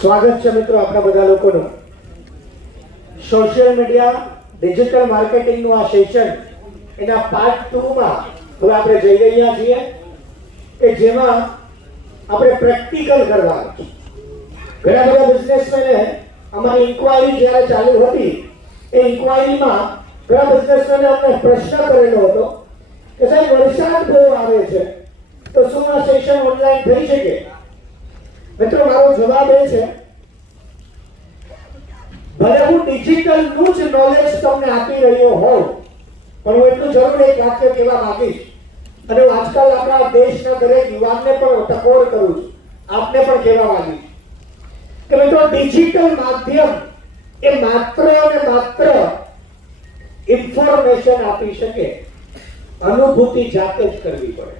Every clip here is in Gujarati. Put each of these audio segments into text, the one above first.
સ્વાગત છે મિત્રો આપણા બધા લોકોનું સોશિયલ મીડિયા ડિજિટલ માર્કેટિંગનું આ સેશન એના પાર્ટ 2 માં હવે આપણે જઈ રહ્યા છીએ કે જેમાં આપણે પ્રેક્ટિકલ કરવાનું છે. ઘણા બધા બિઝનેસમેને અમારી ઇન્ક્વાયરી જ્યારે ચાલુ હતી એ ઇન્ક્વાયરીમાં ઘણા બિઝનેસમેને અમને પ્રશ્ન કરેલો હતો કે સાહેબ વરસાદ બહુ આવે છે તો શું આ સેશન ઓનલાઈન થઈ શકે? મિત્રો મારો જવાબ એ છે ભલે હું ડિજિટલ નું જ નોલેજ તમને આપી રહ્યો હોઉં પણ હું એટલું જરૂર એક વાક્ય કહેવા માંગીશ અને આજકાલ આપણા દેશના દરેક યુવાનને પણ ટકોર કરું છું, આપને પણ કહેવા માંગીશ કે મિત્રો ડિજિટલ માધ્યમ એ માત્ર અને માત્ર ઇન્ફોર્મેશન આપી શકે, અનુભૂતિ જાતે જ કરવી પડે.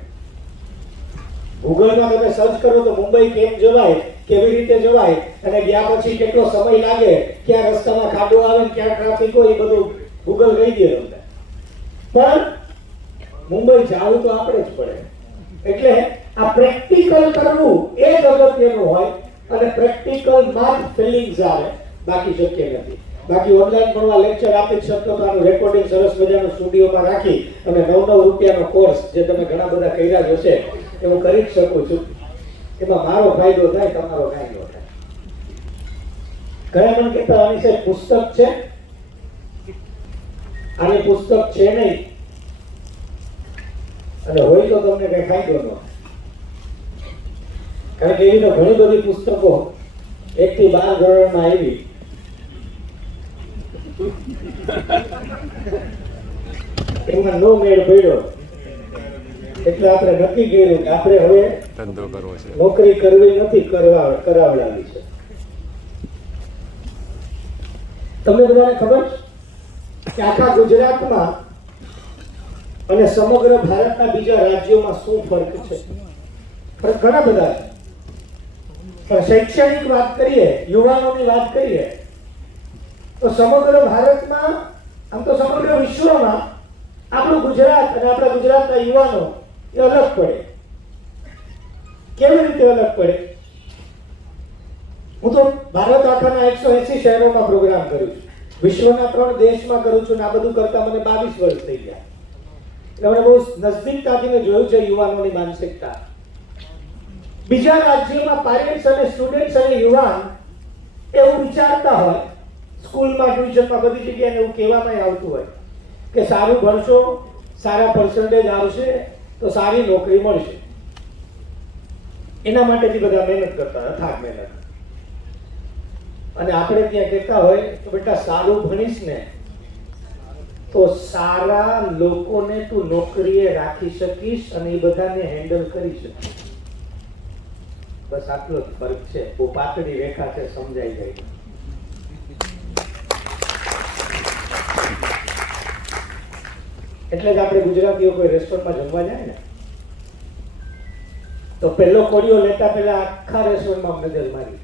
ગૂગલમાં તમે સર્ચ કરો તો મુંબઈ કેમ જવાય, કેવી રીતે જવાય અને ગયા પછી કેટલો સમય લાગે, ક્યાં રસ્તામાં ખાડો આવે ને ક્યાં ટ્રાફિક હોય એ બધું ગૂગલ કહી દે તમને. પણ મુંબઈ જવું તો આપણે જ પડે. એટલે આ પ્રેક્ટિકલ કરવું એ જ અગત્યનું હોય અને પ્રેક્ટિકલમાં જ ફિલિંગ્સ આવે, બાકી શક્ય નથી. બાકી ઓનલાઈન ભણવા લેક્ચર આપી શકતો તો આનું રેકોર્ડિંગ સરસ મજાનું સ્ટુડિયોમાં રાખી અને 9 રૂપિયાનો કોર્સ જે તમે ઘણા બધા કર્યા જ હશે એ હું કરી જ શકું છું. એમાં મારો ફાયદો થાય, તમારો ફાયદો થાય. ઘણા મને કહેતા આની સાહેબ પુસ્તક છે, આની પુસ્તક છે નહીં અને હોય તો તમને કઈ ફાયદો ન. કારણ કે એવી તો ઘણી બધી પુસ્તકો 1 થી 12 ધોરણમાં આવી એમાં નો મેળ પડ્યો એટલે આપણે નક્કી કર્યું કે આપણે હવે ધંધો કરવો છે, નોકરી કરવી નથી, કરાવડાવી છે. તમને બધાને ખબર કે આખા ગુજરાતમાં અને સમગ્ર ભારતના બીજા રાજ્યોમાં શું ફરક છે? ફરક ઘણા બધા છે. પણ શૈક્ષણિક વાત કરીએ, યુવાનોની વાત કરીએ તો સમગ્ર ભારતમાં, આમ તો સમગ્ર વિશ્વમાં આપણું ગુજરાત અને આપણા ગુજરાતના યુવાનો એ અલગ પડે. કેવી રીતે અલગ પડે? હું તો ભારત આખાના 180 શહેરોમાં પ્રોગ્રામ કરું છું, વિશ્વના 3 દેશમાં કરું છું ને આ બધું કરતા મને 22 વર્ષ થઈ ગયા. એટલે મને બહુ નજદીકતાથી જોયું છે યુવાનોની માનસિકતા. બીજા રાજ્યોમાં પેરેન્ટ્સ અને સ્ટુડન્ટ્સ અને યુવાન એવું વિચારતા હોય, સ્કૂલમાં ટ્યુશનમાં બધી જગ્યાએ એવું કહેવામાં આવતું હોય કે સારું ભણશો, સારા પર્સન્ટેજ આવશે તો સારી નોકરી મળશે. એના માટેથી બધા મહેનત કરતા, અથાગ મહેનત. અને આપણે ત્યાં કહેતા હોય તો બેટા સારું ભણીશ ને તો સારા લોકોને તું નોકરીએ રાખી શકીશ અને એ બધાને હેન્ડલ કરી શકીશ. બસ આટલો જ ફરક છે. બહુ પાતળી રેખા છે, સમજાઈ જાય. એટલે જ આપણે ગુજરાતીઓ કોઈ રેસ્ટોરન્ટમાં જમવા જાય ને તો પહેલો કોડિયો લેતા પહેલા આખા રેસ્ટોરન્ટમાં નજર મારી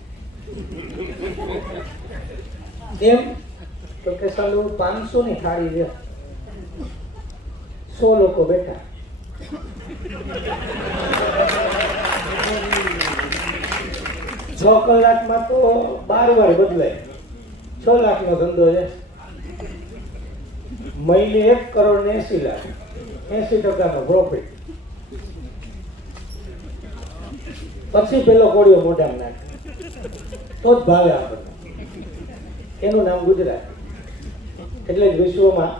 એમ તો કે સાલું 500 ની થાળી છે, 100 લોકો બેઠા. છ કલાકમાં તો 12 વાર બદલાય. 6 લાખનો ધંધો છે. મહિને 1 કરોડ ને 80 લાખ, 80% પ્રોફિટ. પછી પેલો કોડિયો મોઢામાં નાખે તો જ ભાવે આપણને. એનું નામ ગુજરાત. એટલે જ વિશ્વમાં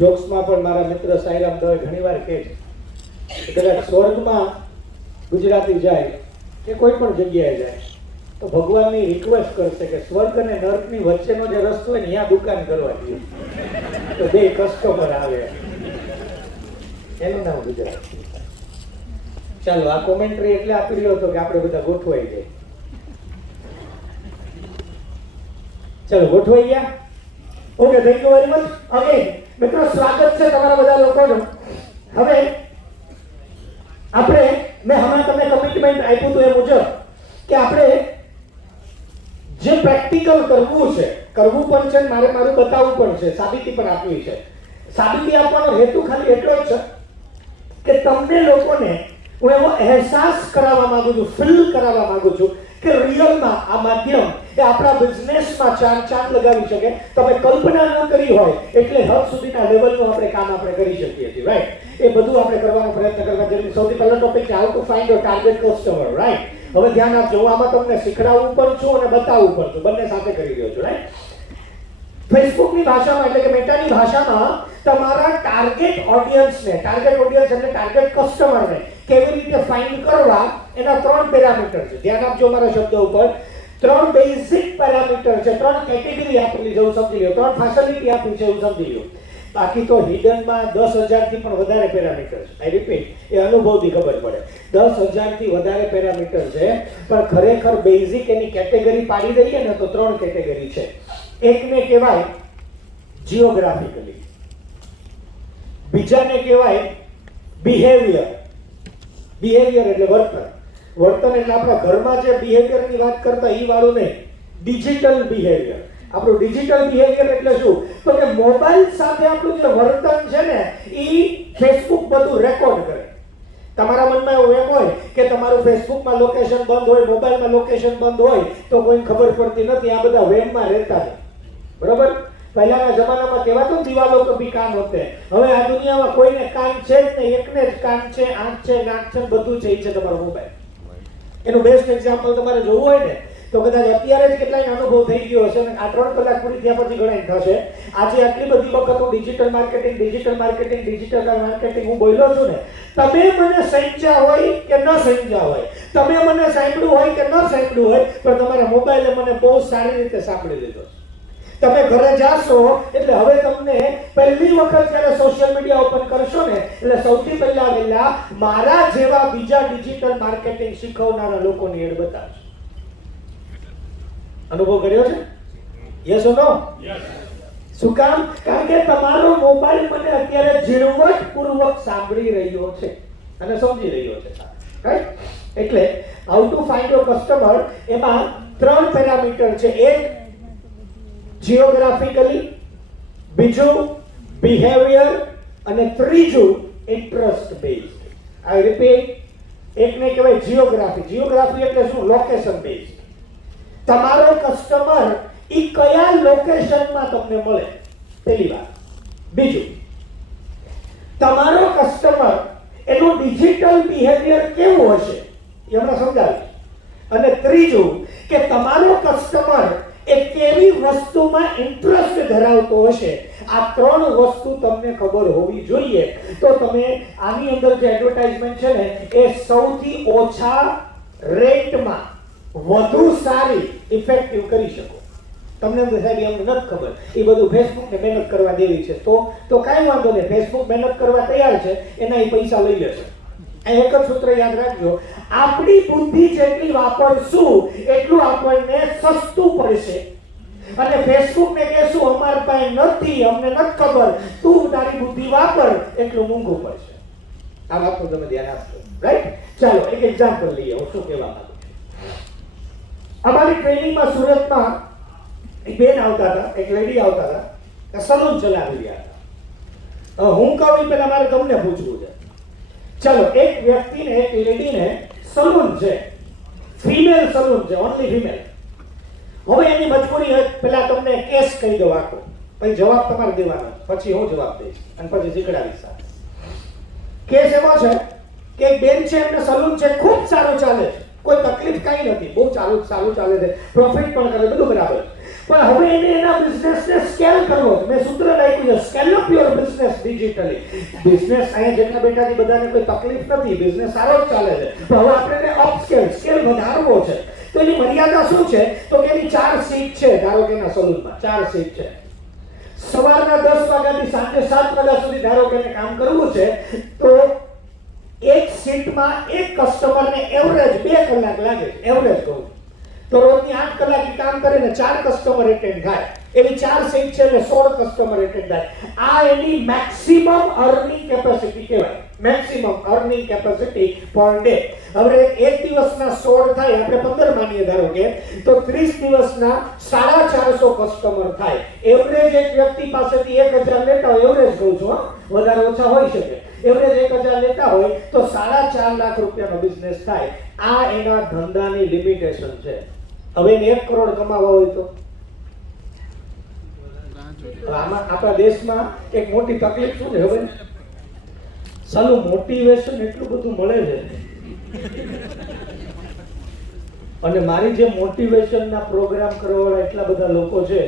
જોક્સમાં પણ મારા મિત્ર સાઈરામ દવે ઘણીવાર કહે છે કે કદાચ સ્વર્ગમાં ગુજરાતી જાય કે કોઈ પણ જગ્યાએ જાય તો ભગવાનની રિક્વેસ્ટ કરશે કે સ્વર્ગ અને નર્કની વચ્ચેનો જે રસ્તો હોય ને ત્યાં દુકાન કરવા જોઈએ તો 2 કસ્ટમર આવે. એનું નામ ગુજરાત. ચાલો, આ કોમેન્ટ્રી એટલે આપી રહ્યો હતો કે આપણે બધા ગોઠવાઈ જાય. ચાલો, ગોઠવાઈ ગયા? Okay, thank you very much. Okay મિત્રો, સ્વાગત છે તમારા બધા લોકોનું. હવે આપણે, મેં હમણાં તમને કમિટમેન્ટ આપ્યું હતું એ મુજબ કે આપણે જે પ્રેક્ટિકલ કરવું છે, કરવું પણ છે, મારું બતાવવું પણ છે, સાબિતી પણ આપવી છે. સાબિતી આપવાનો હેતુ ખાલી એટલો જ છે કે તમને લોકોને હું એવો અહેસાસ કરાવવા માંગુ છું, ફીલ કરાવવા માંગુ છું કે રિયલમાં આ માધ્યમ એ આપણા બિઝનેસમાં ચાંદ લગાવી શકે. તમે કલ્પના ન કરી હોય એટલે હદ સુધીના લેવલનું આપણે કામ કરી શકીએ છીએ, રાઈટ? એ બધું આપણે કરવાનો પ્રયત્ન કરવા જરૂરી. સૌથી પહેલો ટોપિક છે how to find your target customer, right? હવે ધ્યાન આપજો, હું આમાં તમને શીખડાવવું પણ છું અને બતાવવું પણ છું, બંને સાથે કરી રહ્યો છું, રાઈટ? ફેસબુકની ભાષામાં એટલે કે મેટાની ભાષામાં તમારા ટાર્ગેટ ઓડિયન્સને, ટાર્ગેટ ઓડિયન્સ એટલે ટાર્ગેટ કસ્ટમરને કેવી રીતે ફાઇન્ડ કરવા એના 3 પેરામીટર છે. ધ્યાન આપજો મારા શબ્દો ઉપર. 3 બેઝિક પેરામીટર છે, 3 કેટેગરી આપેલી છે એવું સમજી લો, 3 ફેસિલિટી આપી છે એવું સમજી લો. બાકી તો હિડનમાં 10,000 થી પણ વધારે પેરામીટર છે. આઈ રિપીટ, એ અનુભવથી ખબર પડે. 10,000 થી વધારે પેરામીટર છે, પણ ખરેખર બેઝિક એની કેટેગરી પાડી દઈએ ને તો 3 કેટેગરી છે. એકને કહેવાય જીઓગ્રાફિકલી, બીજાને કહેવાય બિહેવિયર. બિહેવિયર એટલે વર્તન. વર્તન એટલે આપણા ઘરમાં જે બિહેવિયરની વાત કરતા એ વાળું નહીં, ડિજિટલ બિહેવિયર. આપણું ડિજિટલ બિહેવિયર એટલે શું? તો કે મોબાઈલ સાથે આપણું જે વર્તન છે ને એ ફેસબુક બધું રેકોર્ડ કરે. તમારા મનમાં એવું એમ હોય કે તમારું ફેસબુકમાં લોકેશન બંધ હોય, મોબાઈલમાં લોકેશન બંધ હોય તો કોઈને ખબર પડતી નથી. આ બધા વેમમાં રહેતા છે, બરોબર? પહેલાના જમાનામાં કહેવાતું દિવાલો તો ભી કાન હોતે. હવે આ દુનિયામાં કોઈને કાન છે જ નહીં, એકને જ કાન છે, આંખ છે, નાક છે, બધું છે. એ છે તમારો મોબાઈલ. એનું બેસ્ટ એક્ઝામ્પલ તમારે જોવું હોય ને તો કદાચ અત્યારે જ કેટલાય અનુભવ થઈ ગયો હશે અને આ 3 કલાક પૂરી થયા પછી ઘણા થશે. આજે આટલી બધી વખત હું ડિજિટલ માર્કેટિંગ હું બોલ્યો છું ને, તમે મને સમજ્યા હોય કે ન સમજ્યા હોય, તમે મને સાંભળ્યું હોય કે ન સાંભળ્યું હોય, પણ તમારા મોબાઈલે મને બહુ સારી રીતે સાંભળી લીધો. તમે ઘરે જાશો એટલે હવે તમને પહેલી વખત જ્યારે સોશિયલ મીડિયા ઓપન કરશો ને એટલે સૌથી પહેલા મારા જેવા બીજા ડિજિટલ માર્કેટિંગ શીખવનારા લોકોની એડ બતાવશે. અનુભવ કર્યો છે? Yes or no? યસ. શું કામ? કારણ કે તમારો મોબાઈલ મને અત્યારે ઝીણવટપૂર્વક સાંભળી રહ્યો છે અને સમજી રહ્યો છે, રાઈટ? એટલે how to find your customer એમાં 3 પેરામીટર છે. એક જીઓગ્રાફિકલી, બીજું બિહેવિયર અને ત્રીજું ઇન્ટરેસ્ટ બેઝડ. આઈ રિપીટ, એકને કહેવાય જીઓગ્રાફી. જીઓગ્રાફી એટલે શું? Location based. તમારો કસ્ટમર ઈ કયા લોકેશનમાં તમને મળે, પહેલી વાત. બીજું, તમારો કસ્ટમર એનું ડિજિટલ બિહેવિયર કેવું હશે એ હમણાં સમજાવીશ. અને ત્રીજું કે તમારો કસ્ટમર એ કેવી વસ્તુમાં ઇન્ટરેસ્ટ ધરાવતો હશે. આ 3 વસ્તુ તમને ખબર હોવી જોઈએ તો તમે આની અંદર જે એડવર્ટાઇઝમેન્ટ છે ને એ સૌથી ઓછા રેટમાં વધુ સારી ઇફેક્ટિવ કરી શકો. તમને સાહેબ એમ નથી ખબર, એ બધું ફેસબુકને મહેનત કરવા દેવી છે તો કાંઈ વાંધો નહીં, ફેસબુક મહેનત કરવા તૈયાર છે, એના એ પૈસા લઈ લેશે. એક જ સૂત્ર યાદ રાખજો, આપણી બુદ્ધિ જેટલી વાપરશું એટલું આપણને સસ્તું પડશે. અને ફેસબુકને કહેશું અમારી પાસે નથી, અમને નથી ખબર, તું તારી બુદ્ધિ વાપર, એટલું મોંઘું પડશે. આ વાતનું તમે ધ્યાન આપજો, રાઈટ? ચાલો એક એક્ઝામ્પલ લઈએ. હું શું કહેવા માંગુ છું. અમારી ટ્રેનિંગમાં સુરતમાં એક બેન આવતા હતા, એક લેડી આવતા હતા, સલૂન ચલાવી રહ્યા હતા. હું કહું એ પહેલા મારે તમને પૂછવું છે. ચાલો, એક વ્યક્તિને, એક લેડીને સલૂન છે, ફિમેલ સલૂન છે, ઓનલી ફિમેલ. હવે એની મજબૂરી હોય, પહેલા તમને કેસ કહી દો આખો, પછી જવાબ તમારે દેવાનો, પછી હું જવાબ દઈશ અને પછી શીખડાવીશ સાથે. કેસ એવો છે કે એક બેન છે, એમને સલૂન છે, ખૂબ સારું ચાલે છે, કોઈ તકલીફ કાંઈ નથી, બહુ સારું ચાલે છે, પ્રોફિટ પણ કરે, બધું બરાબર. પણ હવે એને એના બિઝનેસને સ્કેલ કરવો છે. મેં સૂત્ર લખ્યું છે, scale up your business digitally. Business અહીંયા જેટલા બેઠાથી બધાને કોઈ તકલીફ નથી, બિઝનેસ સારો જ ચાલે છે, તો હવે આપણે એને સ્કેલ વધારવો છે. તો એની મર્યાદા શું છે? તો કે એની 4 સીટ છે. ધારો કે એના સલૂનમાં 4 સીટ છે. સવારના 10 વાગ્યાથી સાંજે 7 વાગ્યા સુધી ધારો કે એને કામ કરવું છે, તો એક સીટમાં એક કસ્ટમરને એવરેજ 2 કલાક લાગે છે. એવરેજ કહું તો રોજની 8 કલાક કામ કરે ને 4 કસ્ટમર એટેન્ડ થાય. એવી 4 સીટ છે એટલે 16 કસ્ટમર એટેન્ડ થાય. આ એની મેક્સિમમ અર્નિંગ કેપેસિટી કહેવાય. Maximum earning capacity per day. હવે એક દિવસના 16 થાય, આપણે 15 માનીએ ધારો કે, તો 30 દિવસના 450 કસ્ટમર થાય. એવરેજ એક વ્યક્તિ પાસેથી 1000 લેતા હોય, એવરેજ કહું છું, વધારે ઓછા હોઈ શકે, એવરેજ 1000 લેતા હોય તો 4.5 લાખ રૂપિયાનો બિઝનેસ થાય. આ એના ધંધાની લિમિટેશન છે. હવે એને 1 કરોડ કમાવા હોય તો આમાં આપણા દેશમાં એક મોટી તકલીફ શું છે ખબર? સાલું મોટિવેશન એટલું બધું મળે છે અને મારી જે મોટિવેશનના પ્રોગ્રામ કરવાવાળા એટલા બધા લોકો છે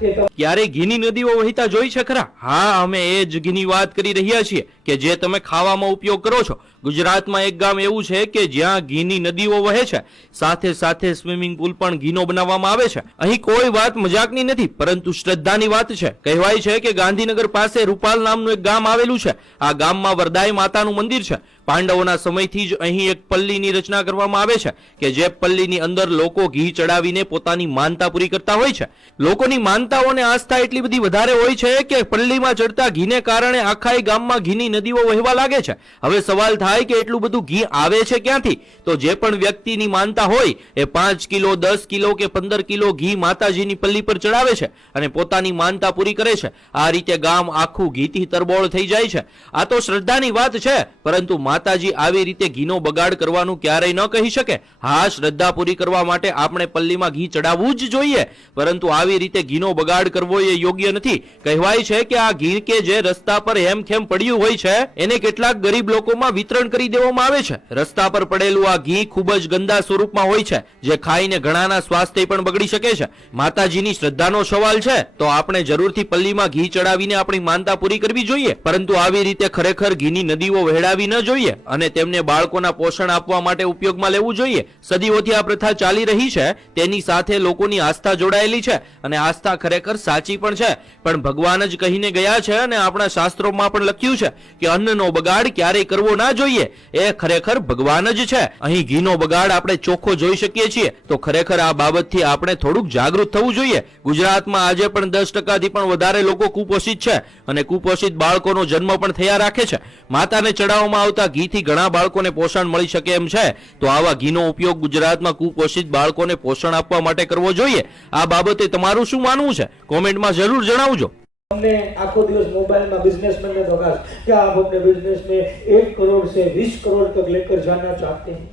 કે ક્યારે ઘીની નદીઓ વહેતા જોઈ છે ખરા? હા, અમે એ જ ઘીની વાત કરી રહ્યા છીએ કે જે તમે ખાવામાં ઉપયોગ કરો છો. ગુજરાતમાં એક ગામ એવું છે કે જ્યાં ઘીની નદીઓ વહે છે, સાથે સાથે સ્વિમિંગ પુલ પણ ઘીનો બનાવવામાં આવે છે. અહીં કોઈ વાત મજાકની નથી, પરંતુ શ્રદ્ધાની વાત છે. કહેવાય છે કે ગાંધીનગર પાસે રૂપાલ નામનું એક ગામ આવેલું છે. આ ગામમાં વરદાય માતાનું મંદિર છે. પાંડવોના સમયથી જ અહીં એક પલ્લીની રચના કરવામાં આવે છે કે જે પલ્લીની અંદર લોકો ઘી ચડાવીને પોતાની માનતા પૂરી કરતા હોય છે. લોકોની માનતાઓને આસ્થા એટલી બધી વધારે હોય છે કે પલ્લીમાં ચડતા ઘીને કારણે આખા ગામમાં ઘીની નદીઓ વહેવા લાગે છે. હવે સવાલ થાય કે એટલું બધું ઘી આવે છે ક્યાંથી? તો જે પણ વ્યક્તિની માનતા હોય એ 5 કિલો, 10 કિલો કે 15 કિલો ઘી માતાજીની પલ્લી પર ચડાવે છે અને પોતાની માનતા પૂરી કરે છે. આ રીતે ગામ આખું ઘીથી તરબોળ થઈ જાય છે. આ તો શ્રદ્ધાની વાત છે, પરંતુ માતાજી આવી રીતે ઘીનો બગાડ કરવાનું ક્યારેય ન કહી શકે. હા, શ્રદ્ધા પૂરી કરવા માટે આપણે પલ્લીમાં ઘી ચડાવવું જ જોઈએ, પરંતુ આવી રીતે ઘીનો બગાડ કરવો એ યોગ્ય નથી. કહેવાય છે કે આ ઘી કે જે રસ્તા પર હેમખેમ પડ્યું હોય છે એને કેટલાક ગરીબ લોકોમાં વિતરણ કરી દેવામાં આવે છે. રસ્તા પર પડેલું આ ઘી ખૂબ જ ગંદા સ્વરૂપમાં હોય છે, જે ખાઈને ઘણાના સ્વાસ્થ્ય પણ બગડી શકે છે. માતાજીની શ્રદ્ધાનો સવાલ છે તો આપણે જરૂરથી પલ્લીમાં ઘી ચડાવીને આપણી માનતા પૂરી કરવી જોઈએ, પરંતુ આવી રીતે ખરેખર ઘીની નદીઓ વહેડાવી ન જોઈએ અને તેમને બાળકોના પોષણ આપવા માટે ઉપયોગમાં લેવું જોઈએ. સદીઓથી આ પ્રથા ચાલી રહી છે, તેની સાથે લોકોની આસ્થા જોડાયેલી છે અને આસ્થા ખરેખર સાચી પણ છે. પણ ભગવાન જ કહીને ગયા છે અને આપણા શાસ્ત્રોમાં પણ લખ્યું છે કે અન્નનો બગાડ ક્યારેય કરવો ના જોઈએ. એ ખરેખર ભગવાન જ છે. અહીં ઘીનો બગાડ આપણે ચોખ્ખો જોઈ શકીએ છીએ, તો ખરેખર આ બાબતથી આપણે થોડુંક જાગૃત થવું જોઈએ. ગુજરાતમાં આજે પણ 10%થી પણ વધારે લોકો કુપોષિત છે અને કુપોષિત બાળકોનો જન્મ પણ થયા રાખે છે. માતાને ચડાવવામાં આવતા ઘીથી ઘણા બાળકોને પોષણ મળી શકે એમ છે, તો આવા ઘીનો ઉપયોગ ગુજરાતમાં કુપોષિત બાળકોને પોષણ આપવા માટે કરવો જોઈએ. આ બાબતે તમારું શું માનવું છે? કોમેન્ટમાં જરૂર જણાવજો. हमने आखो दिवस मोबाइल में बिजनेसमैन ने धोखा क्या आप अपने बिजनेस में 1 करोड़ से 20 करोड़ तक लेकर जाना चाहते हैं?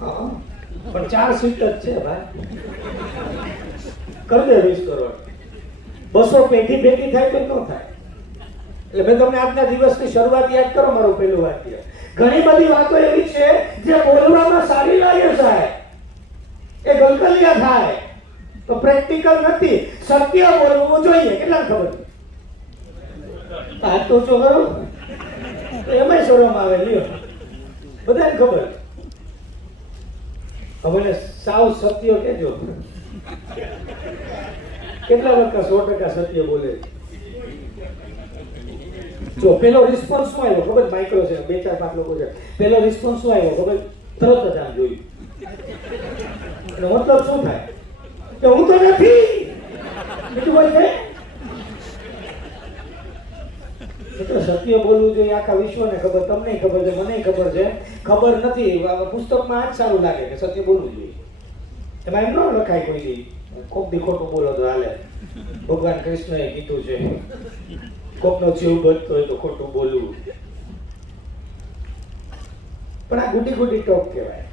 हाँ, पर 4 सीट है भाई, कर दे 20 करोड़. 200 पेटी भेटी થાય તો ન થાય. એટલે મેં તમને આજના દિવસની શરૂઆત યાદ કરો. મારું પહેલું વાક્ય, ઘણી બધી વાતો એવી છે જે બોલવામાં સારી લાગે છે, એ ગલગલિયા થાય તો પ્રેક્ટિકલ નથી. સત્ય બોલવું જોઈએ. કેટલા ખબર? આ તો જો કરો તો એમાંય શરમ આવે. લ્યો, બધાને ખબર. હવે સાવ સત્ય કેજો. કેટલા લોકો 100% સત્ય બોલે? જો પેલો રિસ્પોન્સ શું આવ્યો ખબર? માઇક્રો છે, 2-4-5 લોકો છે. પેલો રિસ્પોન્સ શું આવ્યો ખબર? તરત જ આમ જોયું. એનો મતલબ શું થાય કે હું તો નથી. બીજું કોઈ છે? સત્ય બોલવું જોઈએ. આખા વિશ્વને ખબર, તમને ખબર છે, મને ખબર છે. ખબર નથી, પુસ્તકમાં આ જ સારું લાગે કે સત્ય બોલવું જોઈએ. એમાં એમ ન લખાય કોઈ દી કોક દી ખોટું બોલો તો હાલે. ભગવાન કૃષ્ણએ કીધું છે કોકનો જીવ બચતો હોય તો ખોટું બોલવું. પણ આ ગુડી ગુડી ટોક કહેવાય,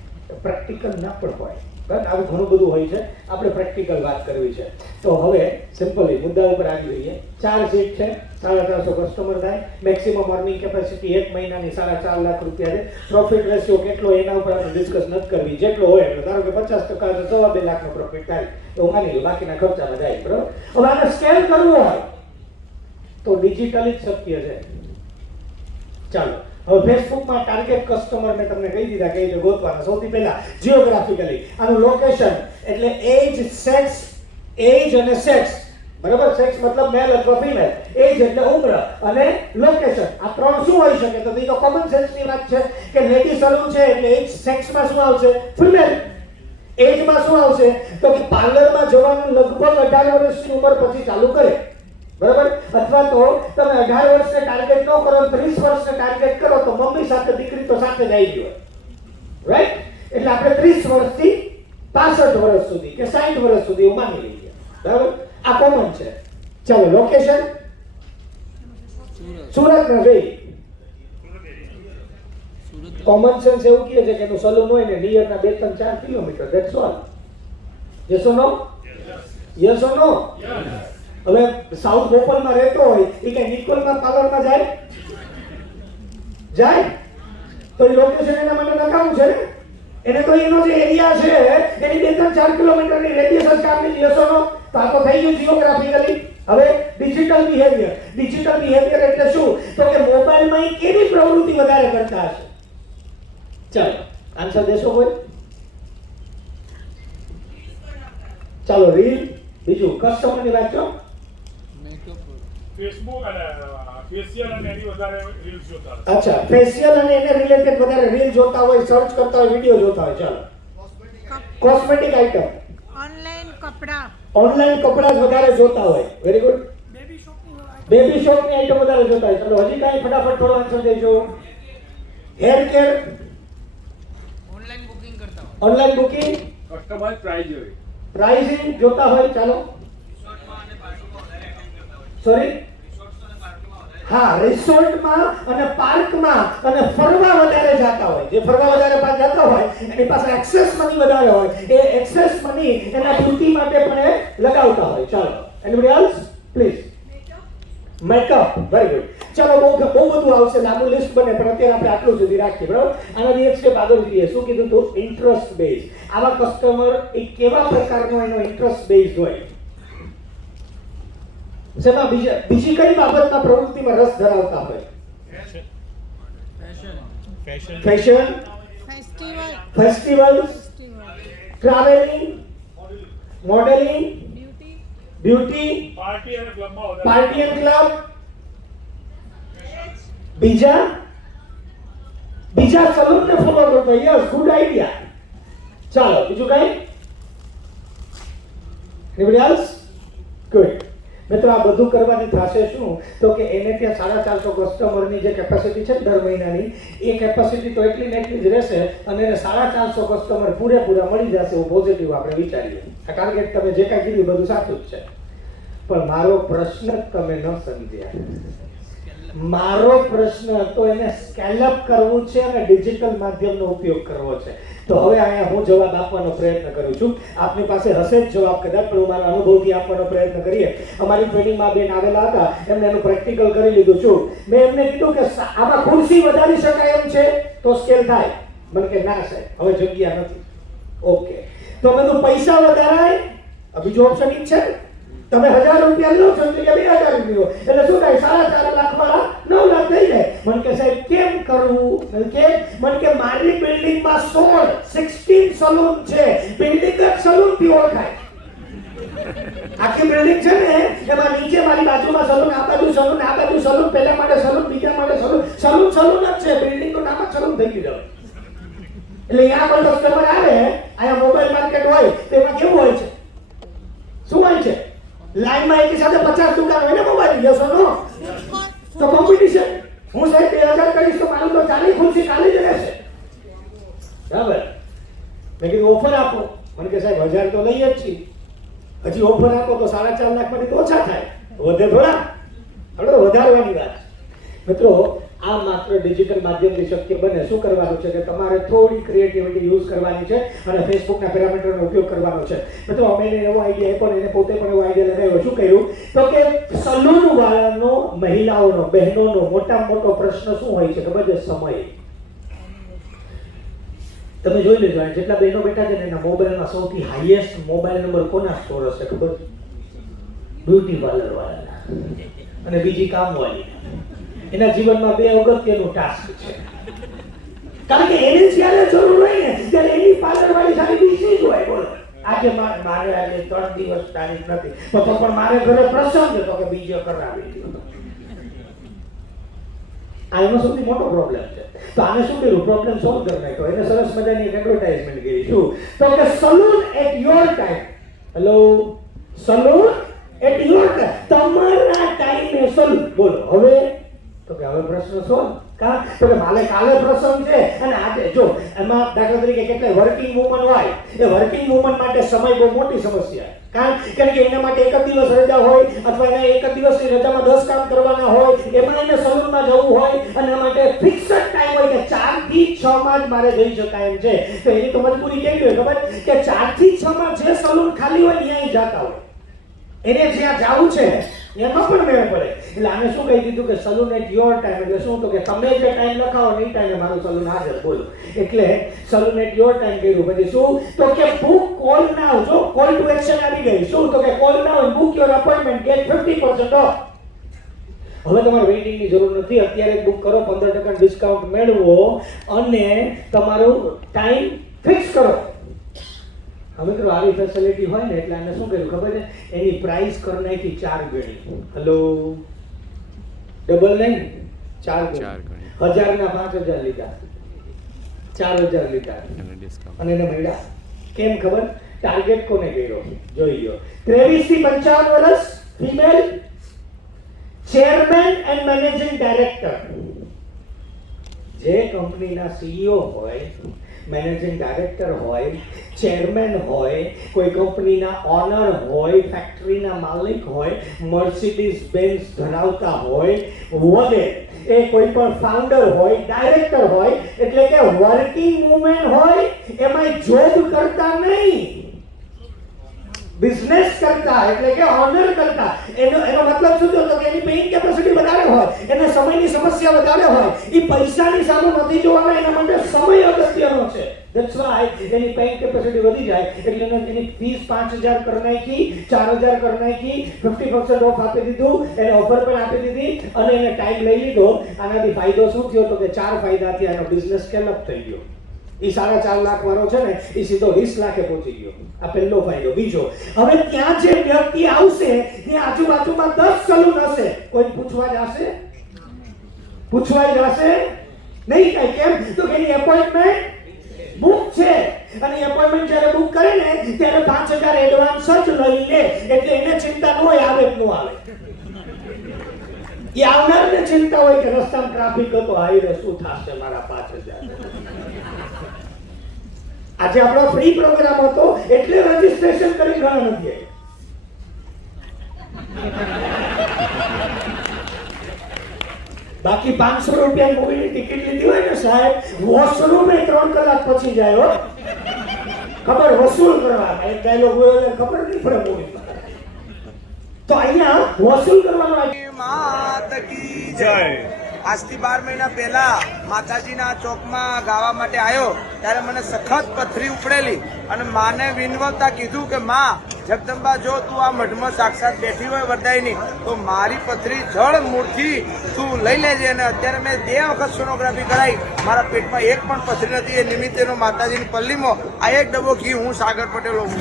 પ્રેક્ટિકલ ના પણ હોય. આવું ઘણું બધું હોય છે. આપણે પ્રેક્ટિકલ વાત કરવી છે. તો હવે સિમ્પલી મુદ્દા ઉપર આવી જઈએ. 4 સીટ છે, 450 કસ્ટમર થાય. મેક્સિમમ અર્નિંગ કેપેસિટી 1 મહિનાની 4.5 લાખ રૂપિયા છે. પ્રોફિટ રેશિયો કેટલો એના ઉપર આપણે ડિસ્કસ નથી કરવી. જેટલો હોય એટલો. ધારો કે 50% તો 2.5 લાખનો પ્રોફિટ થાય એવું માની લો, બાકીના ખર્ચામાં જાય. બરાબર? હવે આને સ્કેલ કરવું હોય તો ડિજિટલી જ શક્ય છે. ચાલો હવે ફેસબુકમાં ટાર્ગેટ કસ્ટમર મેં તમને કહી દીધા કઈ રીતે ગોતવાના. સૌથી પહેલા જીઓગ્રાફિકલી આનું લોકેશન એટલે એજ, સેક્સ, એજ અને સેક્સ. બરાબર? સેક્સ મતલબ મેલ અથવા ફિમેલ, એજ એટલે ઉંમર અને લોકેશન. આ 3 શું હોઈ શકે? તો એ તો કોમન સેન્સની વાત છે કે લેડી સલૂન છે એટલે એજ, સેક્સમાં શું આવશે? ફિમેલ. એજમાં શું આવશે? તો કે પાર્લરમાં જવાનું લગભગ 18 વર્ષની ઉંમર પછી ચાલુ કરે. બરાબર? અથવા તો તમે 18 વર્ષને ટાર્ગેટ ન કરો, 30 વર્ષને ટાર્ગેટ કરો તો મમ્મી સાથે દીકરી તો સાથે જ આવી ગયો. રાઈટ? એટલે આપણે 30 વર્ષથી 65 વર્ષ સુધી કે 60 વર્ષ સુધી એવું માની લઈએ. બરાબર? આ કોમન છે. ચાલો લોકેશન સુરત ના જઈ કોમન સેન્સ એવું કહે છે કે એનું સલૂન હોય ને નિયરના 2-3-4 kilometre, that's all. Yes or no? Yes or no? હવે સાઉથ ભોપાલમાં રહેતો હોય એ કઈ નિકોલમાં પાર્લરમાં જાય તો એ લોકેશન એના માટે નકામું છે ને. એને તો એનો જે એરિયા છે એની 2-3-4 કિલોમીટરની રેડિયસ જ કામની. યસ ઓર નો? તો આ તો થઈ ગયું જીઓગ્રાફિકલી. હવે ડિજિટલ બિહેવિયર એટલે શું? તો કે મોબાઈલમાં કેવી પ્રવૃત્તિ વધારે કરતા હશે? ચાલો આન્સર દેશો કોઈ? ચાલો રીલ, બીજું કસ્ટમરની વાત કરો. ફેસબુક અને ફેશિયલ અને એની વધારે રીલ્સ જોતા હોય. અચ્છા, ફેશિયલ અને એને રિલેટેડ વધારે રીલ જોતા હોય, સર્ચ કરતા હોય, વિડિયો જોતા હોય. ચાલો કોસ્મેટિક આઇટમ, ઓનલાઈન કપડા જ વધારે જોતા હોય. Very good. બેબી શોપની આઇટમ વધારે જોતા હોય. ચાલો હજી કાંઈ ફટાફટ થોડો આન્સર દેજો. Hair care, online booking, customise price હોય. પ્રાઇસિંગ જોતા હોય. ચાલો સોરી, હા, રિસોર્ટમાં અને પાર્કમાં અને ફરવા વધારે જતા હોય. જે ફરવા વધારે જતા હોય એની પાસે એક્સેસ મની વધારે હોય. એ એક્સેસ મની એના બ્યુટી માટે પણ એ લગાવતા હોય. ચાલો anybody else please? Makeup. Very good. ચાલો બહુ બધું આવશે, લાંબુ લિસ્ટ બને, પણ અત્યારે આપણે આટલું સુધી રાખીએ. બરાબર. આનાથી એક સ્ટેપ આગળ જઈએ. શું કીધું તો ઇન્ટરેસ્ટ બેઝ. આવા કસ્ટમર એ કેવા પ્રકારનો એનો ઇન્ટરેસ્ટ બેઝ હોય? જેમાં બીજી કઈ બાબતના પ્રવૃત્તિમાં રસ ધરાવતા હોય? Fashion, festival, travelling, modelling, beauty, party અને ક્લબમાં પાર્ટી એન્ડ ક્લબ. બીજા સલૂનને ફોલો કરતો. Yes, good idea. ચાલો બીજું કઈ? Anybody else? ગુડ. મિત્રો આ બધું કરવાની થશે શું? તો કે એને ત્યાં 450 કસ્ટમરની જે કેપેસિટી છે દર મહિનાની, એ કેપેસિટી તો એટલી ને એટલી જ રહેશે અને એને 450 કસ્ટમર પૂરેપૂરા મળી જશે. એવું પોઝિટિવ આપણે વિચારીએ. આ ટાર્ગેટ તમે જે કાંઈ કીધું બધું સાચું જ છે, પણ મારો પ્રશ્ન તમે ન સમજ્યા. મારો પ્રશ્ન હતો એને સ્કેલ અપ કરવું છે અને ડિજિટલ માધ્યમનો ઉપયોગ કરવો છે. તો હવે અહીંયા હું જવાબ આપવાનો પ્રયત્ન કરું છું. આપની પાસે હશે જ જવાબ કદાચ, પણ હું મારા અનુભવથી આપવાનો પ્રયત્ન કરીએ. અમારી ટ્રેનિંગમાં બેન આવેલા હતા, એમને એનું પ્રેક્ટિકલ કરી લીધું છું. મેં એમને કીધું કે આમાં ખુરશી વધારી શકાય એમ છે તો સ્કેલ થાય. મને કે ના સાહેબ હવે જગ્યા નથી. ઓકે, તો મેં તો પૈસા વધારાય. બીજો ઓપ્શન ઈ છે, તમે 1000 રૂપિયા લો છો તો કે 2000 રૂપિયા, એટલે શું થાય? 4.5 લાખ વાળા 9 લાખ થઈ જાય. મને કે સાહેબ કેમ કરવું? મને કે મારી બિલ્ડિંગમાં 16 સલૂન છે. બિલ્ડિંગ જ સલૂન થી ઓળખાય. આખી બિલ્ડિંગ છે ને એમાં નીચે મારી બાજુમાં સલૂન, આ બાજુ સલૂન, આ બાજુ સલૂન, પહેલા માટે સલૂન, બીજા માટે સલૂન, સલૂન જ છે. બિલ્ડિંગ નું નામ જ સલૂન થઈ ગયું. એટલે અહીંયા પણ કસ્ટમર આવે, અહીંયા મોબાઈલ માર્કેટ હોય તો એમાં કેવું હોય છે? શું હોય છે? લાઈનમાં એકી સાથે 50 દુકાન હોય ને મોબાઈલ. યસ ઓર નો? તો કોમ્પિટિશન. હું સાહેબ 2000 કરીશ તો મારું તો 40 ખુરશી ખાલી જ રહેશે. બરાબર. મેં કીધું ઓફર આપો. મને કે સાહેબ 1000 તો લઈએ જ છીએ. હજી ઓફર આપો તો 4.5 લાખ માંથી તો ઓછા થાય, વધે થોડા. આપણે વધારવાની વાત. મિત્રો આ માત્ર ડિજિટલ માધ્યમથી શક્ય બને. શું કરવાનું છે કે તમારે થોડી ક્રિએટિવિટી યુઝ કરવાની છે અને ફેસબુકના પેરામીટરનો ઉપયોગ કરવાનો છે. મિત્રો અમે એવો આઈડિયા પણ એને પોતે પણ એવો આઈડિયા લગાવ્યો. શું કર્યું તો કે સલૂન વાળાનો, મહિલાઓનો, બહેનોનો મોટામાં મોટો પ્રશ્ન શું હોય છે ખબર છે? સમય. તમે જોઈ લેજો જેટલા બહેનો બેઠા છે ને એના મોબાઈલમાં સૌથી હાઈએસ્ટ મોબાઈલ નંબર કોના સ્ટોર હશે ખબર? બ્યુટી પાર્લર વાળાના અને બીજી કામવાળી. એના જીવનમાં 2 અગત્યનું ટાસ્ક છે. કારણ કે એને જ્યારે જરૂર હોય ને ત્યારે એની પાર્લર વાળી સારી બીજી જ હોય. બોલો આજે મારે આજે 3 દિવસ તારીખ નથી તો પણ મારે ઘરે પ્રસંગ છે તો કે બીજો કરાવી દીધો. આ એનો સૌથી મોટો પ્રોબ્લેમ છે. તો આને શું કર્યું? પ્રોબ્લેમ સોલ્વ કરી નાખ્યો. એને સરસ મજાની એક એડવર્ટાઇઝમેન્ટ કરી. શું તો કે salon at your time. Hello, salon at your time. તમારા ટાઈમે સલૂન. બોલો હવે તો કે હવે પ્રશ્ન સોલ્વ. તો કે મારે કાલે પ્રસંગ છે અને આજે જો એમાં દાખલા તરીકે કેટલાય વર્કિંગ વુમન હોય, એ વર્કિંગ વુમન માટે સમય બહુ મોટી સમસ્યા. કારણ કે એના માટે એક જ દિવસ રજા હોય અથવા એને એક જ દિવસની રજામાં 10 કામ કરવાના હોય, એમાં એને સલૂનમાં જવું હોય અને એના માટે ફિક્સડ ટાઈમ હોય કે 4 થી 6 માં જ મારે જઈ શકાય એમ છે. તો એની તો મજબૂરી કેવી હોય ખબર કે 4 થી 6 માં જે સલૂન ખાલી હોય ત્યાં જતા હોય, એને જ્યાં જાવું છે એમાં પણ મેળ પડે. એટલે આને શું કહી દીધું કે સલૂન એટ યોર ટાઈમ. એટલે શું તો કે તમે જે ટાઈમ લખાવો ને એ ટાઈમે મારું સલૂન હાજર. બોલો, એટલે સલૂન એટ યોર ટાઈમ કર્યું. પછી શું તો કે બુક કોલ નાઉ. જો કોલ ટુ એક્શન આવી ગઈ. શું તો કે call now, book your appointment, get 50% off. હવે તમારે વેઇટિંગની જરૂર નથી, અત્યારે બુક કરો, 15% ડિસ્કાઉન્ટ મેળવો અને તમારું ટાઈમ ફિક્સ કરો. હવે મિત્રો આવી ફેસિલિટી હોય ને એટલે આને શું કર્યું ખબર છે, એની પ્રાઇસ કરી નાખી 4 ગણી. હેલો, ડબલ નહીં, 4 ગણી. 1000 ના 5000 લીધા, 4000 લીધા અને એને મળ્યા. કેમ ખબર? ટાર્ગેટ કોને કર્યો જોઈ લો. 23 થી 55 વર્ષ, female, chairman and managing director. જે કંપનીના સીઈઓ હોય, મેનેજિંગ ડાયરેક્ટર હોય, ચેરમેન હોય, કોઈ કંપનીના ઓનર હોય, ફેક્ટરીના માલિક હોય, મર્સિડીઝ બેન્ઝ ધરાવતા હોય, વગેરે, એ કોઈ પણ ફાઉન્ડર હોય, ડાયરેક્ટર હોય, એટલે કે વર્કિંગ વુમેન હોય, એમાં જોબ કરતા નહીં, બિઝનેસ કરતા, એટલે કે ઓનર કરતા. એનો મતલબ શું થયો તો કે એની પેઇંગ કેપેસિટી વધારે હોય, એને સમયની સમસ્યા વધારે હોય, એ પૈસાની સામે નથી જોવાના, એના માટે સમય અગત્યનો છે. That's why any paying capacity વધી જાય એટલે એની ફીસ 5000 કરી નાખી, 4000 કરી નાખી, 50% ઓફ આપી દીધું, એને ઓફર પણ આપી દીધી અને એને ટાઈમ લઈ લીધો. આનાથી ફાયદો શું થયો તો કે 4 ફાયદાથી આનો બિઝનેસ સ્કેલ અપ થઈ ગયો. એ 4.5 લાખ વાળો છે ને એ સીધો 20 લાખે પહોંચી ગયો. આ પહેલો ફાયદો. બીજો, હવે ત્યાં જે વ્યક્તિ આવશે ત્યાં આજુબાજુમાં 10 સલૂન હશે, કોઈ પૂછવા જશે? પૂછવા જશે નહીં. કઈ કેમ તો કે એની એપોઇન્ટમેન્ટ બુક છે અને એપોઇન્ટમેન્ટ જ્યારે બુક કરે ને ત્યારે 5000 એડવાન્સ જ લઈ લે, એટલે એને ચિંતા ન હોય આવે કે ન આવે. એ આવનારને ચિંતા હોય કે રસ્તામાં ટ્રાફિક હતો, હાઈવે શું થશે મારા 5000. આજે આપણો ફ્રી પ્રોગ્રામ હતો એટલે રજીસ્ટ્રેશન કરી ઘણા નથી. બાકી 500 રૂપિયા મૂવીની ટિકિટ લીધી હોય ને સાહેબ, વોશરૂમ 3 કલાક પછી જાય હો. ખબર વસૂલ કરવા, એક ડાયલોગ હોય ખબર નહીં પડે મૂવીમાં. તો અહીંયા વસૂલ કરવાનો. માત કી જય. આજથી 12 મહિના પહેલા માતાજીના ચોકમાં ગાવા માટે આવ્યો ત્યારે મને સખત પથરી ઉપડેલી અને માને વિનવતા કીધું કે માં જગદંબા, જો તું આ મઢમાં સાક્ષાત બેઠી હોય વરદાયની તો મારી પથરી જળ મૂળથી તું લઈ લેજે. અને અત્યારે મેં 2 વખત સોનોગ્રાફી કરાવી, મારા પેટમાં એક પણ પથરી નથી. એ નિમિત્તેનો માતાજીની પલ્લીમાં આ 1 ડબ્બો ઘી હું સાગર પટેલ હું.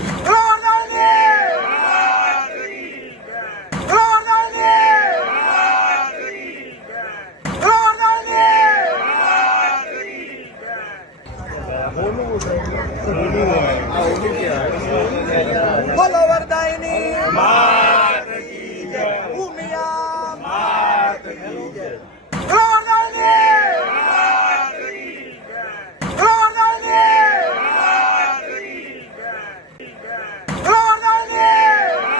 બોલો વરદાયની માત કી જય. ઉમિયા માત કી જય. વરદાયની માત કી જય. વરદાયની માત કી જય. વરદાયની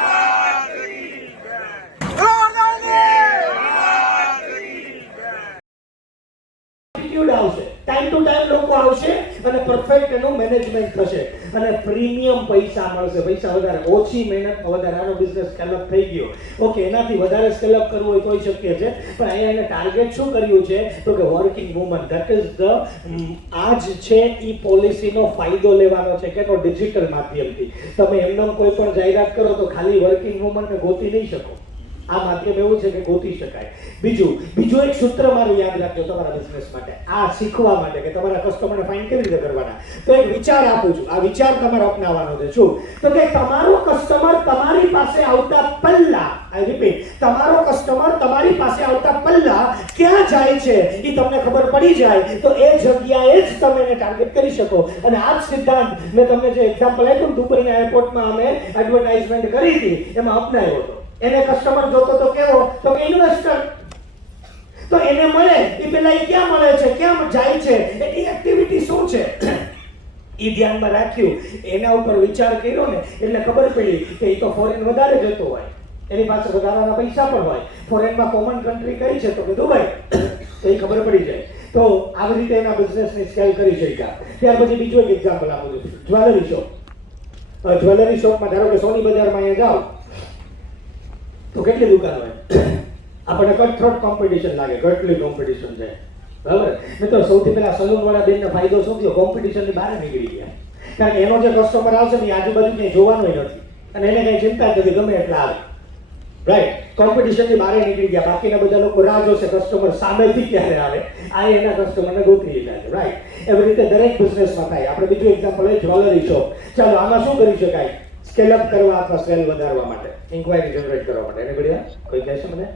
માત કી જય. વરદાયની માત કી જય. આવશે, ટાઈમ ટુ ટાઈમ લોકો આવશે અને પરફેક્ટ એનું મેનેજમેન્ટ થશે અને પ્રીમિયમ પૈસા મળશે. પૈસા વધારે, ઓછી મહેનતમાં વધારે. આનો બિઝનેસ સ્કેલ અપ થઈ ગયો. ઓકે, એનાથી વધારે સ્કેલ અપ કરવું હોય તોય શક્ય છે, પણ અહીંયા એને ટાર્ગેટ શું કર્યું છે તો કે working woman. That is the આ જ છે એ પોલિસીનો ફાયદો લેવાનો છે કે તો ડિજિટલ માધ્યમથી. તમે એમનો કોઈ પણ જાહેરાત કરો તો ખાલી વર્કિંગ વુમનને ગોતી નહીં શકો. આ માધ્યમ એવું છે કે ગોતી શકાય. બીજું એક સૂત્ર મારું યાદ રાખજો તમારા બિઝનેસ માટે, આ શીખવા માટે કે તમારા કસ્ટમરને ફાઇન્ડ કેવી રીતે કરવાના. તો એક વિચાર આપું છું, આ વિચાર તમારે અપનાવવાનો છે. શું તો કે તમારો કસ્ટમર તમારી પાસે આવતા પહેલા, આઈ રિપીટ, તમારો કસ્ટમર તમારી પાસે આવતા પહેલા ક્યાં જાય છે એ તમને ખબર પડી જાય તો એ જગ્યાએ જ તમે એને ટાર્ગેટ કરી શકો. અને આ જ સિદ્ધાંત મેં તમને જે એક્ઝામ્પલ આપ્યું દુબઈના એરપોર્ટમાં અમે એડવર્ટાઇઝમેન્ટ કરી હતી એમાં અપનાવ્યો હતો. એને કસ્ટમર જોતો તો કેવો તો કે ઇન્વેસ્ટર. તો એને મળે એ પેલા એ ક્યાં મળે છે, ક્યાં જાય છે, એની એક્ટિવિટી શું છે એ ધ્યાનમાં રાખ્યું, એના ઉપર વિચાર કર્યો ને એટલે ખબર પડી કે એ તો ફોરેન વધારે જતો હોય, એની પાસે વધારાના પૈસા પણ હોય. ફોરેનમાં કોમન કન્ટ્રી કઈ છે તો કે દુબઈ, તો એ ખબર પડી જાય. તો આવી રીતે એના બિઝનેસની સ્કેલ કરી શક્યા. ત્યાર પછી બીજું એક એક્ઝામ્પલ આપું છું, જ્વેલરી શોપ. જ્વેલરી શોપમાં ધારો કે સોની બજારમાં અહીંયા જાઓ તો કેટલી દુકાન હોય, આપણને કટ-થ્રોટ કોમ્પિટિશન લાગે, કેટલી કોમ્પિટિશન છે, બરાબર. મિત્રો સૌથી પહેલા સલૂન વાળા બેનને ફાયદો શું થયો, કોમ્પિટિશનની બહાર નીકળી ગયા. કારણ કે એનો જે કસ્ટમર આવશે ને એ આજુબાજુ ક્યાંય જોવાનો નથી અને એને કઈ ચિંતા જ નથી, ગમે એટલા આવે, રાઈટ. કોમ્પિટિશનની બહાર નીકળી ગયા. બાકીના બધા લોકો રાહ જોશે કસ્ટમર સામેથી ક્યારે આવે, આ એના કસ્ટમરને ગોતી લીધા છે, રાઈટ. એવી રીતે દરેક બિઝનેસમાં થાય. આપણે બીજું એક્ઝામ્પલ હોય જ્વેલરી શોપ. ચાલો આમાં શું કરી શકાય, સ્કેલ અપ કરવા અથવા સેલ વધારવા માટે, ઇન્ક્વાયરી જનરેટ કરવા માટે. એને ઘડિયા કોઈ કહેશે મને?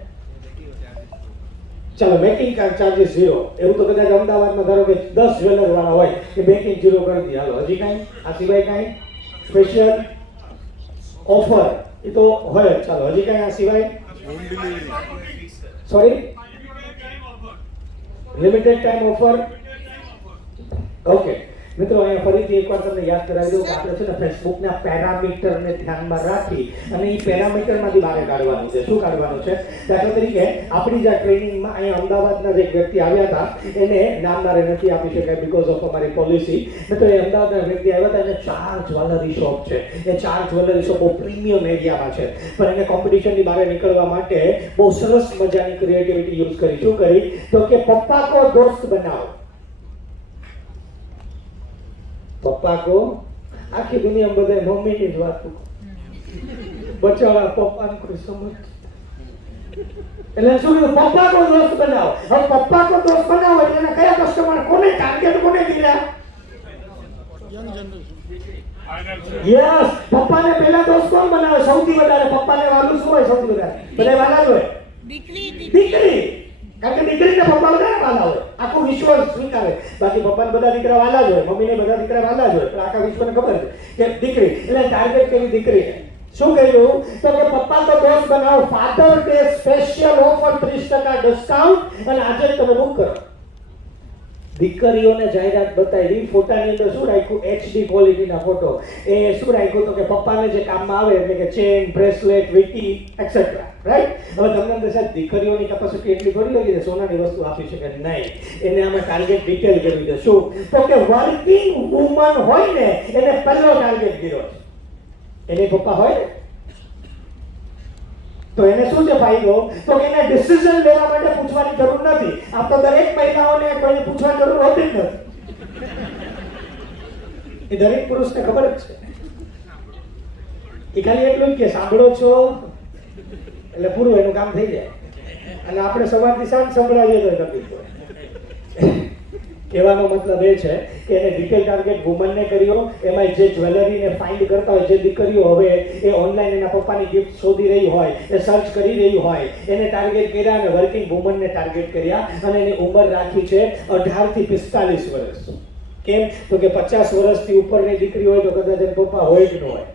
ચાલો મેકિંગ ચાર્જીસ 0. એવું તો કદાચ અમદાવાદમાં ધારો કે 10 જ્વેલર વાળા હોય કે મેકિંગ 0 કરી દઈએ. હાલો હજી કાંઈ આ સિવાય કાંઈ સ્પેશિયલ ઓફર એ તો હોય. ચાલો હજી કાંઈ આ સિવાય, sorry, limited time offer. Okay મિત્રો, અહીંયા ફરીથી એકવાર તમને યાદ કરાવી દઉં કે આપણે છે ને ફેસબુકના પેરામીટરને ધ્યાનમાં રાખી અને એ પેરામીટરમાંથી બહાર કાઢવાનું છે. શું કાઢવાનું છે? દાખલા તરીકે આપણી જે ટ્રેનિંગમાં અહીંયા અમદાવાદના જે વ્યક્તિ આવ્યા હતા એને નામ મારે નથી આપી શકાય બીકોઝ ઓફ અમારી પોલિસી. મિત્રો એ અમદાવાદના વ્યક્તિ આવ્યા હતા, એને 4 જ્વેલરી શોપ છે. એ 4 જ્વેલરી શોપ બહુ પ્રીમિયમ એરિયામાં છે, પણ એને કોમ્પિટિશનની બહાર નીકળવા માટે બહુ સરસ મજાની ક્રિએટિવિટી યુઝ કરી. શું કરી? તો કે પપ્પા કો દોસ્ત બનાવો. પપ્પા કો, આખી દુનિયા બધા મમ્મીની જ વાત બચાવા, પપ્પાને કોઈ સમજ. એટલે શું કીધું? પપ્પા કો દોસ્ત બનાવો. હવે પપ્પા કો દોસ્ત બનાવો એટલે એના કયા કસ્ટમર, કોને ટાર્ગેટ, કોને કર્યા? યસ, પપ્પાને પહેલા દોસ્ત કોણ બનાવે સૌથી વધારે? પપ્પાને વાલું શું હોય સૌથી વધારે? બધા વાલા જ હોય, દીકરી. કારણ કે દીકરીને પપ્પા બધા વાલા હોય, આખું વિશ્વ સ્વીકારે. બાકી પપ્પાને બધા દીકરા વાલા જ હોય, મમ્મીને બધા દીકરા વાલા જ હોય, પણ આખા વિશ્વને ખબર છે કે દીકરી. એટલે ટાર્ગેટ કરી દીકરીને. શું કહ્યું? તો કે પપ્પા તો દોસ્ત બનાવો, father day special offer 30% discount, અને આજે તમે બુક કરો. દીકરીઓને જાહેરાત બતાવી. ફોટાની અંદર શું રાખ્યું? HD ક્વોલિટીના photo. એ શું રાખ્યું? તો કે પપ્પાને જે કામમાં આવે, એટલે કે ચેન, બ્રેસલેટ, વીટી એક્સેટ્રા, રાઈટ. હવે તમને અંદર સાહેબ દીકરીઓની કેપેસિટી એટલી થોડી લાગી છે સોનાની વસ્તુ આપી શકે? નહીં. એને આમાં ટાર્ગેટ ડિટેલ કરી દે. શું? તો કે વર્કિંગ વુમન હોય ને એને પહેલો ટાર્ગેટ કર્યો છે. એને પપ્પા હોય ને તો એને શું છે ફાયદો? તો કે એને ડિસિઝન લેવા માટે પૂછવાની જરૂર નથી. આ તો દરેક મહિલાઓને કોઈને પૂછવાની જરૂર હોતી જ નથી. એ દરેક પુરુષને ખબર જ છે. એ ખાલી એટલું જ કે સાંભળો છો એટલે પૂરું એનું કામ થઈ જાય. અને આપણે સવારથી સાંજ સંભળાવીએ તો તકલીફ હોય. કહેવાનો મતલબ એ છે કે એને ડિટેલ ટાર્ગેટ વુમનને કર્યો. એમાં જે જ્વેલરીને ફાઇન્ડ કરતા હોય, જે દીકરીઓ હવે એ ઓનલાઈન એના પપ્પાની ગિફ્ટ શોધી રહી હોય, એ સર્ચ કરી રહી હોય, એને ટાર્ગેટ કર્યા અને વર્કિંગ વુમનને ટાર્ગેટ કર્યા. અને એની ઉંમર રાખી છે 18 થી 45 વર્ષ. કેમ? તો કે 50 વર્ષથી ઉપરની દીકરી હોય તો કદાચ એના પપ્પા હોય જ ન હોય,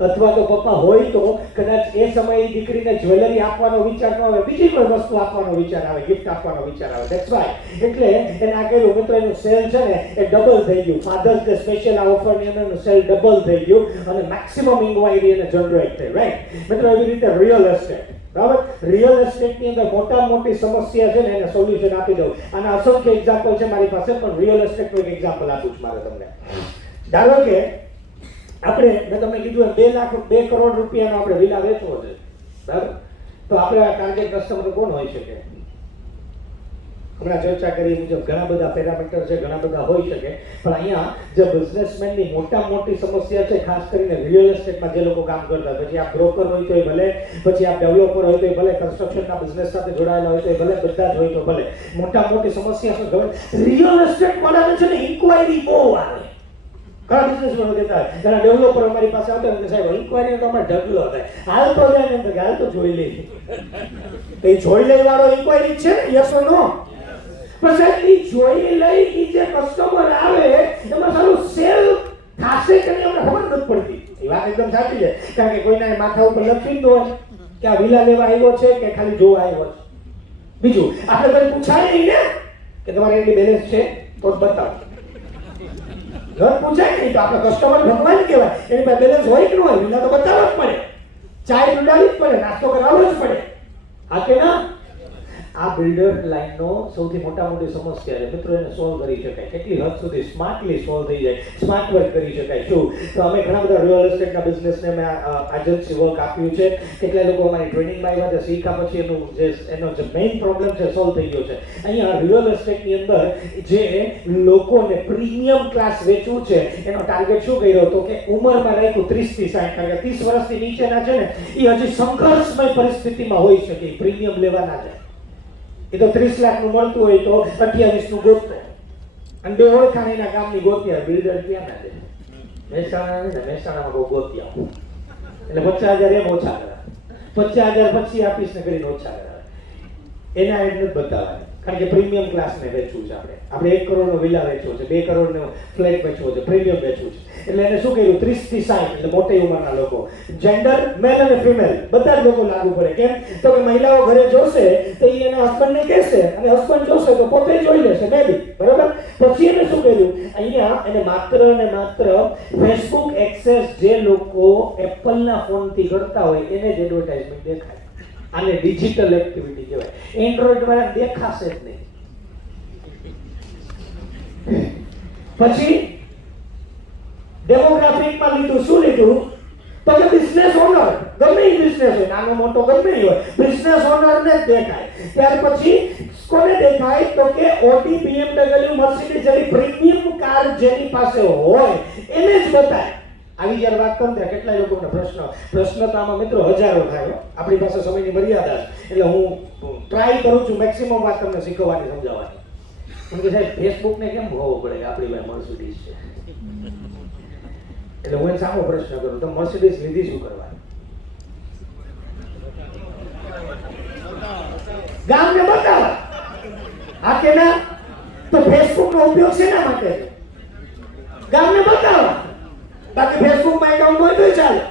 અથવા તો પપ્પા હોય તો કદાચ એ સમયે દીકરીને જ્વેલરી આપવાનો વિચાર ન આવે, બીજી કોઈ વસ્તુ આપવાનો વિચાર આવે, ગિફ્ટ આપવાનો વિચાર આવે. That's why. એટલે એને આ કહ્યું મિત્રો, એનું સેલ છે ને એ ડબલ થઈ ગયું. ફાધર્સ ડે સ્પેશિયલ આ ઓફરની અંદર એનું સેલ ડબલ થઈ ગયું અને મેક્સિમમ ઇન્ક્વાયરી એને જનરેટ થઈ, રાઈટ. મિત્રો એવી રીતે રિયલ એસ્ટેટ, બરાબર. રિયલ એસ્ટેટની અંદર મોટી સમસ્યા છે ને એને સોલ્યુશન આપી દઉં. આના અસંખ્ય એક્ઝામ્પલ છે મારી પાસે, પણ રિયલ એસ્ટેટનું એક એક્ઝામ્પલ આપું છું મારે તમને. ધારો કે આપણે, મેં તમને કીધું 2 કરોડ રૂપિયાનો આપણે વિલા વેચવો છે, બરાબર. તો આપણે ટાર્ગેટ કસ્ટમર કોણ હોઈ શકે? હમણાં ચર્ચા કરી મુજબ ઘણા બધા પેરામીટર છે, ઘણા બધા હોઈ શકે, પણ અહીંયા જે બિઝનેસમેનની મોટી સમસ્યા છે, ખાસ કરીને રિયલ એસ્ટેટમાં જે લોકો કામ કરતા, પછી આ બ્રોકર હોય તોય ભલે, પછી આ ડેવલપર હોય તોય ભલે, કન્સ્ટ્રક્શનના બિઝનેસ સાથે જોડાયેલા હોય તોય ભલે, બધા જ હોય તો ભલે, મોટી સમસ્યા શું ખબર? રિયલ એસ્ટેટ વાળાને છે ને ઇન્ક્વાયરી બહુ આવે. ઘણા બિઝનેસમેનો કહેતા હોય, ઘણા ડેવલપર અમારી પાસે આવતા હોય, સાહેબ ઇન્ક્વાયરી તો અમારે ઢગલો થાય, હાલ તો જાય ને, હાલ તો જોઈ લઈ. તો એ જોઈ લઈ વાળો ઇન્ક્વાયરી છે ને, યસ ઓર નો? પણ સાહેબ એ જોઈ લઈ એ જે કસ્ટમર આવે એમાં સારું સેલ થશે કે નહીં અમને ખબર નથી પડતી. એ વાત એકદમ સાચી છે, કારણ કે કોઈના માથા ઉપર લખી જ હોય કે આ વિલા લેવા આવ્યો છે કે ખાલી જોવા આવ્યો છે. બીજું આપણે કોઈ પૂછાય નહીં ને કે તમારે એટલી બેલેન્સ છે તો જ બતાવો. ઘર પૂછાય નહીં તો આપણે કસ્ટમર ભગવાન કહેવાય. એની પાસે બેલેન્સ હોય કે ન હોય એના તો બતાવવા જ પડે. ચાય પીવડાવવી જ પડે, નાસ્તો કરાવવો જ પડે. હા કે ના? આ બિલ્ડર લાઈનનો સૌથી મોટી સમસ્યા છે મિત્રો. એને સોલ્વ કરી શકાય કેટલી હદ સુધી સ્માર્ટલી સોલ્વ થઈ જાય, સ્માર્ટ વર્ક કરી શકાય. શું તો અમે ઘણા બધા રિયલ એસ્ટેટના બિઝનેસને અમે એજન્સી વર્ક આપ્યું છે. કેટલા લોકો અમારી ટ્રેનિંગમાં આવ્યા છે, શીખ્યા પછી એનો જે મેઇન પ્રોબ્લેમ છે સોલ્વ થઈ ગયો છે. અહીંયા રિયલ એસ્ટેટની અંદર જે લોકોને પ્રીમિયમ ક્લાસ વેચવું છે એનો ટાર્ગેટ શું કર્યો હતો કે ઉંમરમાં રાખ્યું 30 થી 60, કારણ કે 30 વર્ષથી નીચેના છે ને એ હજી સંઘર્ષમય પરિસ્થિતિમાં હોઈ શકે, પ્રીમિયમ લેવા ના જાય. એ તો 30 લાખનું મળતું હોય તો 28 નું ગોતતો, અને બે ઓળખાણીના કામની ગોત્યા. બિલ્ડર ક્યાં ના દે? મહેસાણા ને મહેસાણામાં કોઈ ગોત્યા એટલે 50,000 એમ ઓછા કરાવે, 50,000 પછી આપીશ ને કરીને ઓછા કરાવે. એના એડ નથી બતાવવાની, કારણ કે પ્રીમિયમ ક્લાસને વેચવું છે. આપણે 1 કરોડનો વિલા વેચવો છે, 2 કરોડનો ફ્લેટ વેચવો છે, પ્રીમિયમ વેચવું છે. એટલે એને શું કર્યું 30 થી 60 એટલે મોટી ઉંમરના લોકો, જેન્ડર મેલ અને ફિમેલ બધા જ લોકો લાગુ પડે. કેમ તો કે મહિલાઓ ઘરે જોશે તો એ એના હસબન્ડને કહેશે, અને હસબન્ડ જોશે તો પોતે જોઈ લેશે મે બી, બરાબર. પછી એને શું કર્યું અહીંયા એને માત્ર અને માત્ર ફેસબુક એક્સેસ જે લોકો એપલના ફોનથી કરતા હોય એને જ એડવર્ટાઇઝમેન્ટ દેખાય. આને ડિજિટલ એક્ટિવિટી કહેવાય. એન્ડ્રોઈડ વાળા દેખાશે જ નહીં. પછી ડેમોગ્રાફિકમાં લીધું, શું લીધું તો કે બિઝનેસ ઓનર, ગમે એ બિઝનેસ હોય, નાનો મોટો ગમે એ હોય, બિઝનેસ ઓનરને જ દેખાય. ત્યાર પછી કોને દેખાય તો કે ઓડી, BMW, મર્સિડીઝ જેવી પ્રીમિયમ કાર જેની પાસે હોય એને જ બતાય. આવી જ્યારે વાત કરું ત્યાં કેટલાય લોકોને પ્રશ્ન તો આમાં મિત્રો હજારો થાય. આપણી પાસે સમયની મર્યાદા છે એટલે હું ટ્રાય કરું છું મેક્સિમમ વાત તમને શીખવવાની, સમજાવવાની. કેમ કે સાહેબ ફેસબુકને કેમ હોવું પડે કે આપણી પાસે મર્સિડીઝ છે? એટલે હું સામો પ્રશ્ન કરું, તો મર્સિડીઝ લીધી શું કરવાની? ગામને બતાવવા. હા કે ના? તો ફેસબુક નો ઉપયોગ શેના માટે છે? ગામને બતાવવા. બાકી ફેસબુકમાં એકાઉન્ટ હોય તો ચાલે.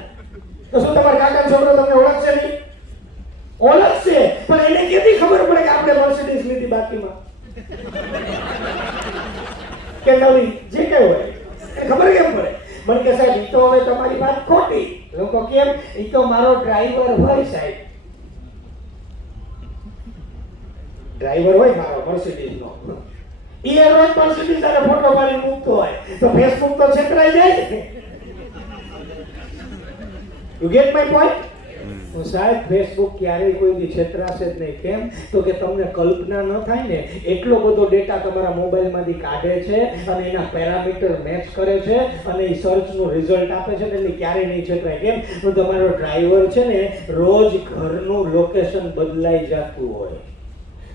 તો શું તમારા કાકા છોકરો તમને ઓળખશે નહીં? ઓળખશે, પણ એને કેવી ખબર પડે કે આપણે મર્સિડીઝ લીધી બાકીમાં કે નવી જે કઈ હોય એ ખબર કેમ પડે? મને કે સાહેબ ઈ તો હવે તમારી વાત ખોટી. લોકો કેમ? ઈ તો મારો ડ્રાઈવર હોય સાહેબ. ડ્રાઈવર હોય મારો મર્સિડીઝ નો, ઈ રોજ મર્સિડીઝ સાથે ફોટો પાડી મૂકતો હોય તો ફેસબુક તો છેતરાઈ જાય ને. You get my point? તો સાહેબ ફેસબુક ક્યારેય કોઈની છેતરાશે જ નહીં. કેમ તો કે તમને કલ્પના ન થાય ને એટલો બધો ડેટા તમારા મોબાઈલમાંથી કાઢે છે અને એના પેરામીટર મેચ કરે છે અને એ સર્ચનું રિઝલ્ટ આપે છે, એટલે ક્યારેય નહીં છેતરાય. કેમ તો તમારો ડ્રાઈવર છે ને રોજ ઘરનું લોકેશન બદલાઈ જતું હોય,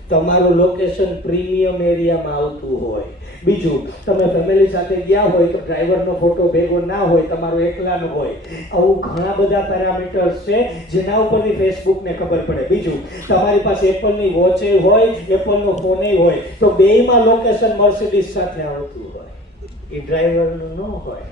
તમારું લોકેશન પ્રીમિયમ એરિયામાં આવતું હોય. બીજું, તમે ફેમિલી સાથે ગયા હોય તો ડ્રાઈવરનો ફોટો ભેગો ના હોય, તમારો એકલાનો હોય. આવું ઘણા બધા પેરામીટર્સ છે જેના ઉપરથી ફેસબુકને ખબર પડે. બીજું, તમારી પાસે એપલની વોચ હોય, એપલનો ફોન હોય, તો બેયમાં લોકેશન મર્સિડીઝ સાથે આવતું હોય, એ ડ્રાઈવરનું ન હોય.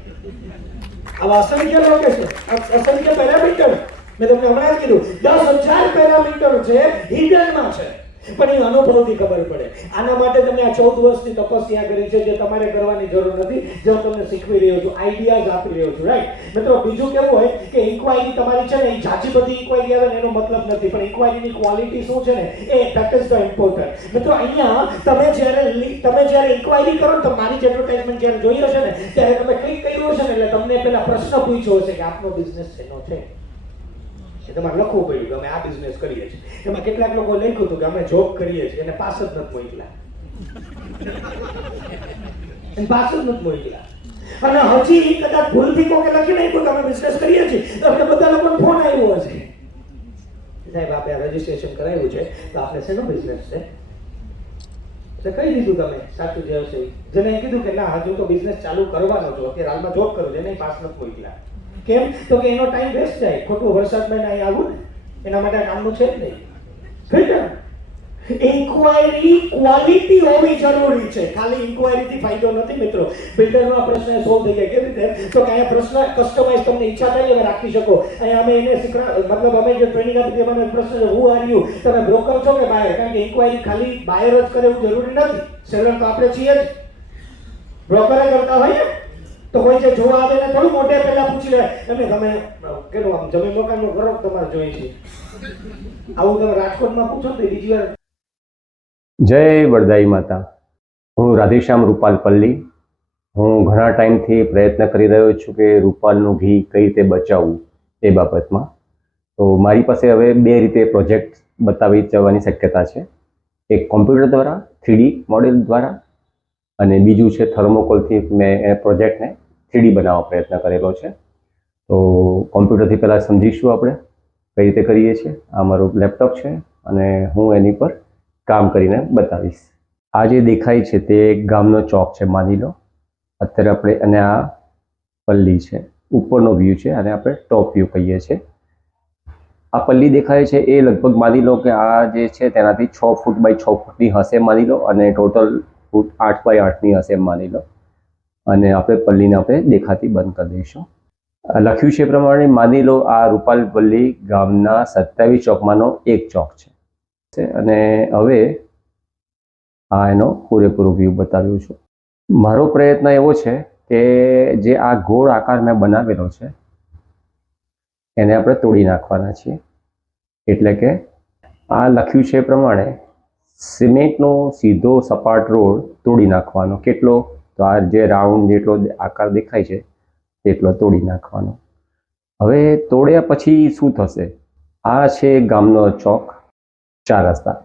આવા અસંખ્ય લોકેશન, અસંખ્ય પેરામીટર મેં તમને હમણાં જ કીધું 10,000 પેરામીટર છે હિડનમાં છે, પણ એ અનુભવથી ખબર પડે. આના માટે તમે આ 14 વર્ષની તપસ્યા કરી છે જે તમારે કરવાની જરૂર નથી, જે હું તમને શીખવી રહ્યો છું, આઈડિયાઝ આપી રહ્યો છું, રાઈટ? મિત્રો બીજું કેવું હોય કે ઇન્ક્વાયરી તમારી છે ને એ જાજી બધી ઇન્ક્વાયરી આવે ને એનો મતલબ નથી, પણ ઇન્ક્વાયરીની ક્વોલિટી શું છે ને એ ધેટ ઇઝ ધ ઇમ્પોર્ટન્ટ. મિત્રો અહીંયા તમે જ્યારે ઇન્ક્વાયરી કરો તો મારી જ એડવર્ટાઇઝમેન્ટ જ્યારે જોઈ હશે ને ત્યારે તમે ક્લિક કર્યું હશે ને એટલે તમને પહેલા પ્રશ્ન પૂછ્યો હશે કે આપનો બિઝનેસ શેનો છે. તમારે લખવું પડ્યું કે અમે આ બિઝનેસ કરીએ છીએ. એમાં કેટલાક લોકો લખ્યું હતું કે અમે જોબ કરીએ છીએ, એને પાસ જ નથી મોકલા, એને પાસ જ નથી મોકલા. અને હજી કદાચ ભૂલથી કોકે લખી નાખ્યું કે અમે બિઝનેસ કરીએ છીએ તો આપણે બધા લોકોને ફોન આવ્યો હશે, સાહેબ આપણે રજીસ્ટ્રેશન કરાવ્યું છે તો આપણે શેનો બિઝનેસ છે? એટલે કહી દીધું તમે સાચું જે હશે. જેને કીધું કે ના હજુ તો બિઝનેસ ચાલુ કરવાનો છો, અત્યારે હાલમાં જોબ કરું, એને પાસ નથી મોકલા. કેમ તો કે એનો ટાઈમ વેસ્ટ જાય, ખોટું વરસાદમાં અહીં આવું ને એના માટે કામનું છે જ નહીં. ઇન્ક્વાયરી ક્વોલિટી હોવી જરૂરી છે. ખાલી ઇન્ક્વાયરીથી ફાયદો નથી મિત્રો. બિલ્ડરનો આ પ્રશ્ન સોલ્વ થઈ જાય કેવી રીતે? તો કે અહીંયા પ્રશ્ન કસ્ટમાઇઝ તમને ઈચ્છા થાય એવા રાખી શકો. અહીંયા અમે એને મતલબ અમે જે ટ્રેનિંગ આપી હતી એમાં પ્રશ્ન છે હુ આર યુ, તમે બ્રોકર છો કે બાયર? કારણ કે ઇન્ક્વાયરી ખાલી બાયર જ કરે એવું જરૂરી નથી. સેલર તો આપણે છીએ જ, બ્રોકરે કરતા હોય ને. તો કોઈ જે જોવા આવે ને થોડું મોઢે પહેલા પૂછી લે એમને તમે કેવું આમ જમીન મકાનનો કરો તમારે જોઈએ છે. આવું તમે રાજકોટમાં પૂછો તો બીજી વાર. જય વરદાઈ માતા. હું રાધેશ્યામ રૂપાલ પલ્લી. હું ઘણા ટાઈમથી પ્રયત્ન કરી રહ્યો છું કે રૂપાલનું ઘી કઈ રીતે બચાવવું એ બાબતમાં. તો મારી પાસે હવે બે રીતે પ્રોજેક્ટ બતાવી જવાની શક્યતા છે. એક કોમ્પ્યુટર દ્વારા 3D મોડેલ દ્વારા, અને બીજું છે થર્મોકોલથી મેં એ પ્રોજેક્ટને 3D બનાવવા પ્રયત્ન કરેલો છે. તો કોમ્પ્યુટરથી પહેલાં સમજીશું આપણે કઈ રીતે કરીએ છીએ. આ મારું લેપટોપ છે અને હું એની પર કામ કરીને બતાવીશ. આ જે દેખાય છે તે ગામનો ચોક છે માની લો. અત્યારે આપણે, અને આ પલ્લી છે, ઉપરનો વ્યૂ છે, અને આપણે ટોપ વ્યૂ કહીએ છીએ. આ પલ્લી દેખાય છે એ લગભગ માની લો કે આ જે છે તેનાથી 6 ફૂટ બાય 6 ફૂટની હશે માની લો, અને ટોટલ ફૂટ 8 બાય 8ની હશે માની લો. અને આપણે પલ્લીને આપણે દેખાતી બંધ કરી દઈશું. લખ્યું છે એ પ્રમાણે માની લો આ રૂપાલ પલ્લી ગામના 27 ચોકમાંનો એક ચોક છે. અને હવે આ એનો પૂરેપૂરો વ્યૂ બતાવ્યો છું. મારો પ્રયત્ન એવો છે કે જે આ ગોળ આકાર મેં બનાવેલો છે એને આપણે તોડી નાખવાના છીએ. એટલે કે આ લખ્યું છે એ પ્રમાણે સિમેન્ટનો સીધો સપાટ રોડ તોડી નાખવાનો. કેટલો? તો આ જે રાઉન્ડ જેટલો આકાર દેખાય છે તેટલો તોડી નાખવાનો. હવે તોડ્યા પછી શું થશે? આ છે ગામનો ચોક. 4 રસ્તા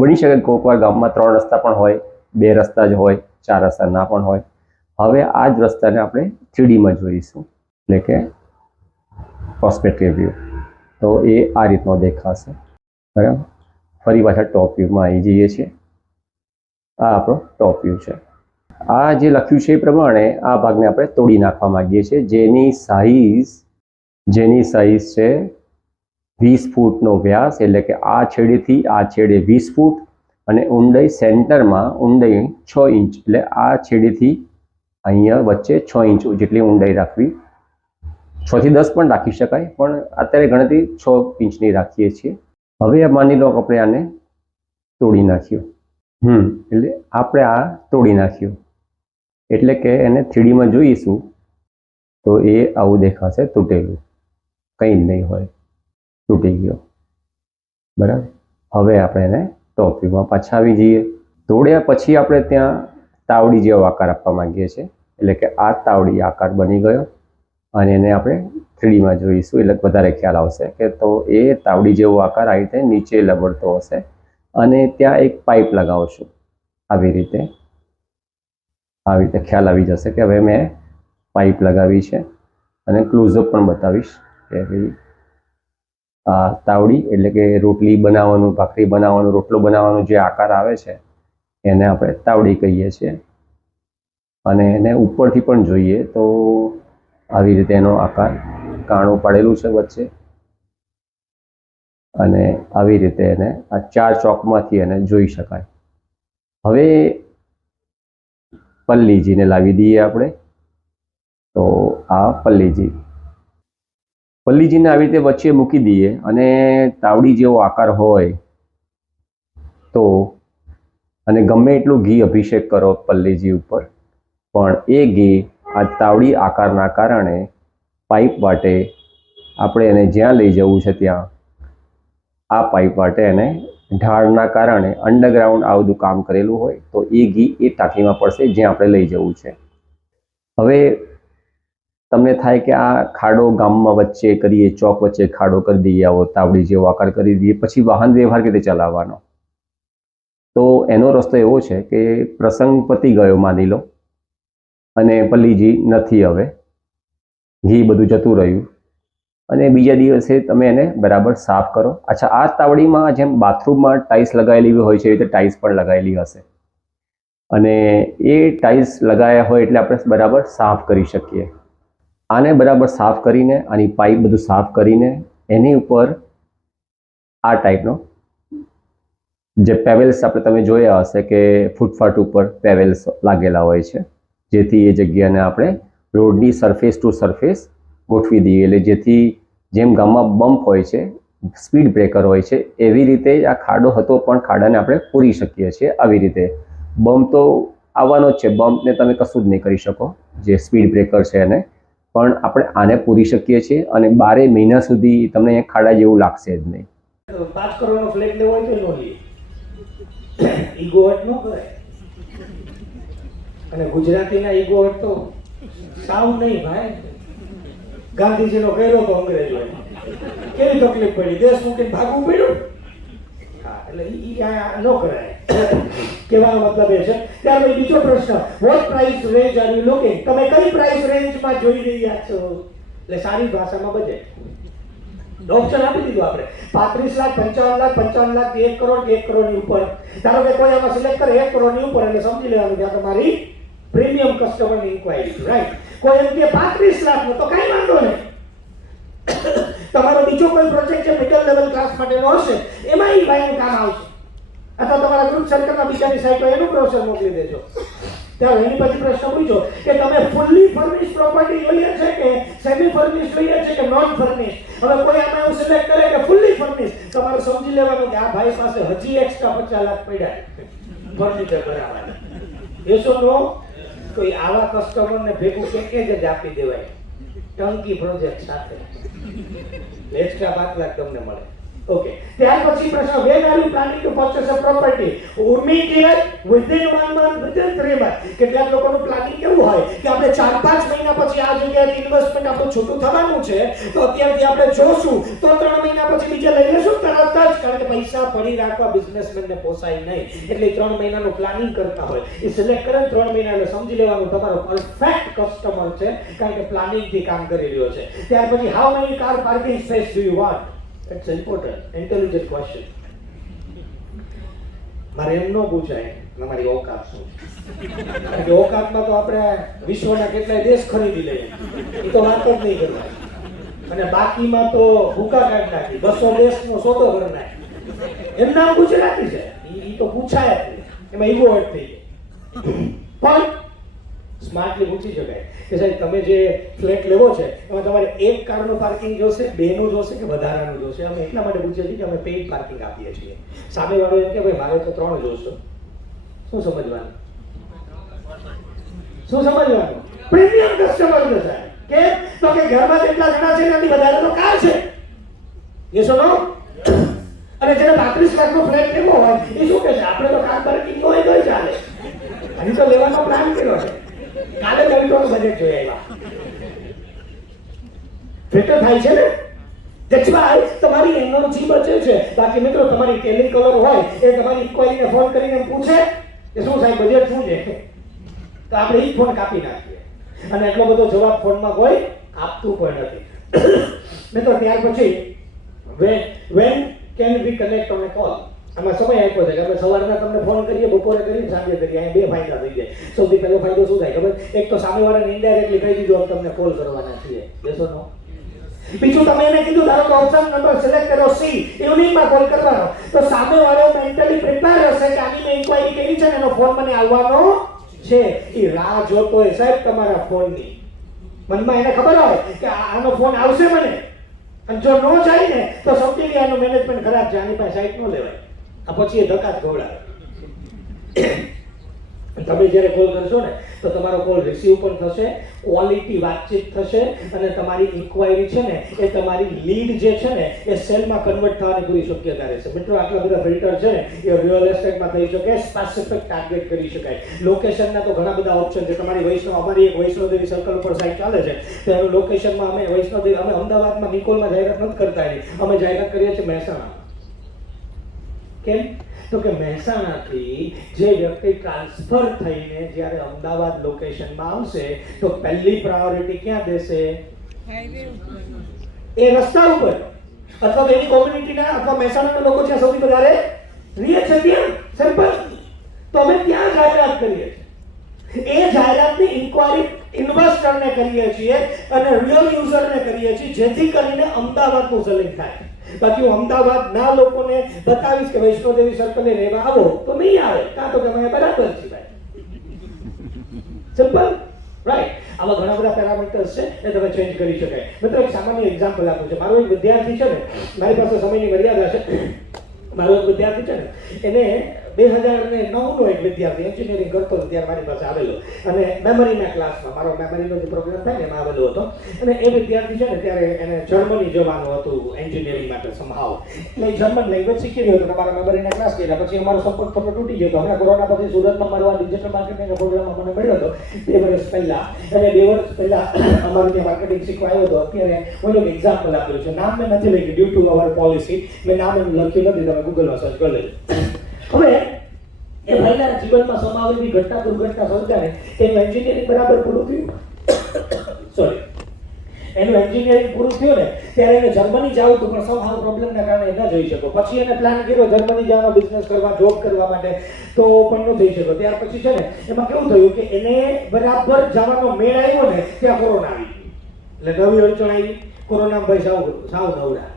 બની શકે. કોઈક વાર ગામમાં 3 રસ્તા પણ હોય, 2 રસ્તા જ હોય, 4 રસ્તા ના પણ હોય. હવે આ જ રસ્તાને આપણે 3Dમાં જોઈશું, એટલે કે પર્સપેક્ટિવ વ્યૂ. તો એ આ રીતનો દેખાશે. બરાબર. ફરી પાછા ટોપ વ્યૂમાં આવી જઈએ છીએ. આ આપણો ટોપ વ્યૂ છે. આ જે લખ્યું છે એ પ્રમાણે આ ભાગને આપણે તોડી નાખવા માંગીએ છીએ, જેની સાઈઝ છે 20 ફૂટનો વ્યાસ. એટલે કે આ છેડેથી આ છેડે 20 ફૂટ, અને ઊંડાઈ સેન્ટરમાં ઊંડાઈ 6 ઇંચ. એટલે આ છેડેથી અહીંયા વચ્ચે 6 ઇંચ જેટલી ઊંડાઈ રાખવી. 6 થી 10 પણ રાખી શકાય, પણ અત્યારે ગણતરી 6 ઇંચની રાખીએ છીએ. હવે માની લો આપણે આને તોડી નાખ્યું. એટલે આપણે આ તોડી નાખ્યું, એટલે કે એને 3Dમાં જોઈશું તો એ આવું દેખાશે, તૂટેલું, કંઈ જ નહીં હોય, તૂટી ગયો. બરાબર. હવે આપણે એને ટોપ વ્યૂમાં પાછા આવી જઈએ. તોડ્યા પછી આપણે ત્યાં તાવડી જેવો આકાર આપવા માંગીએ છીએ. એટલે કે આ તાવડી આકાર બની ગયો, અને એને આપણે 3Dમાં જોઈશું એટલે વધારે ખ્યાલ આવશે કે તો એ તાવડી જેવો આકાર આ રીતે નીચે લબડતો હશે. અને ત્યાં એક પાઇપ લગાવશું. આવી રીતે ખ્યાલ આવી જશે કે હવે મેં પાઇપ લગાવી છે. અને ક્લોઝઅપ પણ બતાવીશ કે ભાઈ આ તાવડી, એટલે કે રોટલી બનાવવાનું, ભાખરી બનાવવાનું, રોટલો બનાવવાનો જે આકાર આવે છે એને આપણે તાવડી કહીએ છીએ. અને એને ઉપરથી પણ જોઈએ તો આવી રીતે એનો આકાર કાણું પાડેલું છે વચ્ચે, અને આવી રીતે એને આ 4 ચોકમાંથી એને જોઈ શકાય. હવે પલ્લીજીને લાવી દઈએ આપણે. તો આ પલ્લીજીને આવી રીતે વચ્ચે મૂકી દઈએ, અને તાવડી જેવો આકાર હોય તો, અને ગમે એટલું ઘી અભિષેક કરો પલ્લીજી ઉપર, પણ એ ઘી આ તાવડી આકારના કારણે પાઇપ વાટે આપણે એને જ્યાં લઈ જવું છે ત્યાં આ પાઇપ વાટે એને ઢાળના કારણે અંડરગ્રાઉન્ડ આ બધું કામ કરેલું હોય તો એ ઘી એ ટાંકીમાં પડશે જ્યાં આપણે લઈ જવું છે. હવે તમને થાય કે આ ખાડો ગામમાં વચ્ચે કરીએ, ચોક વચ્ચે ખાડો કરી દઈએ, આવો તાવડી જેવો આકાર કરી દઈએ, પછી વાહન વ્યવહાર કેવી રીતે ચલાવવાનો? તો એનો રસ્તો એવો છે કે પ્રસંગ પતી ગયો માની લો, અને પલ્લીજી નથી, હવે ઘી બધું જતું રહ્યું, અને બીજા દિવસે તમે એને બરાબર સાફ કરો. અચ્છા, આ તાવડીમાં જેમ બાથરૂમમાં ટાઇલ્સ લગાવેલી હોય છે એ રીતે ટાઇલ્સ પણ લગાવેલી હશે, અને એ ટાઇલ્સ લગાવ્યા હોય એટલે આપણે બરાબર સાફ કરી શકીએ. આને બરાબર સાફ કરીને, આની પાઇપ બધું સાફ કરીને એની ઉપર આ ટાઈપનો જે પેવેલ્સ આપણે તમે જોયા હશે કે ફૂટપાથ ઉપર પેવેલ્સ લાગેલા હોય છે, જેથી એ જગ્યાને આપણે રોડની સરફેસ ટુ સરફેસ ગોઠવી દઈએ, એટલે જેથી જેમ ગામમાં બમ્પ હોય છે, સ્પીડ બ્રેકર હોય છે, એવી રીતે આ ખાડો હતો પણ ખાડાને આપણે પૂરી શકીએ છીએ. આવી રીતે બમ્પ તો આવવાનો જ છે, બમ્પને તમે કશું જ નહીં કરી શકો, જે સ્પીડ બ્રેકર છે એને, પણ આપણે આને પૂરી શકીએ છીએ અને 12 મહિના સુધી તમને અહીંયા ખાડા જેવું લાગશે જ નહીં. 5 કરોડનો ફ્લેટ લેવો હોય તો નો લે, ઈગો હટ ન કરાય. અને ગુજરાતીના ઈગો હટ તો સાવ નહીં ભાઈ. ગાંધીજીનો કર્યો તો અંગ્રેજો કેવી તકલીફ પડી, દેશ મૂકીને ભાગવું પડ્યું. હા, એટલે ઈ આ ન કરાય. કહેવાનો મતલબ એ છે. ત્યાર પછી બીજો પ્રશ્ન, what price range are you looking? તમે કઈ પ્રાઇસ રેન્જમાં જોઈ રહ્યા છો? એટલે સારી ભાષામાં બજેટ ઓપ્શન આપી દીધું આપણે. 35 લાખ, 55 લાખ, 55 લાખ, 1 કરોડ, 1 કરોડની ઉપર. ધારો કે કોઈ આમાં સિલેક્ટ કરે 1 કરોડની ઉપર, એટલે સમજી લેવાનું કે આ તમારી પ્રીમિયમ કસ્ટમરની ઇન્ક્વાયરી, રાઈટ? કોઈ એમ કે 35 લાખનો, તો કઈ વાંધો નહીં. તમારો બીજો કોઈ પ્રોજેક્ટ છે મિડલ લેવલ ક્લાસ માટેનો હશે, એમાં ઈ ભાઈનું કામ આવશે. અથવા તમારા ગ્રુપ સર્કલમાં બીજાની સાઈટ હોય એનું બ્રોશર મોકલી દેજો. ત્યારે એની પછી પ્રશ્ન પૂછો કે તમે ફૂલ્લી ફર્નિશ પ્રોપર્ટી જોઈએ છે કે સેમી ફર્નિશ જોઈએ છે કે નોન ફર્નિશ? હવે કોઈ આમાં એવું સિલેક્ટ કરે કે ફૂલ્લી ફર્નિશ, તમારે સમજી લેવાનું કે આ ભાઈ પાસે હજી એક્સ્ટ્રા 50 લાખ પડ્યા ફર્નિચર કરાવવાના. એસો નો કોઈ આવા કસ્ટમરને ભેગું પેકેજ જ આપી દેવાય ટંકી પ્રોજેક્ટ સાથે, એક્સ્ટ્રા 5 લાખ તમને મળે. ઓકે, ત્યાર પછી પ્રશ્ન, when are you planning to purchase a property? Immediate, within 1 month, within 3 months? કેટલાક લોકોનું પ્લાનિંગ કેવું હોય કે આપણે 4-5 મહિના પછી આ જગ્યાએ ઇન્વેસ્ટમેન્ટ આપણું છૂટું થવાનું છે, તો અત્યારથી આપણે જોશું, તો 3 મહિના પછી બીજે લઈ લેશું તરત જ, કારણ કે પૈસા પડી રાખવા બિઝનેસમેનને પોસાય નહીં, એટલે 3 મહિનાનું પ્લાનિંગ કરતા હોય. એ સિલેક્ટ કરે 3 મહિના, એટલે સમજી લેવાનું તમારો પરફેક્ટ કસ્ટમર છે, કારણ કે પ્લાનિંગથી કામ કરી રહ્યો છે. ત્યાર પછી, how many car parking space do you want? It's important, intelligent question. મારે એમ ન પૂછાય તમારી ઓકાત શું છે, કારણ કે ઓકાતમાં તો આપણે વિશ્વના કેટલાય દેશ ખરીદી લઈએ, એ તો વાત જ નહીં કરવાની. અને બાકીમાં તો ભૂકા કાઢી નાખી, 200 દેશનો સોદો કરી નાખી. એમ નામ ગુજરાતી છે, એ તો પૂછાય જ નહીં, એમાં ઈગો હટ થઈ જાય. પણ સ્માર્ટલી પૂછી શકાય કે સાહેબ તમે જે ફ્લેટ લેવો છે એમાં તમારે 1 કારનું પાર્કિંગ જોશે, 2 નું જોશે કે વધારાનું જોશે? અમે એટલા માટે પૂછીએ છીએ કે અમે પેઇડ પાર્કિંગ આપીએ છીએ. સામેવાળો એમ કે ભાઈ મારે તો 3 જોશે. શું સમજવાનું? શું સમજવાનું? પ્રીમિયમ કસ્ટમર છે સાહેબ. કેમ? તો કે ઘરમાં જેટલા જણા છે એનાથી વધારે તો કાર છે. યસ ઓર નો? અને જેને 35 લાખનો ફ્લેટ લેવો હોય એ શું કહે છે, આપણે તો કાર પાર્કિંગ હોય તો ચાલે. હજી તો લેવાનો પ્લાન કર્યો છે, કાલે દલિતોનું બજેટ જોઈ આવ્યા. ફિલ્ટર થાય છે ને, ધેટ્સ વાય તમારી એનર્જી બચે છે. બાકી મિત્રો તમારી ટેલી કલર હોય એ તમારી ઇક્વાલીને ફોન કરીને પૂછે કે શું સાહેબ બજેટ શું છે, તો આપણે ઈ ફોન કાપી નાખીએ, અને એટલો બધો જવાબ ફોનમાં કોઈ આપતું પણ નથી. મિત્રો ત્યાર પછી when can we connect on a call? આમાં સમય આપ્યો છે કે આપણે સવારના તમને ફોન કરીએ, બપોરે કરીએ, સાંજે કરીએ. અહીંયા 2 ફાયદા થઈ જાય. સૌથી પહેલો ફાયદો શું થાય ખબર? એક તો સામેવાળાને ઇનડાયરેક્ટલી કહી દીધું અમે તમને કોલ કરવાના છીએ. યસ ઓર નો? બીજું તમે એને કીધું ધારો કે ઓપ્શન નંબર સિલેક્ટ કર્યો સી, ઇવનિંગમાં કોલ કરવાનો, તો સામેવાળો મેન્ટલી પ્રિપેર હશે કે આની મેં ઇન્ક્વાયરી કરી છે ને એનો ફોન મને આવવાનો છે. એ રાહ જોતો હોય સાહેબ તમારા ફોનની. મનમાં એને ખબર હોય કે આનો ફોન આવશે મને, અને જો નો જાય ને તો સમજી લે આનું મેનેજમેન્ટ ખરાબ છે, આની પાસે સાઈટ ન લેવાય. આ પછી એ ધક્કા જ ખવડાવે. તમે જ્યારે કોલ કરશો ને તો તમારો કોલ રિસીવ પણ થશે, ક્વોલિટી વાતચીત થશે, અને તમારી ઇન્ક્વાયરી છે ને એ તમારી લીડ જે છે ને એ સેલમાં કન્વર્ટ થવાની પૂરી શક્યતા રહેશે. મિત્રો આટલા બધા ફિલ્ટર છે ને એ રિયલ એસ્ટેટમાં થઈ શકે, સ્પેસિફિક ટાર્ગેટ કરી શકાય. લોકેશનના તો ઘણા બધા ઓપ્શન છે. તમારી અમારી એક વૈષ્ણોદેવી સર્કલ ઉપર સાઇટ ચાલે છે, તો એનું લોકેશનમાં અમે અમદાવાદમાં નિકોલમાં જાહેરાત નથી કરતા એની, અમે જાહેરાત કરીએ છીએ મહેસાણા. કેમ? તો કે મહેસાણાથી જે વ્યક્તિ ટ્રાન્સફર થઈને જ્યારે અમદાવાદ લોકેશનમાં આવશે તો પહેલી પ્રાયોરિટી ક્યાં દેશે? એ રસ્તા ઉપર, અથવા એની કોમ્યુનિટીના અથવા મહેસાણાના લોકો જ્યાં સૌથી વધારે રહે છે ત્યાં. સિમ્પલ. તો અમે ત્યાં જાહેરાત કરીએ છીએ. એ જાહેરાતની ઇન્ક્વાયરી ઇન્વેસ્ટરને કરીએ છીએ અને રિયલ યુઝરને કરીએ છીએ, જેથી કરીને અમદાવાદનું સેલિંગ થાય. બાકી હું અમદાવાદના લોકોને બતાવીશ કે વૈષ્ણોદેવી સર્કલે રહેવા આવો તો નહીં આવે, કાં તો તમે બરાબર છે ભાઈ. Simple, right. આવા ઘણા બધા પેરામીટર્સ છે એ તમે ચેન્જ કરી શકાય. મિત્રો એક સામાન્ય એક્ઝામ્પલ આપું છું. મારો એક વિદ્યાર્થી છે ને, મારી પાસે સમયની મર્યાદા છે. મારો એક વિદ્યાર્થી છે ને, એને 2009નો એક વિદ્યાર્થી એન્જિનિયરિંગ કરતો હતો ત્યારે મારી પાસે આવેલો અને મેમરીના ક્લાસમાં, મારો મેમરીનો જે પ્રોગ્રામ થાય ને એમાં આવેલો હતો. અને એ વિદ્યાર્થી છે ને ત્યારે એને જર્મની જવાનું હતું એન્જિનિયરિંગ માટે સંભાવ, એટલે જર્મન લેંગ્વેજ શીખી રહ્યો હતો. મારા મેમરીના ક્લાસ કર્યા પછી અમારો સંપર્ક થોડો તૂટી ગયો હતો. હમણાં કોરોના પછી સુરતમાં મારો આ ડિજિટલ માર્કેટિંગના પ્રોગ્રામમાં મને મળ્યો હતો 2 વર્ષ પહેલા. અને 2 વર્ષ પહેલા અમારું ત્યાં માર્કેટિંગ શીખવા આવ્યો હતો. અત્યારે હું એક એક્ઝામ્પલ આપ્યું છે, નામ મેં નથી લખ્યું ડ્યુ ટુ અવર પોલિસી, મેં નામ એમ લખ્યું નથી, તમે ગૂગલમાં સર્ચ કરી લેજો. હવે એ ભાઈના જીવનમાં સમાવેલી ઘટના દુર્ઘટના સર્જાને એનું એન્જિનિયરિંગ બરાબર પૂરું થયું, સોરી એનું એન્જિનિયરિંગ પૂરું થયું ને ત્યારે એને જર્મની જવું હતું, પણ સમહાવ પ્રોબ્લેમના કારણે ન જઈ શકો. પછી એને પ્લાન કર્યો જર્મની જવાનો, બિઝનેસ કરવા, જોબ કરવા માટે, તો પણ ન જઈ શકો. ત્યાર પછી છે ને એમાં કેવું થયું કે એને બરાબર જવાનો મેળ આવ્યો ને ત્યાં કોરોના આવી ગઈ, એટલે નવી અડચણ આવી. કોરોના ભાઈ સાવ નવરા.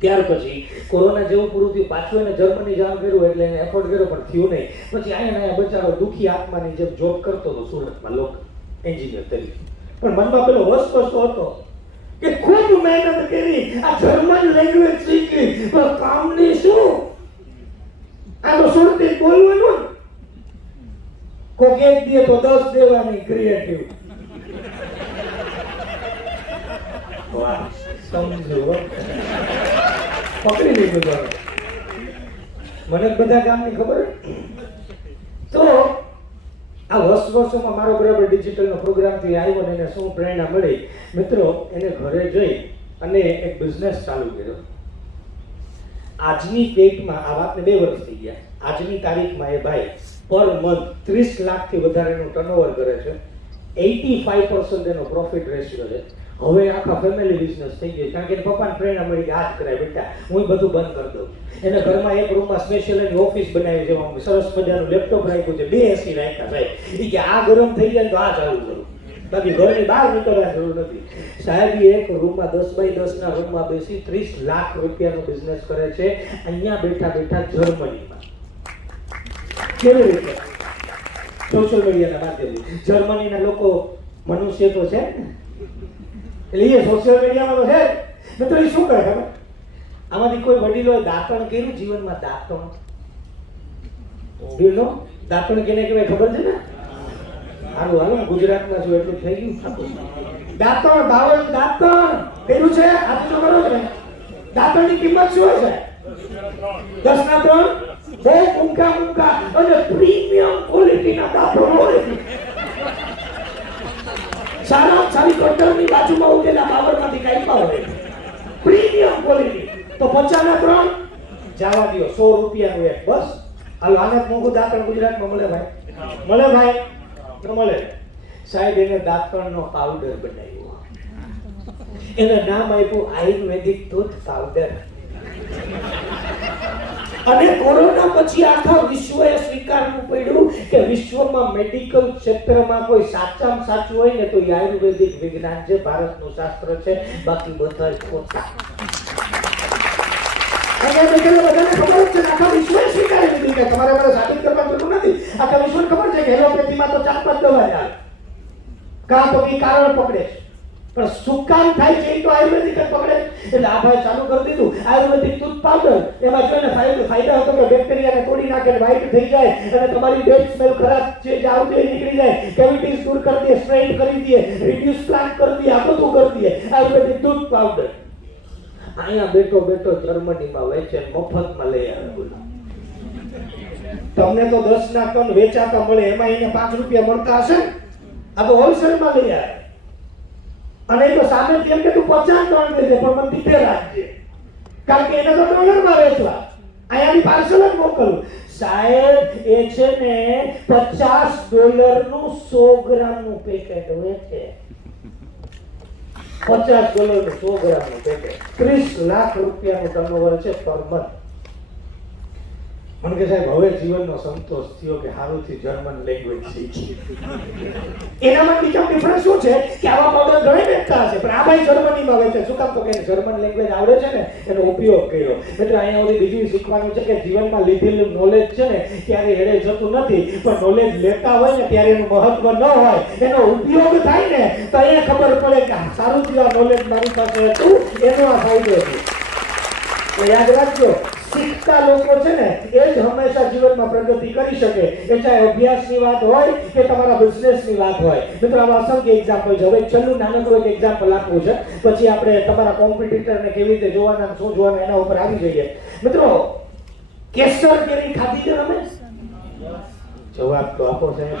ત્યાર પછી કોરોના જેવું પૂરું થયું, પાછું એને જર્મની જવાનું કર્યું એટલે એને એફોર્ડ કર્યો પણ થયું નહીં. પછી અહીંયા બચારો દુઃખી આત્માની જેમ જોબ કરતો હતો સુરતમાં લોકલ એન્જિનિયર તરીકે. પણ મનમાં પેલો વસવસો હતો કે ખૂબ મહેનત કરી, આ જર્મન લેંગ્વેજ શીખી, પણ કામની શું? આ તો સુરતી બોલવાનું, કોક એક દે તો 10 દેવાની ક્રિએટિવ. વાહ, સમજો પકડી લીધું બરાબર. મને બધા કામની ખબર. તો આ વર્ષોમાં મારો બરાબર ડિજિટલનો પ્રોગ્રામથી આવ્યો ને એને શું પ્રેરણા મળી મિત્રો, એને ઘરે જઈ અને એક બિઝનેસ ચાલુ કર્યો. આજની ડેટમાં, આ વાતને 2 વર્ષ થઈ ગયા, આજની તારીખમાં એ ભાઈ પર મંથ 30 લાખથી વધારેનું ટર્નઓવર કરે છે, 85% એનો પ્રોફિટ રેશિયો છે. હવે આખા ફેમિલી બિઝનેસ થઈ ગયો, કારણ કે પપ્પાને પ્રેરણા મળી કે આ જ કરાય બેટા, હું બધું બંધ કરી દઉં. એને ઘરમાં એક રૂમમાં સ્પેશિયલ એની ઓફિસ બનાવી છે, સરસ મજાનું લેપટોપ રાખ્યું છે, 2 AC રાખ્યા સાહેબ. એ કે આ ગરમ થઈ જાય તો આ ચાલુ કરું, બાકી ઘરની બહાર નીકળવાની જરૂર નથી. સાહેબ એક રૂમમાં 10 બાય 10ના રૂમમાં બેસી 30 લાખ રૂપિયાનો બિઝનેસ કરે છે અહીંયા બેઠા બેઠા જર્મનીમાં. કેવી રીતે? સોશિયલ મીડિયાના માધ્યમથી. જર્મનીના લોકો મનુષ્ય તો છે એટલે એ સોશિયલ મીડિયામાં તો છે. મિત્રો એ શું કરે ખબર? આમાંથી કોઈ વડીલોએ દાંતણ કર્યું જીવનમાં? દાંતણ દાંતણ કેને કહેવાય ખબર છે ને? હાલો હાલો, ગુજરાતમાં છું એટલું થઈ ગયું. દાંતણ, બાવન દાંતણ કર્યું છે. આ તો કરો છે. દાંતણની કિંમત શું હશે? 10 ના 3. બહુ મૂંગા અને પ્રીમિયમ ક્વોલિટીના દાંતણ હોય. સારી કટરની બાજુમાં ઉગેલા બાવરમાંથી કાપ્યા હોય, પ્રીમિયમ ક્વોલિટી. તો 50 ના 3 જવા દો, 100 રૂપિયાનું એક. બસ હાલો, આને મોંઘું દાંતણ ગુજરાતમાં મળે ભાઈ? મળે ભાઈ? ન મળે. સાહેબ એને દાંતણનો પાવડર બનાવ્યો, એને નામ આપ્યું આયુર્વેદિક ટૂથ પાવડર. અને કોરોના પછી આખા વિશ્વએ સ્વીકારવું પડ્યું કે વિશ્વમાં મેડિકલ ક્ષેત્રમાં કોઈ સાચામાં સાચું હોય ને તો આયુર્વેદિક વિજ્ઞાન છે, ભારતનું શાસ્ત્ર છે, બાકી બધા ખોટા. બધાને ખબર છે, આખા વિશ્વએ સ્વીકારી લીધું કે તમારે મને સાબિત કરવાની જરૂર નથી. આખા વિશ્વને ખબર છે કે એલોપેથીમાં તો 4-5 દવા ચાલે, કાં તો એ કારણ પકડે છે, પણ શું કામ થાય છે એ તો આયુર્વેદિક જ પકડે. એટલે આ ભાઈ ચાલુ કરી દીધું આયુર્વેદિક ટૂથ પાવડર. એમાં જોઈને ફાયદા હતો કે બેક્ટેરિયાને તોડી નાખે, વ્હાઇટ થઈ જાય અને તમારી બેડ સ્મેલ ખરાબ છે જે આવતી નીકળી જાય, કેવિટીઝ દૂર કરી દે, સ્ટ્રેઇટ કરી દે, રિડ્યુસ પ્લાન્ટ કરી દે, આ બધું કરી દે આયુર્વેદિક ટૂથ પાવડર. અહીંયા બેઠો જર્મનીમાં વેચે, મફતમાં લઈ આવે. તમને તો 10 ના ટન વેચાતા મળે, એમાં એને 5 રૂપિયા મળતા હશે. આ તો હોલસેલમાં લઈ આવે. અને તો સામેથી એમ કે તું 50 ટન લેજે પણ મને 70 રાખજે, કારણ કે એને તો ડોલરમાં વેચવા, અહીંયાથી પાર્સલ જ મોકલું. સાહેબ એ છે ને $50 નું 100 ગ્રામનું પેકેટ વેચે. $50 નું 100 ગ્રામનું પેકેટ, 30 લાખ રૂપિયાનું ટર્નઓવર છે પર મંથ. મને કે સાહેબ હવે જીવનનો સંતોષ થયો કે સારુંથી જર્મન લેંગ્વેજ શીખી. એનામાં બીજો ડિફરન્સ શું છે કે આવા પાવડર ઘણા વેચતા હશે, પણ આ ભાઈ જર્મનીમાં વેચે. શું કામ? તો કે જર્મન લેંગ્વેજ આવડે છે ને, એનો ઉપયોગ કર્યો. એટલે અહીંયા સુધી બીજું શીખવાનું છે કે જીવનમાં લીધેલું નોલેજ છે ને ત્યારે એડે જતું નથી, પણ નોલેજ લેતા હોય ને ત્યારે એનું મહત્વ ન હોય, એનો ઉપયોગ થાય ને તો અહીંયા ખબર પડે કે સારુંથી આ નોલેજ મારી પાસે હતું, એનો આ ફાયદો છે. તો યાદ રાખજો, શીખતા લોકો છે ને એ જ હંમેશા જીવનમાં પ્રગતિ કરી શકે. એ ચાહે અભ્યાસની વાત હોય કે તમારા બિઝનેસની વાત હોય. મિત્રો, આવા અસંખ્ય એક્ઝામ્પલ છે. હવે છેલ્લું નાનકડું એક એક્ઝામ્પલ આપવું છે, પછી આપણે તમારા કોમ્પિટિટરને કેવી રીતે જોવાના, શું જોવાના, એના ઉપર આવી જઈએ. મિત્રો, કેસર કેરી ખાધી છે તમે? જવાબ તો આપો સાહેબ.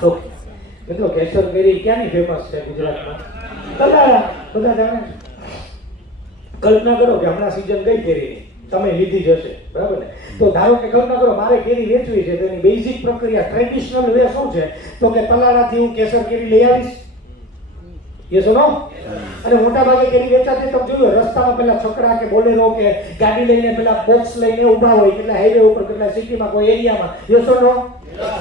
તો મિત્રો, કેસર કેરી ક્યાંની ફેમસ છે ગુજરાતમાં? બધા જાણે. કલ્પના કરો કે હમણાં સીઝન કઈ કેરીની તમે લીધી જશે, બરાબર ને? તો ધારો કે કલ્પના કરો મારે કેરી વેચવી છે, તો એની બેઝિક પ્રક્રિયા, ટ્રેડિશનલ વે શું છે? તો કે તલાળાથી હું કેસર કેરી લઈ આવીશ. યસ ઓર નો? અને મોટા ભાગે કેરી વેચાતી તમે જોયું રસ્તામાં પેલા છકડા કે બોલેરો કે ગાડી લઈને પેલા બોક્સ લઈને ઊભા હોય, કેટલા હાઈવે ઉપર, કેટલા સિટીમાં, કોઈ એરિયામાં. યસ ઓર નો?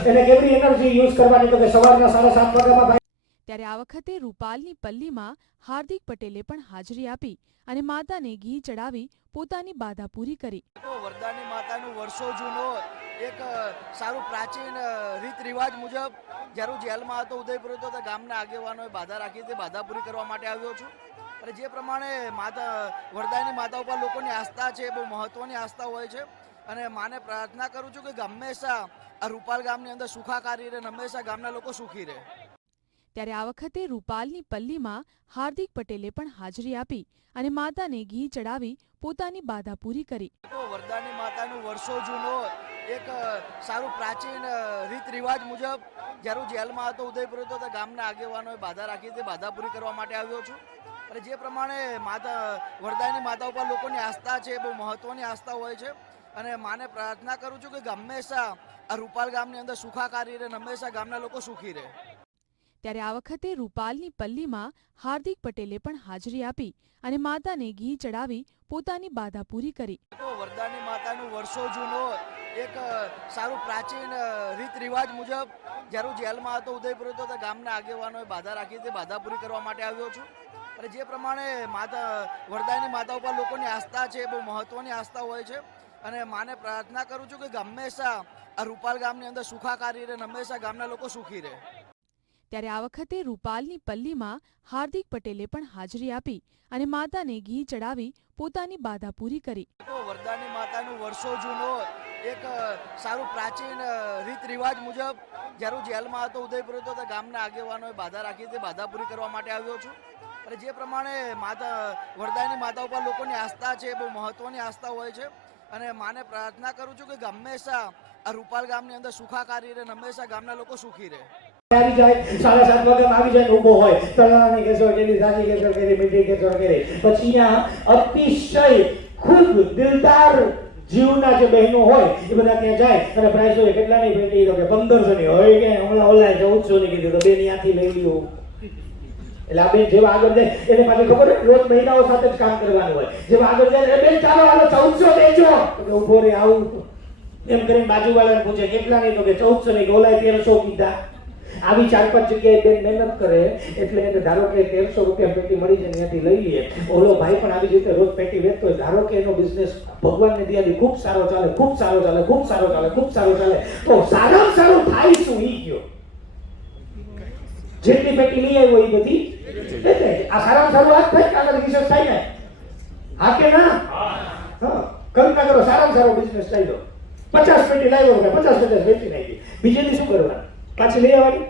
એને કેવી એનર્જી યુઝ કરવાની? તો કે સવારના 7:30 વાગ્યામાં. ત્યારે આ વખતે રૂપાલની પલ્લીમાં હાર્દિક પટેલે પણ હાજરી આપી અને માતાને ઘી ચડાવી પોતાની બાધા પૂરી કરી. વરદાની માતાનું વર્ષો જૂનો એક સારું પ્રાચીન રીત રિવાજ મુજબ જ્યારે હું જેલમાં હતો ઉદયપુર હતો તો ગામના આગેવાનોએ બાધા રાખી હતી, બાધા પૂરી કરવા માટે આવ્યો છું. અને જે પ્રમાણે વરદાની માતા ઉપર લોકોની આસ્થા છે, બહુ મહત્વની આસ્થા હોય છે. અને માને પ્રાર્થના કરું છું કે હંમેશા આ રૂપાલ ગામની અંદર સુખાકારી રહે, હંમેશા ગામના લોકો સુખી રહે. ત્યારે આ વખતે રૂપાલની પલ્લીમાં હાર્દિક પટેલે પણ હાજરી આપી અને માતાને ઘી ચડાવી પોતાની બાધા પૂરી કરી. વરદાની માતાનું વર્ષો જૂનો એક સારું પ્રાચીન રીત રિવાજ મુજબ જ્યારે હું જેલમાં હતો ઉદયપુર હતો તો ગામના આગેવાનોએ બાધા રાખી હતી, બાધા પૂરી કરવા માટે આવ્યો છું. અને જે પ્રમાણે વરદાની માતા ઉપર લોકોની આસ્થા છે, બહુ મહત્વની આસ્થા હોય છે. અને માને પ્રાર્થના કરું છું કે હંમેશા આ રૂપાલ ગામની અંદર સુખાકારી રહે, હંમેશા ગામના લોકો સુખી રહે. ત્યારે આ વખતે રૂપાલની પલ્લીમાં હાર્દિક પટેલે પણ હાજરી આપી અને માતાને ઘી ચડાવી પોતાની બાધા પૂરી કરી. વરદાની માતાનું વર્ષો જૂનો એક સારું પ્રાચીન રીત રિવાજ મુજબ જ્યારે હું જેલમાં હતો ઉદયપુર હતો તો ગામના આગેવાનોએ બાધા રાખી હતી, બાધા પૂરી કરવા માટે આવ્યો છું. અને જે પ્રમાણે વરદાની માતા ઉપર લોકોની આસ્થા છે, બહુ મહત્વની આસ્થા હોય છે. અને માને પ્રાર્થના કરું છું કે હંમેશા આ રૂપાલ ગામની અંદર સુખાકારી રહે, હંમેશા ગામના લોકો સુખી રહે. ત્યારે આ વખતે રૂપાલની પલ્લીમાં હાર્દિક પટેલે પણ હાજરી આપી અને માતાને ઘી ચડાવી પોતાની બાધા પૂરી કરી. વરદાની માતાનું વર્ષો જૂનો એક સારું પ્રાચીન રીત રિવાજ મુજબ જ્યારે હું જેલમાં હતો ઉદયપુર હતો તો ગામના આગેવાનોએ બાધા રાખી હતી, બાધા પૂરી કરવા માટે આવ્યો છું. અને જે પ્રમાણે વરદાની માતા ઉપર લોકોની આસ્થા છે, બહુ મહત્વની આસ્થા હોય છે. અને માને પ્રાર્થના કરું છું કે હંમેશા આ રૂપાલ ગામની અંદર સુખાકારી રહે, હંમેશા ગામના લોકો સુખી રહે. આવી જાય 7:30 વાગ્યામાં આવી જાય, ઊભો હોય તલાળાની કેસર કેરી, સાચી કેસર કેરી, મીઠી કેસર કેરી. પછી અહીંયા અતિશય ખૂબ દિલદાર જીવના જે બહેનો હોય એ બધા ત્યાં જાય અને પ્રાઇસ હોય કેટલાની પેટી, તો કે 1500 ની હોય, કે હમણાં ઓલા 1400 ની કીધું તો બે ની આથી લઈ લ્યો. એટલે આ બેન જેવા આગળ જાય એને પાછી ખબર રોજ મહિનાઓ સાથે જ કામ કરવાનું હોય. જેવા આગળ જાય બેન ચાલો હાલો 1400 દેજો, તો ઉભો રે આવું એમ કરીને બાજુવાળાને પૂછે કેટલા ની, તો કે 1400 ની, ઓલા 1300 કીધા. આવી 4-5 જગ્યાએ બેન મહેનત કરે એટલે એને ધારો કે 1300 રૂપિયા પેટી મળી જાય ત્યાંથી લઈ લઈએ. ઓલો ભાઈ પણ આવી રીતે રોજ પેટી વેચતો હોય, ધારો કે એનો બિઝનેસ ભગવાનની દયાથી ખૂબ સારો ચાલે, ખૂબ સારો ચાલે, ખૂબ સારો ચાલે, ખૂબ સારો ચાલે, તો સારામાં સારું થાય શું ઈ ગયો. જેટલી પેટી લઈ આવ્યો એ બધી એટલે આ સારામાં સારું આ થાય કે આગળ બિઝનેસ થાય ને? હા કે ના? હા, કલ્પના કરો સારામાં સારો બિઝનેસ ચાલ્યો, 50 પેટી લાવ્યો, 50 વેચી નાખી, બીજેથી શું કરવાનું? પાછી લઈ આવવાની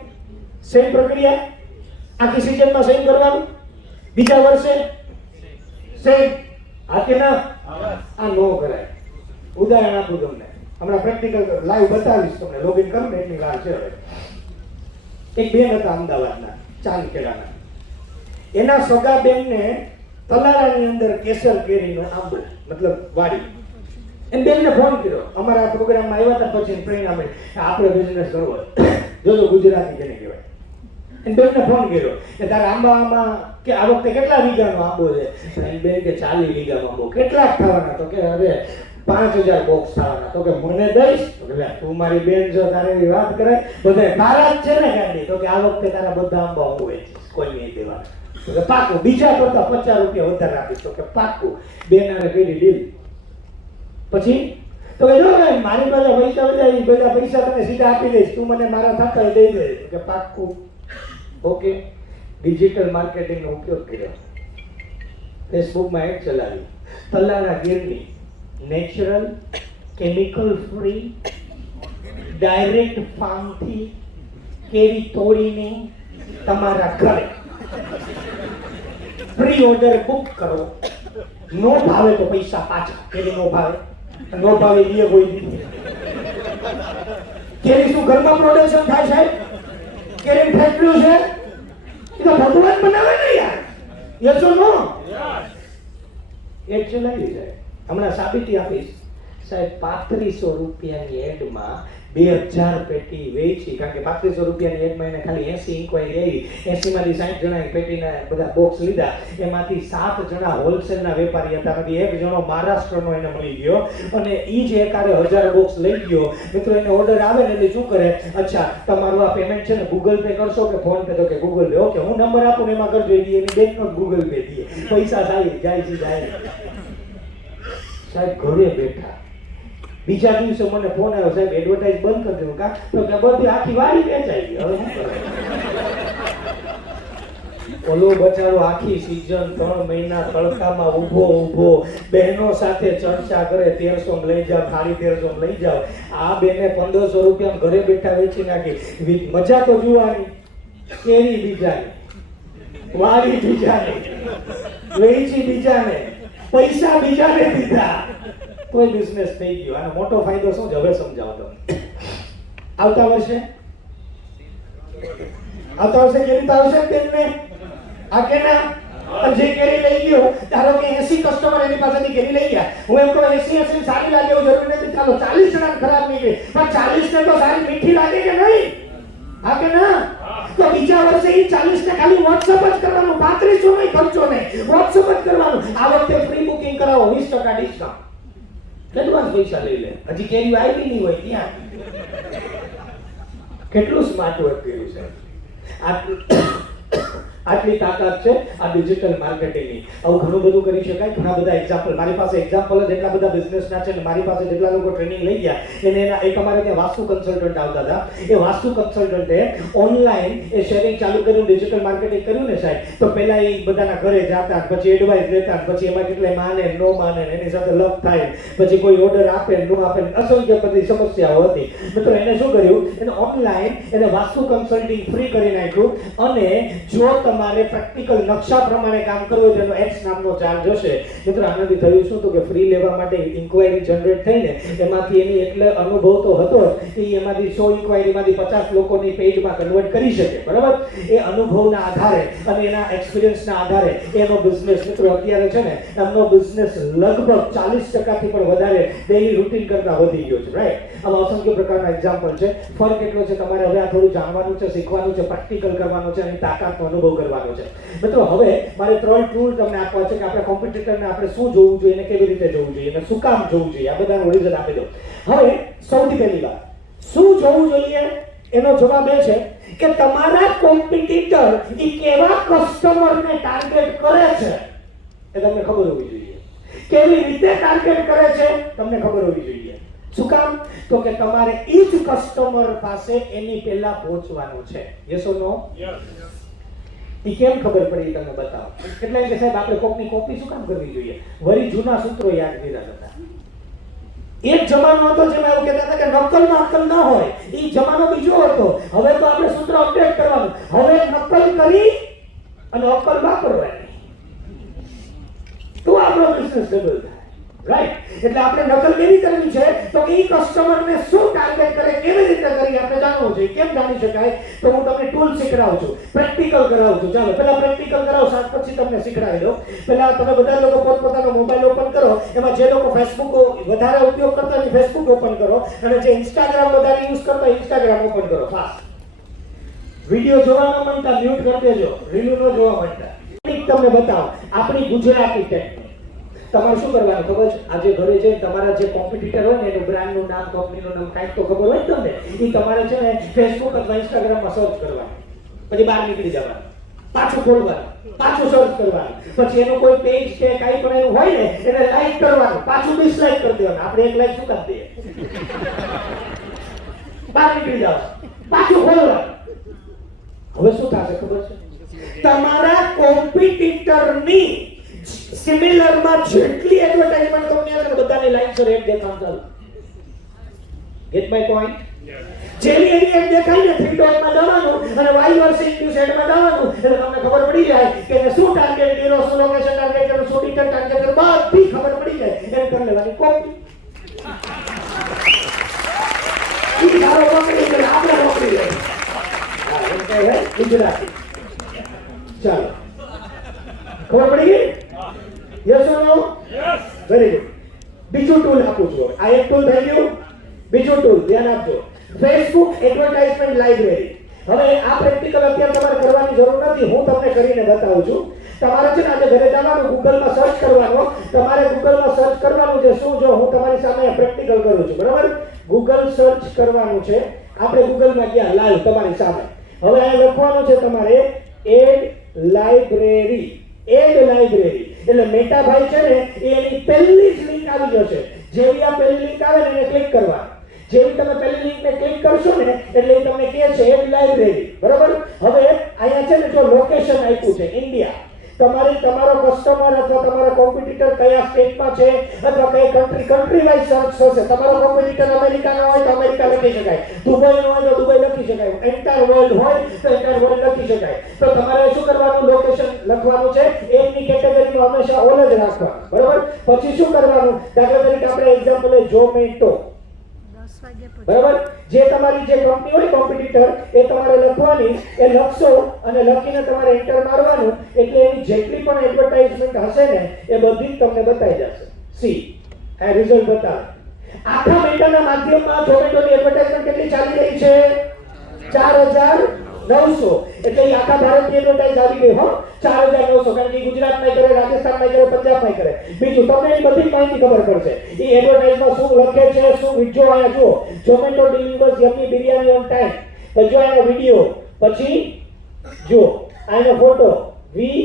સેમ પ્રક્રિયા, આખી સિઝનમાં સેમ કરવાનું, બીજા વર્ષે સેમ. હા કે ના? આ નો કરાય. ઉદાહરણ આપું તમને, હમણાં પ્રેક્ટિકલ લાઈવ બતાવીશ તમને, લોગિન કરું ને એટલી વાર છે. હવે એક બેન હતા અમદાવાદના ચાંદખેડાના, એના સગા બેનને તલાળાની અંદર કેસર કેરીનો આંબો મતલબ વાડી, એમ બેનને ફોન કર્યો, અમારા પ્રોગ્રામમાં આવ્યા હતા, પછી પ્રેરણા મળી આપણે બિઝનેસ કરવો, જોજો ગુજરાતી કેને કહેવાય. એમ બેનને ફોન કર્યો કે તારા આંબામાં કે આ વખતે કેટલા વીઘાનો આંબો છે? એમ બેન કે 40 વીઘાનો આંબો. કેટલાક થવાના? તો કે અરે 5000 બોક્સ થવાના. તો કે મને દઈશ? તો કે લે, તું મારી બેન છો, તારે એવી વાત કરે, બધા તારા જ છે ને ગાંડી? તો કે આ વખતે તારા બધા આંબા હું વેચીશ, કોઈ નહીં દેવાના. તો કે પાકું, બીજા કરતા 50 રૂપિયા વધારે આપીશ. તો કે પાકું. બેનારે કરી ડીલ. પછી તો કે જો ને મારી પાસે પૈસા બધા, એ બધા પૈસા તને સીધા આપી દઈશ, તું મને મારા ખાતા દઈ દે. તો કે પાકું. ઓકે. ડિજિટલ માર્કેટિંગનો ઉપયોગ કર્યો, ફેસબુકમાં એડ ચલાવી, તલાના ગીરની નેચરલ, કેમિકલ ફ્રી, ડાયરેક્ટ ફાર્મથી કેરી તોડીને તમારા ઘરે પ્રી ઓર્ડર બુક કરો. નો ભાવે તો પૈસા પાછા. કેરી નો ભાવે, નો ભાવે એ કોઈ દીધી. કેરી શું ઘરમાં પ્રોડક્શન થાય સાહેબ? કેરી ફેક્ટરી છે? એ તો ભગવાન બનાવે ને યાર. Yes or no? એડ ચલાવી જાય. હમણાં સાબિતી આપીશ સાહેબ. 3500 રૂપિયાની એડમાં 2000 પેટી વેચી. કારણ કે 3500 રૂપિયાની એડમાં એને ખાલી 80 ઇન્ક્વાયરી આવી. 80 માંથી 60 જણા પેટીના બધા બોક્સ લીધા. એમાંથી 7 જણા હોલસેલના વેપારી હતા. એમાંથી એક જણો મહારાષ્ટ્રનો એને મળી ગયો અને એ જ એકારે 1000 બોક્સ લઈ ગયો. મિત્રો એને ઓર્ડર આવે ને એટલે શું કરે? અચ્છા, તમારું આ પેમેન્ટ છે ને ગૂગલ પે કરશો કે ફોન પે? તો કે ગૂગલ પે. ઓકે, હું નંબર આપું ને એમાં કરજો. એની બેંકનો ગૂગલ પે દે. પૈસા જાય સાહેબ ઘરે બેઠા. બીજા દિવસે મને ફોન આવ્યો, સાહેબ એડવર્ટાઇઝ બંધ કરી દીધું. કા? તો કે બધી આખી વાડી વેચાઈ ગઈ. હવે શું કરે? ઓલો બચારો આખી સીઝન 3 મહિના તડકામાં ઊભો બહેનો સાથે ચર્ચા કરે, 1300 લઈ જાવ, 1350 લઈ જાવ. આ બેને 1500 રૂપિયા ઘરે બેઠા વેચી નાખી. મજા તો જોવાની. કેરી બીજાને, વાડી બીજાને, વેચી બીજાને, પૈસા બીજાને દીધા, કોઈ બિઝનેસ થઈ ગયો. આનો મોટો ફાયદો શું છે હવે સમજાવો તમને. આવતા વર્ષે કેરી તો આવશે તેમને આ કે ના? જે કેરી લઈ ગયો, ધારો કે 80 કસ્ટમર એની પાસેથી કેરી લઈ ગયા. હું એમ કહું 80 સારી લાગે એવું જરૂરી નથી. ચાલો 40 જણા ખરાબ નીકળે, પણ 40 ને તો સારી મીઠી લાગે કે નહીં? હા કે ના? તો બીજા વર્ષે એ 40 ને ખાલી WhatsApp જ કરવાનું. 3500 નો ખર્ચો નહીં, WhatsApp જ કરવાનું. આ વખતે ફ્રી બુકિંગ કરાવો, 20% ડિસ્કાઉન્ટ. એડવાન્સ પૈસા લઈ લે. હજી કેરી આવી નહીં હોય ત્યાં. કેટલું સ્માર્ટ વર્ક કર્યું છે. આટલી તાકાત છે આ ડિજિટલ માર્કેટિંગની. આવું ઘણું બધું કરી શકાય. ઘણા બધા એક્ઝામ્પલ મારી પાસે એક્ઝામ્પલ જ એટલા બધા બિઝનેસના છે ને મારી પાસે જેટલા લોકો ટ્રેનિંગ લઈ ગયા એને એના એક અમારે ત્યાં વાસ્તુ કન્સલ્ટન્ટ આવતા હતા. એ વાસ્તુ કન્સલ્ટન્ટે ઓનલાઈન એ શેરિંગ ચાલુ કર્યું, ડિજિટલ માર્કેટિંગ કર્યું ને સાહેબ. તો પહેલા એ બધાના ઘરે જતા, પછી એડવાઇસ લેતા, પછી એમાં કેટલાય માને નો માને, એની સાથે લપ થાય, પછી કોઈ ઓર્ડર આપે નો આપે, અસંખ્ય બધી સમસ્યાઓ હતી. મિત્રો એને શું કર્યું? એને ઓનલાઈન એને વાસ્તુ કન્સલ્ટિંગ ફ્રી કરી નાખ્યું. અને જો તમારે પ્રેક્ટિકલ નકશા પ્રમાણે કામ કરવું હોય તો એનો X નામનો ચાર્જ હશે. મિત્રો આનાથી થયું શું તો કે ફ્રી લેવા માટે ઇન્ક્વાયરી જનરેટ થઈને એમાંથી એની એટલે અનુભવ તો હતો કે એમાંથી 100 ઇન્ક્વાયરીમાંથી 50 લોકોની પેજમાં કન્વર્ટ કરી શકે. બરાબર? એ અનુભવના આધારે અને એના એક્સપિરિયન્સના આધારે એનો બિઝનેસ મિત્રો અત્યારે છે ને એમનો બિઝનેસ લગભગ 40% પણ વધારે ડેઈલી રૂટીન કરતા વધી ગયો છે. રાઈટ? આવા અસંખ્ય પ્રકારના એક્ઝામ્પલ છે. ફરક એટલો છે તમારે હવે આ થોડું જાણવાનું છે, શીખવાનું છે, પ્રેક્ટિકલ કરવાનું છે અને તાકાતનો અનુભવ કરવાનો છે. મિત્રો હવે મારે 3 ટૂલ તમને આપવા છે કે આપણે કોમ્પિટિટરને આપણે શું જોવું જોઈએ અને કેવી રીતે જોવું જોઈએ અને શું કામ જોવું જોઈએ. આ બધાનું રીઝન આપી દો. હવે સૌથી પહેલી વાત, શું જોવું જોઈએ એનો જવાબ એ છે કે તમારા કોમ્પિટિટર એ કેવા કસ્ટમરને ટાર્ગેટ કરે છે એ તમને ખબર હોવી જોઈએ. કેવી રીતે ટાર્ગેટ કરે છે તમને ખબર હોવી જોઈએ. શું કામ? તો કે તમારે એ જ કસ્ટમર પાસે એની પહેલા પહોંચવાનું છે. યસ ઓર નો? ઈ કેમ ખબર પડી તમને બતાવો. એટલે કે સાહેબ આપણે કોકની કોપી શું કામ કરવી જોઈએ? વળી જૂના સૂત્રો યાદ કર્યા હતા. એક જમાનો હતો જેમાં એવું કહેતા હતા કે નકલમાં અક્કલ ન હોય. ઈ જમાનો બીજો હતો. હવે તો આપણે સૂત્ર અપડેટ કરવાનું. હવે નકલ કરી અને અક્કલ વાપરવાની તો આપણો બિઝનેસ ડબલ થાય. રાઈટ? એટલે આપણે નકલ કેવી કરવી છે તો કે ઈ કસ્ટમરને શું ટાર્ગેટ કરે, કેવી રીતે કરી આપણે જાણવું જોઈએ. કેમ જાણી શકાય? તો હું તમને ટૂલ શીખડાવું છું, પ્રેક્ટિકલ કરાવું છું. ચાલો પહેલા પ્રેક્ટિકલ કરાવો, સાત પછી તમને શીખડાવી દઉં. પહેલા તમે બધા લોકો પોતપોતાનો મોબાઈલ ઓપન કરો. એમાં જે લોકો ફેસબુક વધારે ઉપયોગ કરતા હોય ફેસબુક ઓપન કરો અને જે ઇન્સ્ટાગ્રામ વધારે યુઝ કરતા હોય ઇન્સ્ટાગ્રામ ઓપન કરો. ફાસ્ટ વિડિયો જોવા ન માંગતા મ્યુટ કરી દેજો. રીલો ન જોવા માંગતા. તમને બતાવો આપણી ગુજરાતી ટેકનિક. તમારે શું કરવાનું ખબર છે? આજે ઘરે જઈને તમારા જે કોમ્પિટિટર હોય ને એનું બ્રાન્ડનું નામ, કંપનીનું નામ કાંઈક તો ખબર હોય ને તમને, એ તમારે છે ને ફેસબુક અથવા ઇન્સ્ટાગ્રામમાં સર્ચ કરવાનું, પછી બહાર નીકળી જવાનું, પાછું ખોલવાનું, પાછું સર્ચ કરવાનું, પછી એનું કોઈ પેજ કે કાંઈ પણ એવું હોય ને એને લાઈક કરવાનું, પાછું ડિસલાઈક કરી દેવાનું. આપણે એક લાઈક શું કામ દઈએ? બહાર નીકળી જાવ, પાછું ખોલવાનું. હવે શું થશે ખબર છે? તમારા કોમ્પિટિટરની સિમિલરમાં જેટલી એડવર્ટાઇઝમેન્ટ કંપની હશે ને બધાની લાઈન સર એડ દેખાવાનું ચાલુ. Gate my point? જેવી એની એડ દેખાય ને TikTokમાં જવાનું અને વાયવર્સિંગ ન્યૂઝ એડમાં જવાનું એટલે તમને ખબર પડી જાય કે એને શું ટાર્ગેટ કર્યો, શું લોકેશન ટાર્ગેટ કર્યો, શું ડિટેલ ટાર્ગેટ કર્યો, બધી ખબર પડી જાય. એને કરી લેવાની કોપી. ઈ સારો પકડી એટલે આપણે પકડી લઈએ. એમ કહે ગુજરાતી. ચાલો, ખબર પડી ગઈ? Yes or no? Yes. Very good. બીજું ટૂલ આપું છું. આ એક ટૂલ થઈ ગયું. બીજું ટૂલ ધ્યાન આપજો. Facebook advertisement library. હવે આ પ્રેક્ટિકલ અત્યારે તમારે કરવાની જરૂર નથી, હું તમને કરીને બતાવું છું. તમારે છે ને આજે ઘરે જવાનું, ગૂગલમાં સર્ચ કરવાનો. તમારે ગૂગલમાં સર્ચ કરવાનું છે શું? જો હું તમારી સામે પ્રેક્ટિકલ કરું છું, બરાબર? ગૂગલ સર્ચ કરવાનું છે. આપણે ગૂગલમાં ગયા લાઈવ તમારી સામે. હવે આ લખવાનું છે તમારે એડ લાઇબ્રેરી. એડ લાઇબ્રેરી એટલે મેટાભાઈ છે ને એની પહેલી જ લિંક આવી જશે. જેવી આ પહેલી લિંક આવે ને એને ક્લિક કરવાની. જેવી તમે પહેલી લિંકને ક્લિક કરશો ને એટલે એ તમને કહે છે એડ લાઇબ્રેરી, બરાબર? હવે અહીંયા છે ને જો લોકેશન આપ્યું છે ઇન્ડિયા. તમારો કસ્ટમર અથવા તમારો કોમ્પિટિટર કયા સ્ટેટમાં છે અથવા કઈ કન્ટ્રી વાઇઝ સર્ચ થશે. તમારો કોમ્પિટિટર અમેરિકાનો હોય તો અમેરિકા લખી શકાય, દુબઈનો હોય તો દુબઈ લખી શકાય, એન્ટાયર વર્લ્ડ હોય તો એન્ટાયર વર્લ્ડ લખી શકાય. તો તમારે શું કરવાનું? લોકેશન લખવાનું છે. એની કેટેગરીમાં હંમેશા ઓલ જ રાખવાનું, બરાબર? પછી શું કરવાનું? દાખલા તરીકે આપણે એક્ઝામ્પલ લઈએ ઝોમેટો, બરાબર? જે તમારી જે કંપની હોય કોમ્પિટિટર એ તમારે લખવાની, એ લખશો અને લખીને તમારે એન્ટર મારવાનું એટલે એની જેટલી પણ એડવર્ટાઇઝમેન્ટ હશે ને એ બધી જ તમને બતાઈ જશે. સી આ રિઝલ્ટ બતાવે. આખા મહિનાના માધ્યમમાં ઝોમેટોની એડવર્ટાઇઝમેન્ટ કેટલી ચાલી રહી છે? 4900. એટલે એ આખા ભારતની એડવર્ટાઇઝ આવી ગઈ હો. 4900. કારણ કે ગુજરાતમાં કરે, રાજસ્થાનમાં કરે, પંજાબમાં કરે. બીજું તમને એ બધી માહિતી ખબર પડશે. એ એડવર્ટાઇઝમાં શું લખે છે, શું વિડીયો આયા જુઓ. Zomato delivers yummy biryani on time. પછી આનો વિડીયો, પછી જુઓ આનો photo. We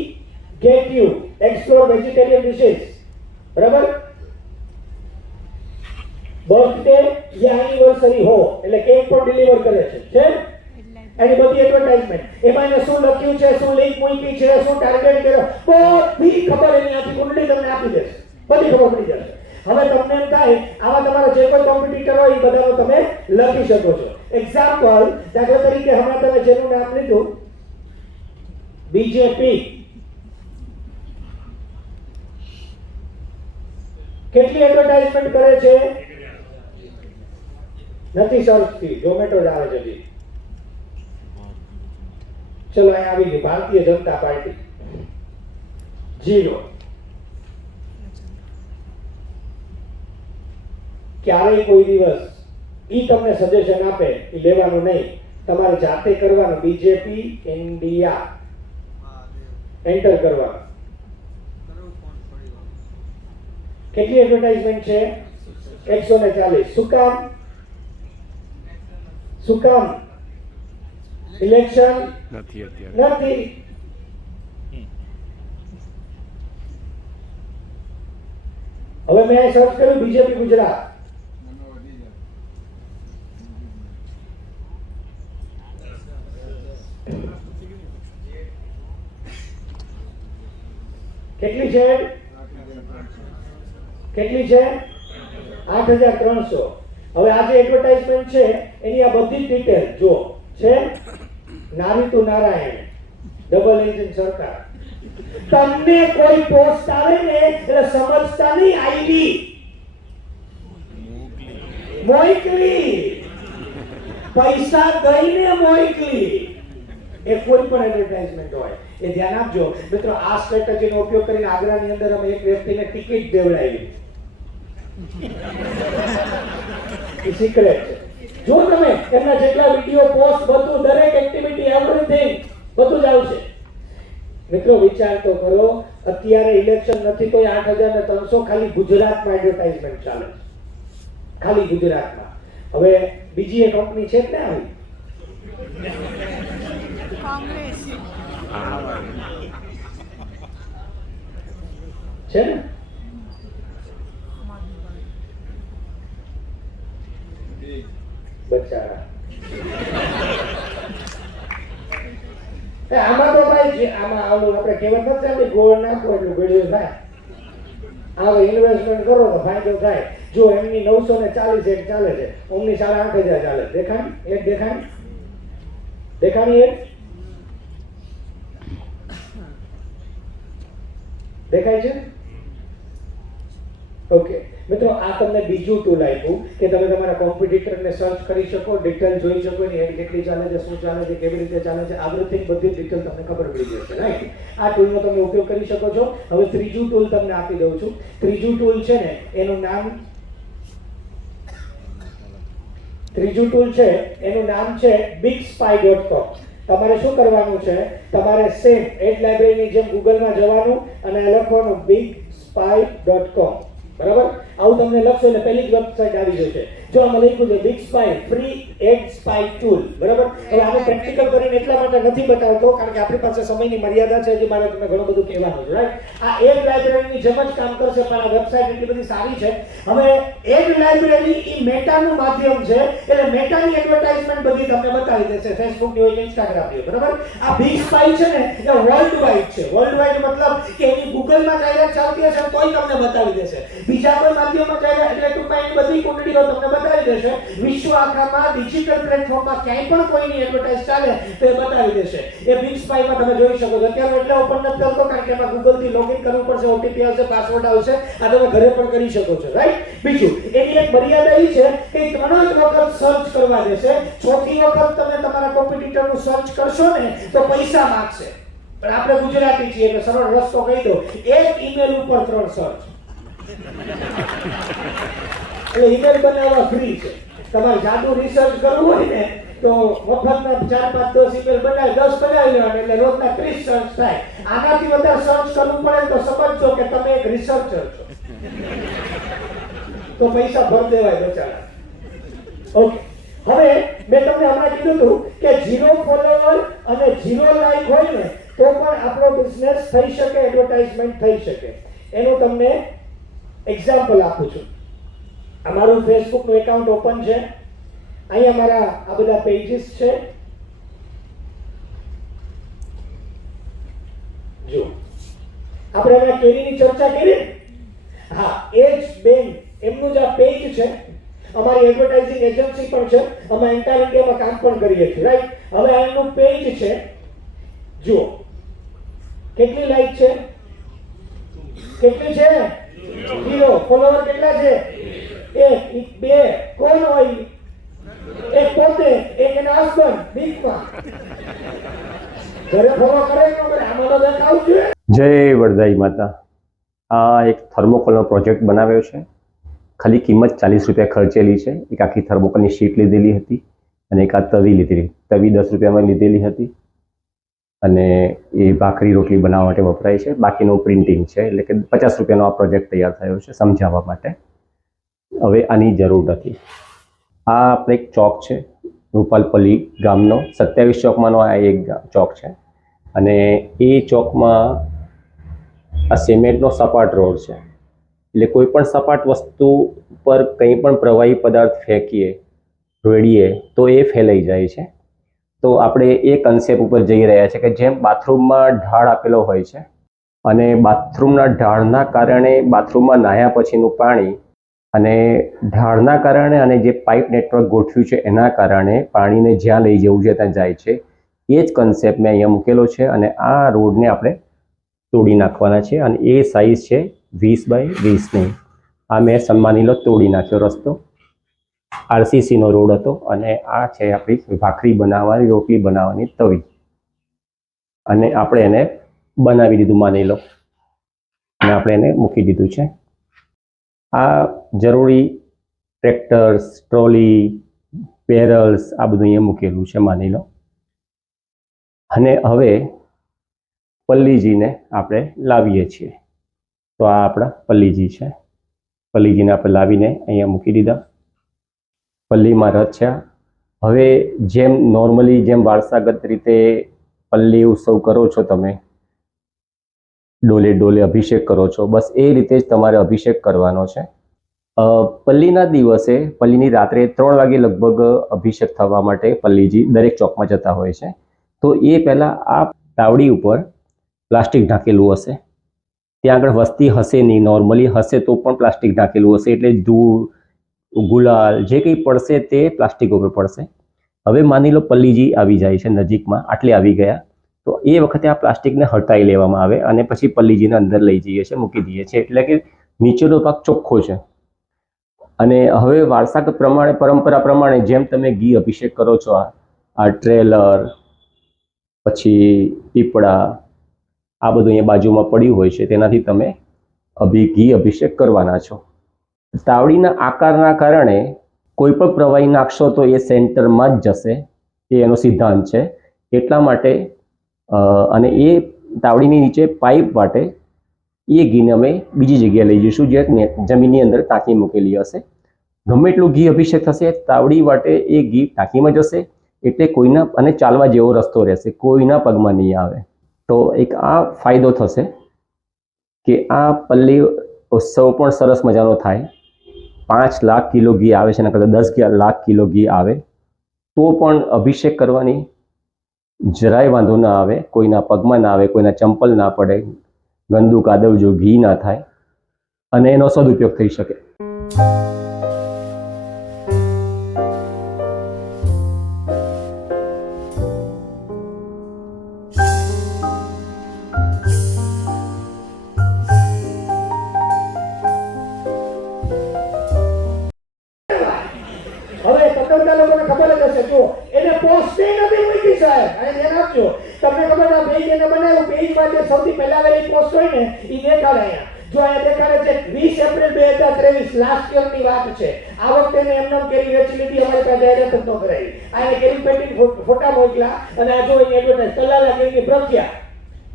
get you explore vegetarian dishes, બરાબર? બર્થડે યા એનિવર્સરી હો એટલે કેક પણ ડિલિવર કરે છે. એની બધી એડવર્ટાઇઝમેન્ટ. એમાં એને શું લખ્યું છે, શું લિંક મૂકી છે, શું ટાર્ગેટ કર્યો, બધી ખબર એની આખી કુંડળી તમને આપી દેશે. બધી ખબર પડી જશે. હવે તમને એમ થાય આવા તમારા જે કોઈ કોમ્પિટિટર હોય એ બધાનો તમે લખી શકો છો. એક્ઝામ્પલ દાખલા તરીકે હમણાં તમે જેનું નામ લીધું બીજેપી. કેટલી એડવર્ટાઇઝમેન્ટ કરે છે? નથી સર્ચતી, ઝોમેટો જ આવે છે. ચલો અહીં આવી ગઈ ભારતીય જનતા પાર્ટી 0. ક્યારેય કોઈ દિવસ ઈ તમને સજેશન આપે એ લેવાનું નહીં, તમારે જાતે કરવાનું. બીજેપી ઇન્ડિયા એન્ટર કરવાનું. કેટલી એડવર્ટાઇઝમેન્ટ છે? 140. શું કામ? શું કામ? ઇલેક્શન નથી. હવે મેં સર્ચ કર્યું બીજેપી ગુજરાત. કેટલી છે? કેટલી છે? 8300. હવે આ જે એડવર્ટાઇઝમેન્ટ છે એની આ બધી ડિટેલ જો છે. નારી તું નારાયણ, ડબલ એન્જિન સરકાર. તમને કોઈ પોસ્ટ આવે ને એટલે સમજતા નહીં આઈડી મોકલી, પૈસા દઈને મોકલી. એ કોઈ પણ એડવર્ટાઇઝમેન્ટ હોય એ ધ્યાન આપજો મિત્રો. આ સ્ટ્રેટેજીનો ઉપયોગ કરીને આગ્રાની અંદર અમે એક વ્યક્તિને ટિકિટ દેવડાવી. એ સિક્રેટ છે. જો તમે એમના જેટલા વિડિયો પોસ્ટ બધું દરેક એક્ટિવિટી એવરીથિંગ બધું જ આવશે. મિત્રો વિચાર તો કરો, અત્યારે ઇલેક્શન નથી તો 8,300 ખાલી ગુજરાતમાં એડવર્ટાઇઝમેન્ટ ચાલે છે, ખાલી ગુજરાતમાં. હવે બીજી એક કંપની છે જ ને આવી છે ને, બચારા. આમાં તો ભાઈ આમાં આવું આપણે કહેવત નથી આપણી ગોળ નાખો એટલું ગળ્યું થાય. આવો ઇન્વેસ્ટમેન્ટ કરો તો ફાયદો થાય. જો એમની 940 એક ચાલે છે, ઓમની 8,500 ચાલે. દેખાણી એક દેખાણી એક દેખાય છે. ઓકે મિત્રો, આ તમને બીજું ટૂલ આપ્યું કે તમે તમારા કોમ્પિટિટરને સર્ચ કરી શકો, ડિટેલ જોઈ શકો, એની એડ કેટલી ચાલે છે, શું ચાલે છે, કેવી રીતે ચાલે છે, એવરીથિંગ બધી ડિટેલ તમને ખબર પડી જશે. રાઈટ, આ ટૂલનો તમે ઉપયોગ કરી શકો છો. હવે ત્રીજું ટૂલ તમને આપી દઉં છું. ત્રીજું ટૂલ છે ને એનું નામ છે bigspy.com. તમારે શું કરવાનું છે, તમારે સેમ એડ લાઇબ્રેરીની જેમ ગૂગલમાં જવાનું અને લખવાનું bigspy.com. બરાબર, આવું તમને લખશો એટલે પહેલી જ વેબસાઇટ આવી જશે. જો આમાં લખ્યું છે BigSpy free ad spy tool. બરાબર, હવે આને પ્રેક્ટિકલ કરીને એટલા માટે નથી બતાવતો કારણ કે આપણી પાસે સમયની મર્યાદા છે, જે મારે તમને ઘણું બધું કહેવાનું છે. રાઈટ, આ એડ લાઇબ્રેરીની જેમ જ કામ કરશે, પણ આ વેબસાઇટ એટલી બધી સારી છે. હવે એડ લાઇબ્રેરી એ મેટાનું માધ્યમ છે, એટલે મેટાની એડવર્ટાઇઝમેન્ટ બધી તમને બતાવી દેશે, ફેસબુકની હોય, ઇન્સ્ટાગ્રામની હોય. બરાબર, આ બિગ સ્પાય છે ને એ વર્લ્ડ વાઇડ છે. વર્લ્ડ વાઇડ મતલબ કે એની ગૂગલમાં જાહેરાત ચાલતી હશે તોય તમને બતાવી દેશે, બીજા કોઈ માધ્યમમાં જાહેરાત એટલે ટૂંકમાં એની બધી કુંડળીઓ તમને બતાવી દેશે. વિશ્વ આખામાં ડિજિટલ પ્લેટફોર્મમાં ક્યાંય પણ કોઈની એડવર્ટાઇઝ ચાલે તો એ બતાવી દેશે. એ બિગ સ્પાયમાં તમે જોઈ શકો છો. અત્યારે એટલે ઓપન નથી કરતો કારણ કે એમાં ગૂગલથી લોગિન કરવું પડશે, ઓટીપી આવશે, પાસવર્ડ આવશે. આ તમે ઘરે પણ કરી શકો છો. રાઈટ, બીજું એની એક મર્યાદા એ છે કે 3 જ વખત સર્ચ કરવા દેશે. ચોથી વખત તમે તમારા કોમ્પિટિટરનું સર્ચ કરશો ને તો પૈસા માંગશે. પણ આપણે ગુજરાતી છીએ એટલે સરળ રસ્તો કહી દો, એક ઈમેલ ઉપર 3 સર્ચ. એટલે ઈમેલ બનાવવા ફ્રી છે. તમારે જાદુ રિસર્ચ કરવું હોય ને તો મફતના 4, 5, 10 ઈમેલ બનાવી 10 બનાવી લેવાના એટલે રોજના 30 સર્ચ થાય. આનાથી વધારે સર્ચ કરવું પડે તો સમજજો કે તમે એક રિસર્ચર છો, તો પૈસા ભર દેવાય બચારા. ઓકે, હવે મેં તમને હમણાં કીધું હતું કે 0 ફોલોવર અને 0 લાઈક હોય ને તો પણ આપણો બિઝનેસ થઈ શકે, એડવર્ટાઇઝમેન્ટ થઈ શકે. એનું તમને એક્ઝામ્પલ આપું છું. અમારું ફેસબુકનું એકાઉન્ટ ઓપન છે. અહીંયા મારા આ બધા પેજીસ છે. જો આપણે હમણાં કેરીની ચર્ચા કરી, હા, એજ બેંક એમનું જ આ પેજ છે. અમારી એડવર્ટાઇઝિંગ એજન્સી પણ છે, અમે એન્ટાયર ઇન્ડિયામાં કામ પણ કરીએ છીએ. રાઈટ, હવે આ એમનું પેજ છે. જુઓ કેટલી લાઈક છે, કેટલી છે, 0. ફોલોવર કેટલા છે, 1, 2. કોણ હોય, એક પોતે, એક એના હસબન્ડ બીકમાં. ઘરે ફોલો કરે ન કરે, આમાં તો દેખાવું જોઈએ. જય વરદાઈ માતા. આ એક થર્મોકોલનો પ્રોજેક્ટ બનાવ્યો છે. ખાલી કિંમત 40 રૂપિયા ખર્ચેલી છે. એક આખી થર્મોકોલની શીટ લીધેલી હતી અને એક આ તવી લીધેલી. તવી 10 રૂપિયામાં લીધેલી હતી અને એ ભાખરી રોટલી બનાવવા માટે વપરાય છે. બાકીનું પ્રિન્ટિંગ છે, એટલે કે 50 રૂપિયાનો આ પ્રોજેક્ટ તૈયાર થયો છે સમજાવવા માટે. હવે આની જરૂર નથી. આ આપણે એક ચોક છે રૂપાલપલ્લી ગામનો, 27 ચોકમાંનો આ એક ચોક છે અને એ ચોકમાં આ સિમેન્ટનો સપાટ રોડ છે. એટલે કોઈ પણ સપાટ વસ્તુ પર કંઈ પણ પ્રવાહી પદાર્થ ફેંકીએ, રેડીએ તો એ ફેલાઈ જાય છે. તો આપણે એ કન્સેપ્ટ ઉપર જઈ રહ્યા છે કે જેમ બાથરૂમમાં ઢાળ આપેલો હોય છે અને બાથરૂમના ઢાળના કારણે બાથરૂમમાં નાહ્યા પછીનું પાણી અને ઢાળના કારણે અને જે પાઇપ નેટવર્ક ગોઠવ્યું છે એના કારણે પાણીને જ્યાં લઈ જવું છે ત્યાં જાય છે. એ જ કન્સેપ્ટ મેં અહીંયા મૂકેલો છે અને આ રોડને આપણે તોડી નાખવાના છે અને એ સાઇઝ છે 20 બાય 20ની. આ મેં માની લો તોડી નાખ્યો રસ્તો. આરસીસીનો રોડ હતો અને આ છે આપણી ભાખરી બનાવવાની, રોટલી બનાવવાની તવી અને આપણે એને બનાવી દીધું માની લો અને આપણે એને મૂકી દીધું છે. આ જરૂરી ટ્રેક્ટર્સ, ટ્રોલી, બેરલ્સ આ બધું અહીંયા મૂકેલું છે માની લો. અને હવે પલ્લીજીને આપણે લાવીએ છીએ. તો આ આપણા પલ્લીજી છે. પલ્લીજીને આપણે લાવીને અહીંયા મૂકી દીધા. પલ્લીમાં રચ્યા. હવે જેમ નોર્મલી જેમ વારસાગત રીતે પલ્લી ઉત્સવ કરો છો તમે, ડોલે ડોલે અભિષેક કરો છો, બસ એ રીતે જ તમારે અભિષેક કરવાનો છે. પલ્લીના દિવસે પલ્લીની રાત્રે 3 વાગે લગભગ અભિષેક થવા માટે પલ્લીજી દરેક ચોકમાં જતા હોય છે. તો એ પહેલાં આ તાવડી ઉપર પ્લાસ્ટિક ઢાંકેલું હશે. ત્યાં આગળ વસ્તી હશે નહીં, નોર્મલી હશે તો પણ પ્લાસ્ટિક ઢાંકેલું હશે, એટલે ધૂળ ગુલાલ જે કંઈ પડશે તે પ્લાસ્ટિક ઉપર પડશે. હવે માની લો પલ્લીજી આવી જાય છે નજીકમાં, આટલે આવી ગયા, તો એ વખતે આ પ્લાસ્ટિકને હટાવી લેવામાં આવે અને પછી પલ્લીજીને અંદર લઈ જઈએ છીએ, મૂકી દઈએ છીએ, એટલે કે નીચેનો ભાગ ચોખ્ખો છે. અને હવે વારસાગત પ્રમાણે, પરંપરા પ્રમાણે જેમ તમે ઘી અભિષેક કરો છો, આ ટ્રેલર પછી પીપળા આ બધું અહીંયા બાજુમાં પડ્યું હોય છે, તેનાથી તમે ઘી અભિષેક કરવાના છો. તાવડીના આકારના કારણે કોઈ પણ પ્રવાહી નાખશો તો એ સેન્ટરમાં જ જશે, એ એનો સિદ્ધાંત છે. એટલા માટે અને એ તાવડીની નીચે પાઇપ માટે એ ઘીને અમે બીજી જગ્યાએ લઈ જઈશું, જે જમીનની અંદર ટાંકી મૂકેલી હશે. ગમે એટલું ઘી અભિષેક થશે, તાવડી માટે એ ઘી ટાંકીમાં જશે, એટલે કોઈના અને ચાલવા જેવો રસ્તો રહેશે, કોઈના પગમાં નહીં આવે. તો એક આ ફાયદો થશે કે આ પલ્લી ઉત્સવ પણ સરસ મજાનો થાય. 5 લાખ કિલો ઘી આવે છે, એના કરતાં 10 લાખ કિલો ઘી આવે તો પણ અભિષેક કરવાની જરાય વાંધો ના આવે, કોઈના પગમાં ના આવે, કોઈના ચંપલ ના પડે, ગંદુ કાદવ જો ઘી ના થાય અને એનો સદુપયોગ થઈ શકે. હવે પકડતા લોકોને ખબર જ હશે, જો એને પોસ્ટે નથી મૂકી સાહેબ, અને ધ્યાન આપજો. તમને ખબર છે પેજ એને બનાવ્યું, પેજમાં જે સૌથી પહેલા આવેલી પોસ્ટ હોય ને એ દેખાડે અહીંયા. જો અહીંયા દેખાડે છે 20 એપ્રિલ 2023, લાસ્ટ યરની વાત છે. આ વખતે એને એમને કેરી વેચી લીધી, અમારી પાસે જાહેરાત જ ન કરાવી. આને કેરી પેટી ફોટા મોકલા અને આ જો અહીં એડવર્ટાઇઝ તલાલા કેરીની પ્રખ્યાત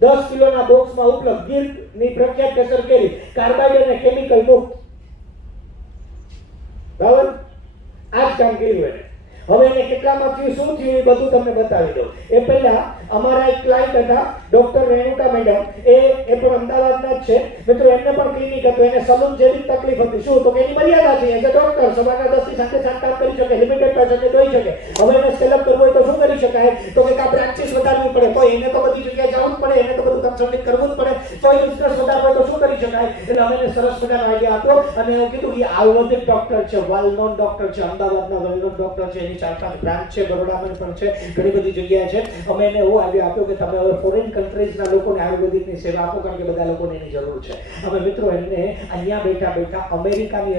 10 કિલોના બોક્સમાં ઉપલબ્ધ ગીરની પ્રખ્યાત કેસર કેરી, કાર્બાઇડ અને કેમિકલ મુક્ત. બરાબર, આ જ કામ કર્યું એને. હવે એને કેટલામાં થયું, શું થયું એ બધું તમને બતાવી દઉં. એ પહેલા અમારા એક ક્લાયન્ટ હતા ડોક્ટર રેણુકા મેડમ, એ પણ અમદાવાદના જ છે મિત્રો. એમને પણ ક્લિનિક હતું, એને સલૂન જેવી તકલીફ હતી. શું તો કે એની મર્યાદા છે, એઝ અ ડોક્ટર સવારના 10 થી સાંજે 7 કામ કરી શકે, લિમિટેડ પર્સન્ટેજ હોઈ શકે. હવે એને સ્કેલ અપ કરવું હોય તો શું કરી શકાય, તો કે આ બ્રાન્ચીસ વધારવી પડે, તો એને તો બધી જગ્યાએ જવું જ પડે, એને તો બધું કન્સલ્ટિંગ કરવું જ પડે, તો એ બિઝનેસ વધારવું હોય તો શું કરી શકાય. એટલે અમે એને સરસ મજાનો આઈડિયા આપ્યો અને એવું કીધું કે આયુર્વેદિક ડોક્ટર છે, વેલ નોન ડોક્ટર છે, અમદાવાદના વેલ નોન ડોક્ટર છે, એની 4-5 બ્રાન્ચ છે, બરોડામાં પણ છે, ઘણી બધી જગ્યાએ છે. અમે એને એવો આઈડિયા આપ્યો કે તમે હવે ફોરેન કન્ટ્રીઝના લોકોને આયુર્વેદિકની સેવા આપો, કારણ કે બધા લોકોને એની જરૂર છે. અમે મિત્રો એમને અહીંયા બેઠા બેઠા અમેરિકાની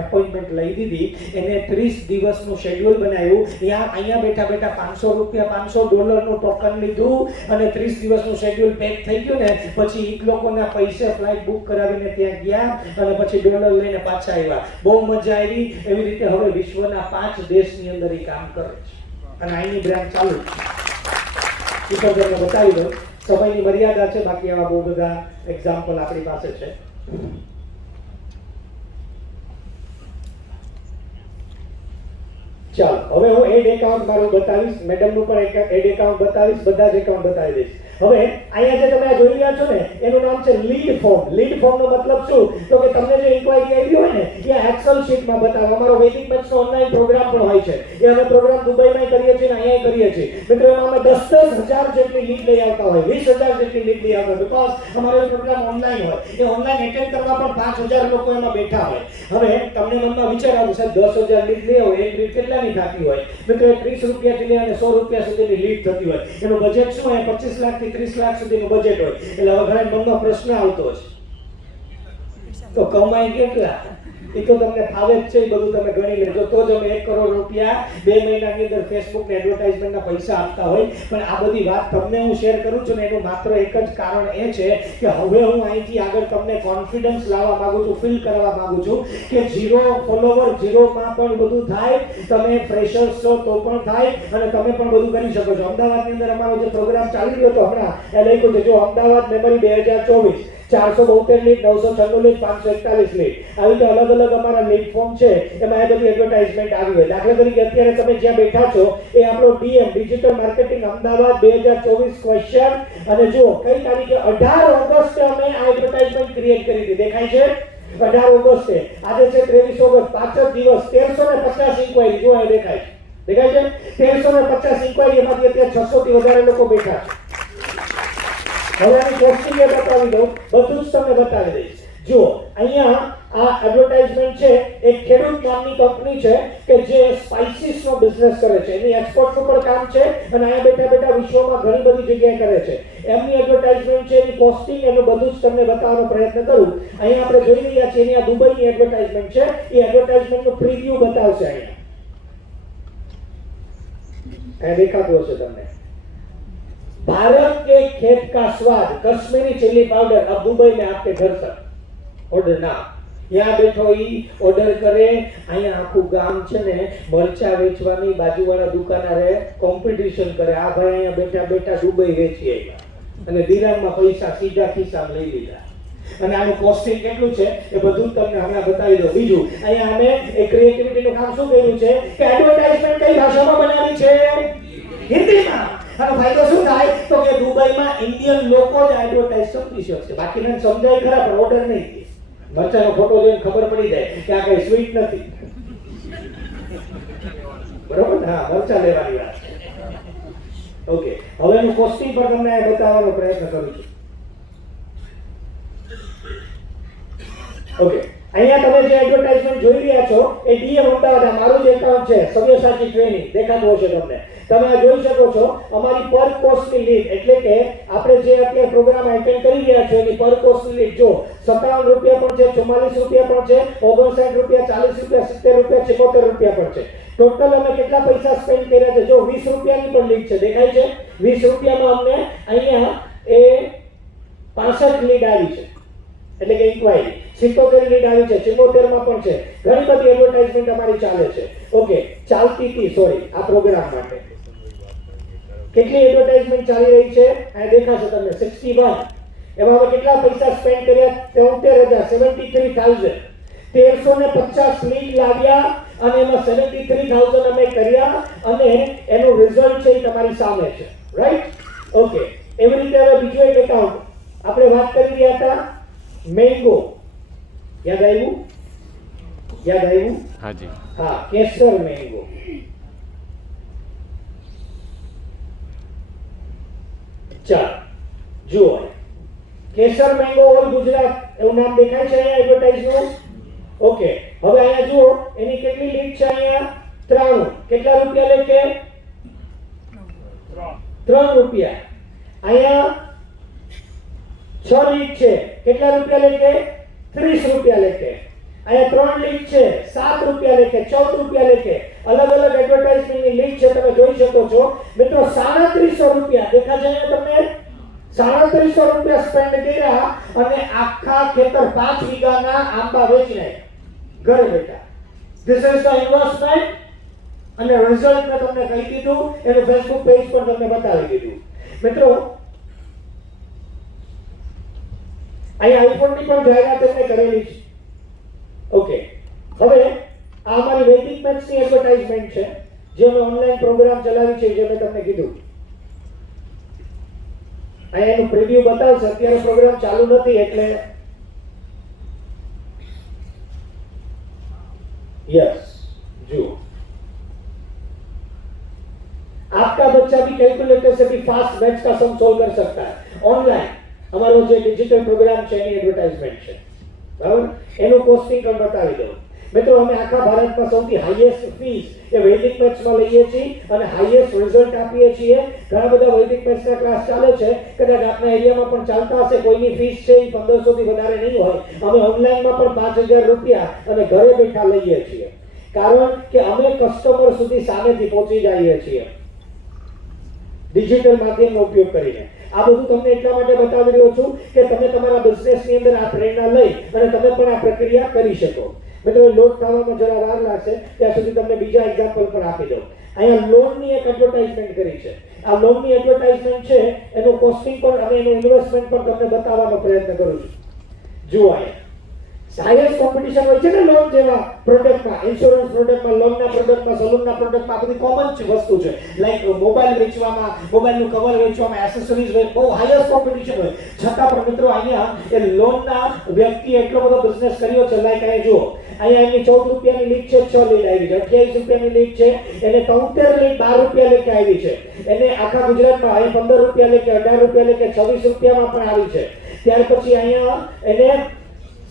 એપોઇન્ટમેન્ટ લઈ દીધી, એને 30 દિવસનું શેડ્યુલ બનાવ્યું. અહીંયા બેઠા બેઠા $500 ટોકન લીધું અને 30 દિવસનું શેડ્યુલ પેક થઈ ગયું ને પછી એ લોકોના પૈસે ફ્લાઇટ બુક કરાવીને ત્યાં ગયા અને પછી ડોલર લઈને પાછા આવ્યા. બહુ મજા આવી. એવી રીતે હવે વિશ્વના 5 દેશની અંદર એ કામ કરે છે અને અહીંની બ્રાન્ચ ચાલુ છે. એ પણ તમને બતાવી દઉં. સમયની મર્યાદા છે, બાકી આવા બહુ બધા એક્ઝામ્પલ આપણી પાસે છે. ચાલો હવે હું એડ એકાઉન્ટ મારું બતાવીશ, મેડમનું પણ એડ એકાઉન્ટ બતાવીશ, બધા જ એકાઉન્ટ બતાવી દઈશ. હવે અહીંયા જે તમે આ જોઈ રહ્યા છો ને એનું નામ છે લીડ ફોર્મ. લીડ ફોર્મનો મતલબ શું, તો કે તમને જે ઇન્ક્વાયરી આવી હોય ને એ એક્સેલ શીટમાં બતાવો. અમારો વૈદિક મેથ્સનો ઓનલાઈન પ્રોગ્રામ પણ હોય છે, એ અમે પ્રોગ્રામ દુબઈમાં કરીએ છીએ ને અહીંયા કરીએ છીએ મિત્રો. એમાં અમે 10,000 જેટલી લીડ લઈ આવતા હોય, 20,000 જેટલી લીડ લઈ આવતા હોય, બીકોઝ અમારો પ્રોગ્રામ ઓનલાઈન હોય. એ ઓનલાઈન એટેન્ડ કરવા પણ 5,000 લોકો એમાં બેઠા હોય. હવે તમને મનમાં વિચાર આવે સાહેબ 10,000 લીડ લઈ આવો, એક લીડ કેટલાની થતી હોય મિત્રો? 30 રૂપિયાથી લઈ અને 100 રૂપિયા સુધીની લીડ થતી હોય. એનું બજેટ શું હોય? 25 લાખ 30 લાખ સુધીનું બજેટ હોય. એટલે હવે ઘણા મનમાં પ્રશ્ન આવતો છે તો કમાઈ કેટલા? એ તો તમને ફાવે જ છે, એ બધું તમે ગણી લેજો તો જ અમે 1 કરોડ રૂપિયા 2 મહિનાની અંદર ફેસબુક ને એડવર્ટાઇઝમેન્ટના પૈસા આપતા હોય. પણ આ બધી વાત તમને હું શેર કરું છું ને એનું માત્ર એક જ કારણ એ છે કે હવે હું અહીંથી આગળ તમને કોન્ફિડન્સ લાવવા માંગુ છું, ફીલ કરવા માંગુ છું કે 0 ફોલોવર 0 માં પણ બધું થાય. તમે ફ્રેશર્સ છો તો પણ થાય અને તમે પણ બધું કરી શકો છો. અમદાવાદની અંદર અમારો જે પ્રોગ્રામ ચાલી રહ્યો હતો હમણાં એ લખ્યું છે જો Ahmedabad memory 2024 472 lead, 996 lead, 541 lead, આવી રીતે અલગ અલગ અમારા લીડ ફોર્મ છે. એમાં એ બધી એડવર્ટાઇઝમેન્ટ આવી હોય. દાખલા તરીકે અત્યારે તમે જ્યાં બેઠા છો એ આપણો DM digital marketing Ahmedabad 2024 question. અને જો કઈ તારીખે 18 ઓગસ્ટે અમે આ એડવર્ટાઇઝમેન્ટ ક્રિએટ કરી હતી. દેખાય છે 18 ઓગસ્ટે. આજે છે 23 ઓગસ્ટ, 5 જ દિવસ, 1350 ઇન્ક્વાયરી. જો આ દેખાય છે 1350 ઇન્ક્વાયરી. એમાંથી અત્યારે 600 થી વધારે લોકો બેઠા છે. હવે આની કોસ્ટિંગ એ બતાવી દઉં, બધું જ તમને બતાવી દઈશ. જુઓ અહીંયા આ એડવર્ટાઇઝમેન્ટ છે. એક ખેડૂત નામની કંપની છે કે જે સ્પાઇસીસ નો બિઝનેસ કરે છે. એની એક્સપોર્ટ નું પણ કામ છે અને અહીંયા બેઠા બેઠા વિશ્વમાં ઘણી બધી જગ્યાએ કરે છે. એમની એડવર્ટાઇઝમેન્ટ છે, એની કોસ્ટિંગ, એનું બધું જ તમને બતાવવાનો પ્રયત્ન કરું. અહીંયા આપણે જોઈ રહ્યા છીએ એની આ દુબઈની એડવર્ટાઇઝમેન્ટ છે. એ એડવર્ટાઇઝમેન્ટનું પ્રીવ્યુ બતાવશે. અહીંયા દેખાતું હશે તમને. भारत के खेत का स्वाद, कश्मीरी चिल्ली पाउडर अब दुबई में आपके घर तक ऑर्डर ना. यहाँ बैठो ઈ ઓર્ડર કરે. અહીંયા આખું ગામ છે ને મરચા વેચવાની બાજુવાળા દુકાનદારે કોમ્પિટિશન કરે. આ ભાઈ અહીંયા બેઠા બેઠા દુબઈ વેચી આવ્યા અને દિરામમાં પૈસા સીધા ખિસ્સામાં લઈ લીધા. અને આનું કોસ્ટિંગ કેટલું છે એ બધું તમને હમણાં બતાવી દઉં. બીજું અહીંયા અમે એક ક્રિએટિવિટીનું કામ શું કર્યું છે કે એડવર્ટાઇઝમેન્ટ કઈ ભાષામાં બનાવી છે? હિન્દીમાં. આનો ફાયદો શું થાય તો કે દુબઈમાં ઇન્ડિયન લોકો જ એડવર્ટાઇઝ સમજી શકશે. બાકીને સમજાય ખરા પણ ઓર્ડર નહીં દે. મરચાનો ફોટો જોઈને ખબર પડી જાય કે આ કઈ સ્વીટ નથી. બરોબર? હા, મરચા લેવાની વાત છે. ઓકે, હવે એનું કોસ્ટિંગ પર તમને બતાવવાનો પ્રયત્ન કરું છું. ઓકે, અહીંયા તમે જે એડવર્ટાઇઝમેન્ટ જોઈ રહ્યા છો એ ડીએમ અમદાવાદ, મારું જ એકાઉન્ટ છે, સવ્યસાચી ટ્રેનિંગ દેખાતું હશે તમને. તમે આ જોઈ શકો છો અમારી પર કોસ્ટની લીડ, એટલે કે આપણે જે અત્યારે પ્રોગ્રામ એટેન્ડ કરી રહ્યા છો એની પર કોસ્ટની લીડ જો 57 રૂપિયા પણ છે, 44 રૂપિયા પણ છે, 59 રૂપિયા, 40 રૂપિયા, 70 રૂપિયા, 76 રૂપિયા પણ છે. ટોટલ અમે કેટલા પૈસા સ્પેન્ડ કર્યા છે? જો 20 રૂપિયાની પણ લીડ છે, દેખાય છે? 20 રૂપિયામાં અમને અહીંયા એ 65 લીડ આવી છે, એટલે કે ઇન્ક્વાયરી. 77 લીડ આવી છે, 74 માં પણ છે. ઘણી બધી એડવર્ટાઇઝમેન્ટ અમારી ચાલે છે. ઓકે, ચાલતી હતી આ પ્રોગ્રામ માટે. કેટલી એડવર્ટાઇઝમેન્ટ ચાલી રહી છે આ દેખાશે તમને 61. એમાં અમે કેટલા પૈસા સ્પેન્ડ કર્યા? 73,000. 1350 લીડ લાવ્યા અને એમાં 73,000 અમે કર્યા અને એનું રિઝલ્ટ છે એ તમારી સામે છે. રાઈટ? ઓકે, એવી રીતે હવે બીજો એક એકાઉન્ટ આપણે વાત કરી રહ્યા હતા, મેંગો. યાદ આવ્યું? યાદ આવ્યું? હાજી. હા, કેસર મેંગો. ચાલો જુઓ, કેસર મેંગો ઓલ ગુજરાત એવું નામ દેખાય છે અહીંયા એડવર્ટાઇઝનું. ઓકે, હવે અહીંયા જુઓ એની કેટલી લીડ છે? અહીંયા 93. કેટલા રૂપિયા લે છે? 3 રૂપિયા. અહીંયા 6 લીડ છે, કેટલા રૂપિયા લે છે? 30 રૂપિયા લે છે. અહીંયા 3 લીડ છે, 7 રૂપિયા લે છે, 14 રૂપિયા લે છે. અલગ અલગ એડવર્ટાઇઝમેન્ટની લીડ છે, તમે જોઈ શકો છો મિત્રો. 3700 રૂપિયા દેખાય છે અહીંયા તમને? 3700 રૂપિયા સ્પેન્ડ કર્યા અને આખા ખેતર 5 વીઘાના આંબા વેચી નાખ્યા ઘરે બેઠા. This is the investment. અને રિઝલ્ટ મેં તમને કહી દીધું, એનું ફેસબુક પેજ પર તમને બતાવી દીધું. મિત્રો અહીંયા આઈફોનની પણ જાહેરાત એમને કરેલી છે. ઓકે, હવે આ અમારી વૈદિક મેથ્સની એડવર્ટાઇઝમેન્ટ છે જે અમે ઓનલાઈન પ્રોગ્રામ ચલાવી છે, જે મેં તમને કીધું. અહીંયા એનું પ્રિવ્યુ બતાવશે. અત્યારે પ્રોગ્રામ ચાલુ નથી એટલે यस जो आपका बच्चा भी कैलकुलेटर से भी फास्ट मैथ्स का सम सोल्व कर सकता है. ऑनलाइन हमारो जो डिजिटल प्रोग्राम છે એની એડવર્ટાઇઝમેન્ટ છે, બરાબર? એનું કોસ્ટિંગ પણ બતાવી દઉં. મિત્રો અમે આખા ભારતમાં સૌથી હાઈએસ્ટ ફીસ એ વૈદિક મેથ્સમાં લઈએ છીએ અને હાઈએસ્ટ રિઝલ્ટ આપીએ છીએ. ઘણા બધા વૈદિક મેથ્સના ક્લાસ ચાલે છે, કદાચ આપના એરિયામાં પણ ચાલતા હશે. કોઈની ફીસ છે એ 1500 થી વધારે નહીં હોય. અમે ઓનલાઈનમાં પણ 5000 રૂપિયા અને ઘરે બેઠા લઈએ છીએ, કારણ કે અમે કસ્ટમર સુધી સામેથી પહોંચી જઈએ છીએ ડિજિટલ માધ્યમનો ઉપયોગ કરીને. આ બધું તમને એટલા માટે બતાવી રહ્યો છું કે તમે તમારા બિઝનેસની અંદર આ પ્રેરણા લઈ અને તમે પણ આ પ્રક્રિયા કરી શકો. મિત્રો લોન થવામાં જરા વાર લાગશે, ત્યાં સુધી તમને બીજા એક્ઝામ્પલ પણ આપી દઉં. અહીંયા લોનની એક એડવર્ટાઇઝમેન્ટ કરી છે. આ લોનની એડવર્ટાઇઝમેન્ટ છે, એનું કોસ્ટિંગ પણ અને એનું ઇન્વેસ્ટમેન્ટ પણ તમને બતાવવાનો પ્રયત્ન કરું છું. જુઓ, અહીંયા હાઈએસ્ટ કોમ્પિટિશન હોય છે ને લોન જેવા પ્રોડક્ટમાં, ઇન્સ્યોરન્સ પ્રોડક્ટમાં, લોનના પ્રોડક્ટમાં, સલૂનના પ્રોડક્ટમાં. આ બધી કોમન વસ્તુ છે. લાઈક મોબાઈલ વેચવામાં, મોબાઈલનું કવર વેચવામાં, એસેસરીઝ બહુ હાઈએસ્ટ કોમ્પિટિશન હોય. છતાં પણ મિત્રો અહીંયા એ લોનના વ્યક્તિએ એટલો બધો બિઝનેસ કર્યો છે. લાઈક અહીંયા જુઓ, અહીંયા એમની 14 રૂપિયાની લીડ છે, 6 લીડ આવી છે. 28 રૂપિયાની લીડ છે, એને 73 લીડ 12 રૂપિયા લેકે આવી છે. એને આખા ગુજરાતમાં અહીં 15 રૂપિયા લેકે, 18 રૂપિયા લેકે, 26 રૂપિયામાં પણ આવી છે. ત્યાર પછી અહીંયા એને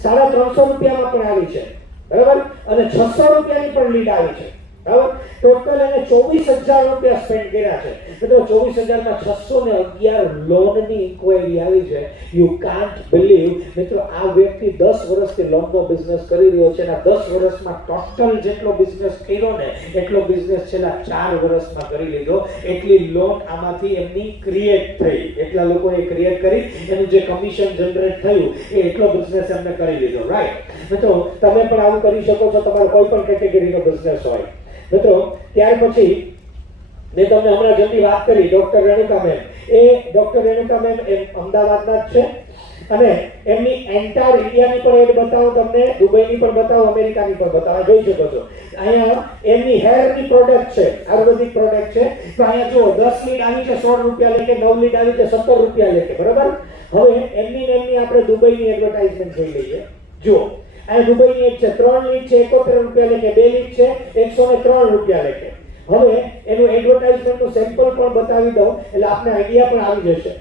350 રૂપિયામાં પણ આવી છે, બરાબર, અને 600 રૂપિયાની પણ લીડ આવી છે, બરાબર. ટોટલ એને 24000 રૂપિયા સ્પેન્ડ કર્યા છે. મિત્રો 24000 માં 611 લોનની ઇન્ક્વાયરી આવી છે. You can't believe. મિત્રો આ વ્યક્તિ 10 વર્ષથી લોનનો બિઝનેસ કરી રહ્યો છે અને 10 વર્ષમાં ટોટલ જેટલો બિઝનેસ કર્યો ને એટલો બિઝનેસ છેલ્લા 4 વર્ષમાં કરી લીધો. એટલી લોન આમાંથી એમની ક્રિએટ થઈ. એટલા લોકોએ ક્રિએટ કરી, એનું જે કમિશન જનરેટ થયું એ એટલો બિઝનેસ એમને કરી લીધો. રાઈટ મિત્રો, તમે પણ આવું કરી શકો છો, તમારો કોઈ પણ કેટેગરીનો બિઝનેસ હોય. મિત્રો ત્યાર પછી મેં તમને હમણાં જલ્દી વાત કરી ડોક્ટર રેણુકા મેમ. એ ડોક્ટર રેણુકા મેમ અમદાવાદના જ છે અને એમની એન્ટાયર ઇન્ડિયાની પણ એડ બતાવું તમને, દુબઈની પણ બતાવું, અમેરિકાની પણ બતાવું. જોઈ શકો છો અહીંયા એમની હેરની પ્રોડક્ટ છે, આયુર્વેદિક પ્રોડક્ટ છે. તો અહીંયા જુઓ 10 લીડ આવી છે 16 રૂપિયા લેકે, 9 લીડ આવી છે 17 રૂપિયા લેકે, બરાબર. હવે એમની આપણે દુબઈની એડવર્ટાઇઝમેન્ટ જોઈ લઈએ. જુઓ અહીંયા દુબઈની એક છે, 3 લીડ છે 71 રૂપિયા લેકે, 2 લીડ છે 103 રૂપિયા લેકે. હવે એનું એડવર્ટાઇઝમેન્ટનું સેમ્પલ પણ બતાવી દઉં એટલે આપને આઈડિયા પણ આવી જશે.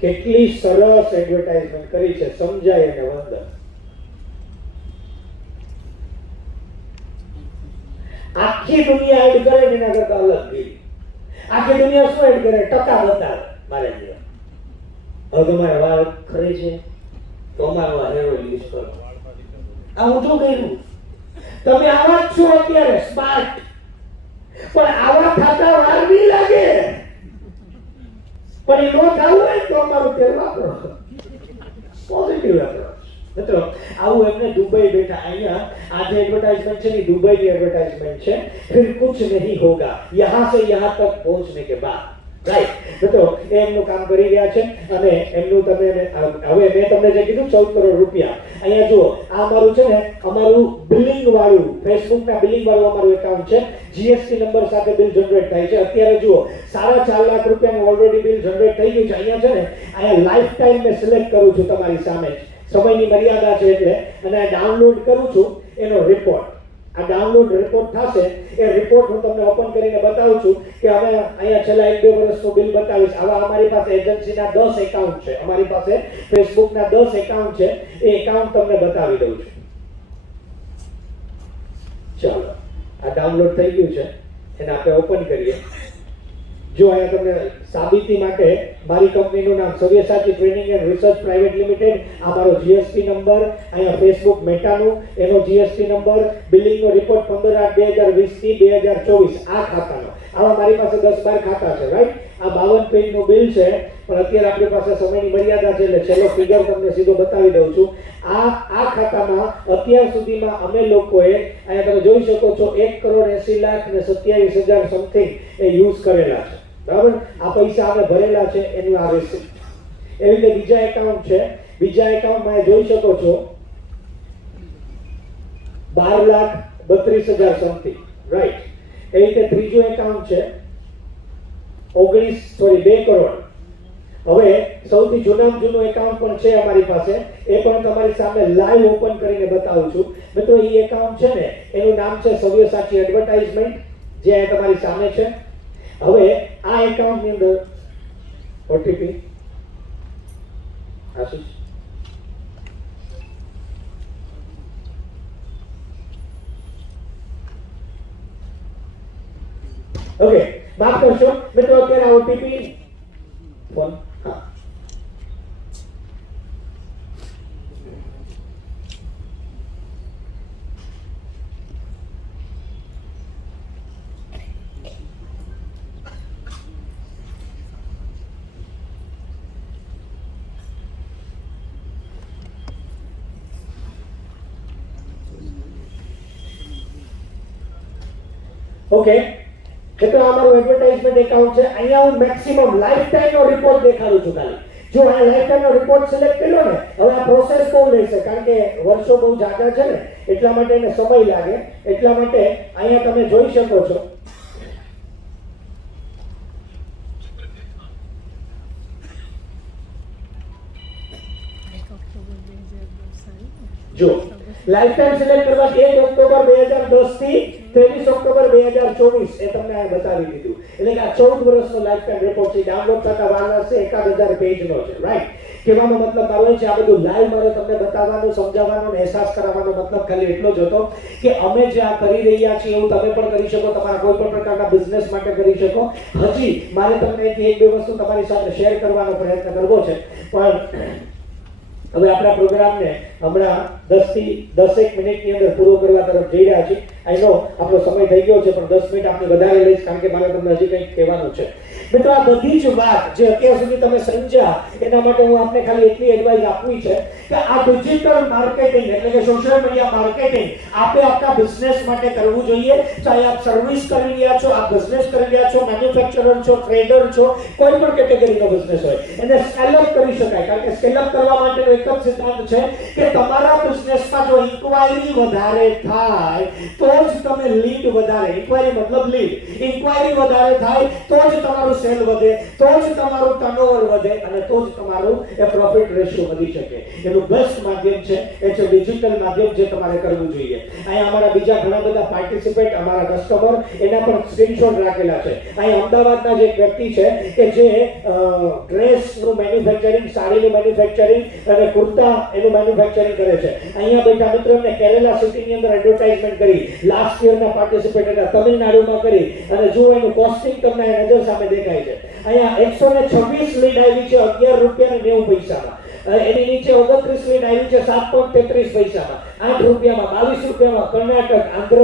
કેટલી સરસ એડવર્ટાઇઝમેન્ટ કરી છે, સમજાય અને વંદન. આખી દુનિયા એડ કરે ને એના કરતા અલગ ગઈ. આખી દુનિયા શું એડ કરે? ટકા બતાવે. મારે જીવન હવે તમારે વાળ ખરે છે તો અમારો હેર ઓઇલ યુઝ કરો. આ હું શું કર્યું? તમે આવા જ છો અત્યારે સ્માર્ટ, પણ આવા ખાતા વાર નહીં લાગે. પણ એ નો થવું હોય તો અમારું તેલ વાપરો, પોઝિટિવ વાપરો. મિત્રો આવું એમને દુબઈ બેઠા, અહીંયા આ જે એડવર્ટાઇઝમેન્ટ છે ને દુબઈની એડવર્ટાઇઝમેન્ટ છે. फिर कुछ नहीं होगा यहाँ से यहाँ तक पहुंचने के बाद. રાઈટ મિત્રો, એમનું કામ કરી રહ્યા છે અને એમનું તમે હવે મેં તમને જે કીધું 14 કરોડ રૂપિયા. અહીંયા જુઓ, આ અમારું છે ને, અમારું બિલિંગ વાળું, ફેસબુકના બિલિંગ વાળું અમારું એકાઉન્ટ છે. જીએસટી નંબર સાથે બિલ જનરેટ થાય છે. અત્યારે જુઓ 4.5 લાખ રૂપિયાનું ઓલરેડી બિલ જનરેટ થઈ ગયું છે. અહીંયા છે ને, અહીંયા લાઈફ ટાઈમ મેં સિલેક્ટ કરું છું તમારી સામે, સમયની મર્યાદા છે એટલે, અને ડાઉનલોડ કરું છું એનો રિપોર્ટ. આ ડાઉનલોડ રિપોર્ટ થશે, એ રિપોર્ટ હું તમને ઓપન કરીને બતાવું છું કે અમે અહીંયા છેલ્લા 1-2 વર્ષનું બિલ બતાવીશ. આવા અમારી પાસે એજન્સીના 10 એકાઉન્ટ છે, અમારી પાસે ફેસબુકના 10 એકાઉન્ટ છે. એ એકાઉન્ટ તમને બતાવી દઉં છું. ચાલો, આ ડાઉનલોડ થઈ ગયું છે, એને આપણે ઓપન કરીએ. જો અહીંયા તમને સાબિતી માટે મારી કંપનીનું નામ Savyasachi training and research private limited, આ મારો જીએસટી નંબર, અહીંયા ફેસબુક મેટાનું એનો જીએસટી નંબર, બિલિંગનો રિપોર્ટ 15/8/2020 થી 2024 આ ખાતાનો. આવા મારી પાસે 10-12 ખાતા છે. રાઈટ, આ 52 પેજનું બિલ છે, પણ અત્યારે આપણી પાસે સમયની મર્યાદા છે એટલે છેલ્લો ફિગર તમને સીધો બતાવી દઉં છું. આ ખાતામાં અત્યાર સુધીમાં અમે લોકોએ, અહીંયા તમે જોઈ શકો છો, 1,80,27,000 સમથિંગ એ યુઝ કરેલા છે, બરાબર. આ પૈસા અમે ભરેલા છે, એનું આ રિસિપ્ટ. એવી રીતે બીજા એકાઉન્ટ છે, બીજા એકાઉન્ટમાં જોઈ શકો છો 12,32,000 સમથિંગ. રાઈટ, એ રીતે ત્રીજો એકાઉન્ટ છે 2 કરોડ. હવે સૌથી જૂનામાં જૂનું એકાઉન્ટ પણ છે અમારી પાસે, એ પણ તમારી સામે લાઈવ ઓપન કરીને બતાવું છું. મિત્રો એ એકાઉન્ટ છે ને, એનું નામ છે સવ્યસાચી એડવર્ટાઇઝમેન્ટ, જે તમારી સામે છે. હવે આ એકાઉન્ટની અંદર ઓટીપી આશીષ ઓકે, માફ કરશો મિત્રો, અત્યારે ઓટીપી ફોન. હા, ઓકે મિત્રો, આ મારું એડવર્ટાઇઝમેન્ટ એકાઉન્ટ છે. અહીંયા હું મેક્સિમમ લાઈફ ટાઈમ નો રિપોર્ટ દેખાડું છું. ખાલી જો આ લાઈફ ટાઈમ નો રિપોર્ટ સિલેક્ટ કર્યો ને, હવે આ પ્રોસેસ બહુ લેશે, કારણ કે વર્ષો બહુ જાજા છે ને, એટલા માટે એને સમય લાગે. એટલા માટે અહીંયા તમે જોઈ શકો છો. જો લાઈફ ટાઈમ સિલેક્ટ કરવા 1 ઓક્ટોબર 2010 થી 23 ઓક્ટોબર 2024 એ તમને આ બતાવી દીધું. એટલે કે આ 14 વર્ષનો લાઈફ ટાઈમ રિપોર્ટ છે. ડાઉનલોડ થતા વાર લાગશે, 1000 પેજનો છે. રાઈટ? કહેવાનો મતલબ મારો છે, આ બધું લાઈવ મારે તમને બતાવવાનું, સમજાવવાનો અને અહેસાસ કરાવવાનો મતલબ ખાલી એટલો જ હતો કે અમે જે આ કરી રહ્યા છીએ એવું તમે પણ કરી શકો, તમારા કોઈ પણ પ્રકારના બિઝનેસ માટે કરી શકો. હજી મારે તમને એક બે વસ્તુ તમારી સાથે શેર કરવાનો પ્રયત્ન કરવો છે, પણ હવે આપણા પ્રોગ્રામને હમણાં 10 થી 10 મિનિટની અંદર પૂરો કરવા તરફ જઈ રહ્યા છીએ. આઈ નો આપણો સમય થઈ ગયો છે, પણ 10 મિનિટ આપણે વધારે લઈશ, કારણ કે મારે તમને હજી કંઈક કહેવાનું છે. મિત્રો, આ બધી જ વાત જે અત્યાર સુધી તમે સમજ્યા, એના માટે હું આપને ખાલી એટલી એડવાઇસ આપવી છે કે આ ડિજિટલ માર્કેટિંગ એટલે કે સોશિયલ મીડિયા માર્કેટિંગ આપણે આપણા બિઝનેસ માટે કરવું જોઈએ. ચાહે આપ સર્વિસ કરી રહ્યા છો, આપ બિઝનેસ કરી રહ્યા છો, મેન્યુફેક્ચરર છો, ટ્રેડર છો, કોઈ પણ કેટેગરીનો બિઝનેસ હોય, એને સ્કેલ અપ કરી શકાય. કારણ કે સ્કેલ અપ કરવા માટેનો એક જ સિદ્ધાંત છે કે તમારા બિઝનેસમાં જો ઇન્ક્વાયરી વધારે થાય તો જ તમે લીડ વધારે, ઇન્ક્વાયરી મતલબ લીડ, ઇન્ક્વાયરી વધારે થાય તો જ તમારું સેલ વધે, તો જ તમારું ટર્નઓવર વધે, અને તો જ તમારું એ પ્રોફિટ રેશિયો વધી શકે. એનું બેસ્ટ માધ્યમ છે એ છે ડિજિટલ માધ્યમ, જે તમારે કરવું જોઈએ. અહીંયા અમારા બીજા ઘણા બધા પાર્ટિસિપેન્ટ, અમારા કસ્ટમર, એના પણ સ્ક્રીનશોટ રાખેલા છે. અહીં અમદાવાદના જે વ્યક્તિ છે કે જે ડ્રેસનું મેન્યુફેક્ચરિંગ, સાડીનું મેન્યુફેક્ચરિંગ અને કુર્તા એનું મેન્યુફેક્ચરિંગ કરે છે. અહીંયા બેઠા મિત્રો, એમને કેરેલા સિટીની અંદર એડવર્ટાઇઝમેન્ટ કરી, લાસ્ટ યરના પાર્ટિસિપેટ હતા, તમિલનાડુમાં કરી, અને જો એનું કોસ્ટિંગ તમને નજર સામે દેખાય છે. અહીંયા 126 લીડ આવી છે 11 રૂપિયા અને 90 પૈસામાં. એની નીચે 29 લીડ આવી છે 7.33 પૈસામાં, 8 રૂપિયામાં, 22 રૂપિયામાં. કર્ણાટક, આંધ્ર,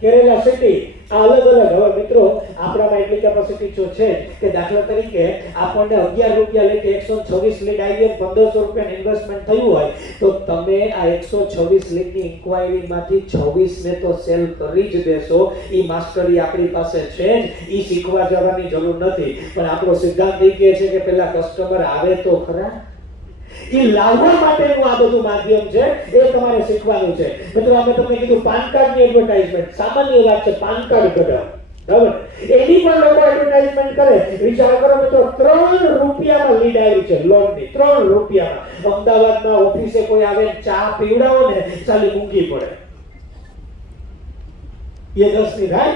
કેરેલા સિટી, આ અલગ અલગ. હવે મિત્રો, આપણામાં એટલી કેપેસિટી જો છે કે દાખલા તરીકે આપણને 11 રૂપિયા લેકે 126 લીડ આવી અને 1500 રૂપિયાનું ઇન્વેસ્ટમેન્ટ થયું હોય, તો તમે આ 126 લીડની ઇન્ક્વાયરીમાંથી 26 ને તો સેલ કરી જ દેશો. એ માસ્ટરી આપણી પાસે છે જ, એ શીખવા જવાની જરૂર નથી. પણ આપણો સિદ્ધાંત એ કહે છે કે પહેલા કસ્ટમર આવે તો ખરા, એ લાવવા માટેનું આ બધું માધ્યમ છે, એ તમારે શીખવાનું છે. મિત્રો, અમે તમને કીધું પાન કાર્ડની એડવર્ટાઇઝમેન્ટ સામાન્ય વાત છે, પાન કાર્ડ કઢાવ, બરાબર? એની પણ લોકો એડવર્ટાઇઝમેન્ટ કરે. વિચાર કરો મિત્રો, 3 રૂપિયામાં લીડ આવી છે લોનની, 3 રૂપિયામાં. અમદાવાદમાં ઓફિસે કોઈ આવે ચા પીવડાવો ને, ચાલી મૂંગી પડે. એ 10 ની થાય.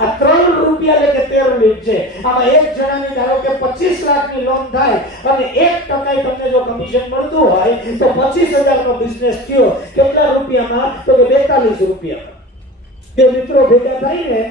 આ 3 રૂપિયા એટલે 13 લીડ છે. આમાં એક જણાની ધારો કે 25 લાખની લોન થાય અને 1% તમને જો કમિશન મળતું હોય તો 25,000 નો બિઝનેસ થયો. કેટલા રૂપિયામાં? તો કે 42 રૂપિયામાં. બે મિત્રો ભેગા થાય ને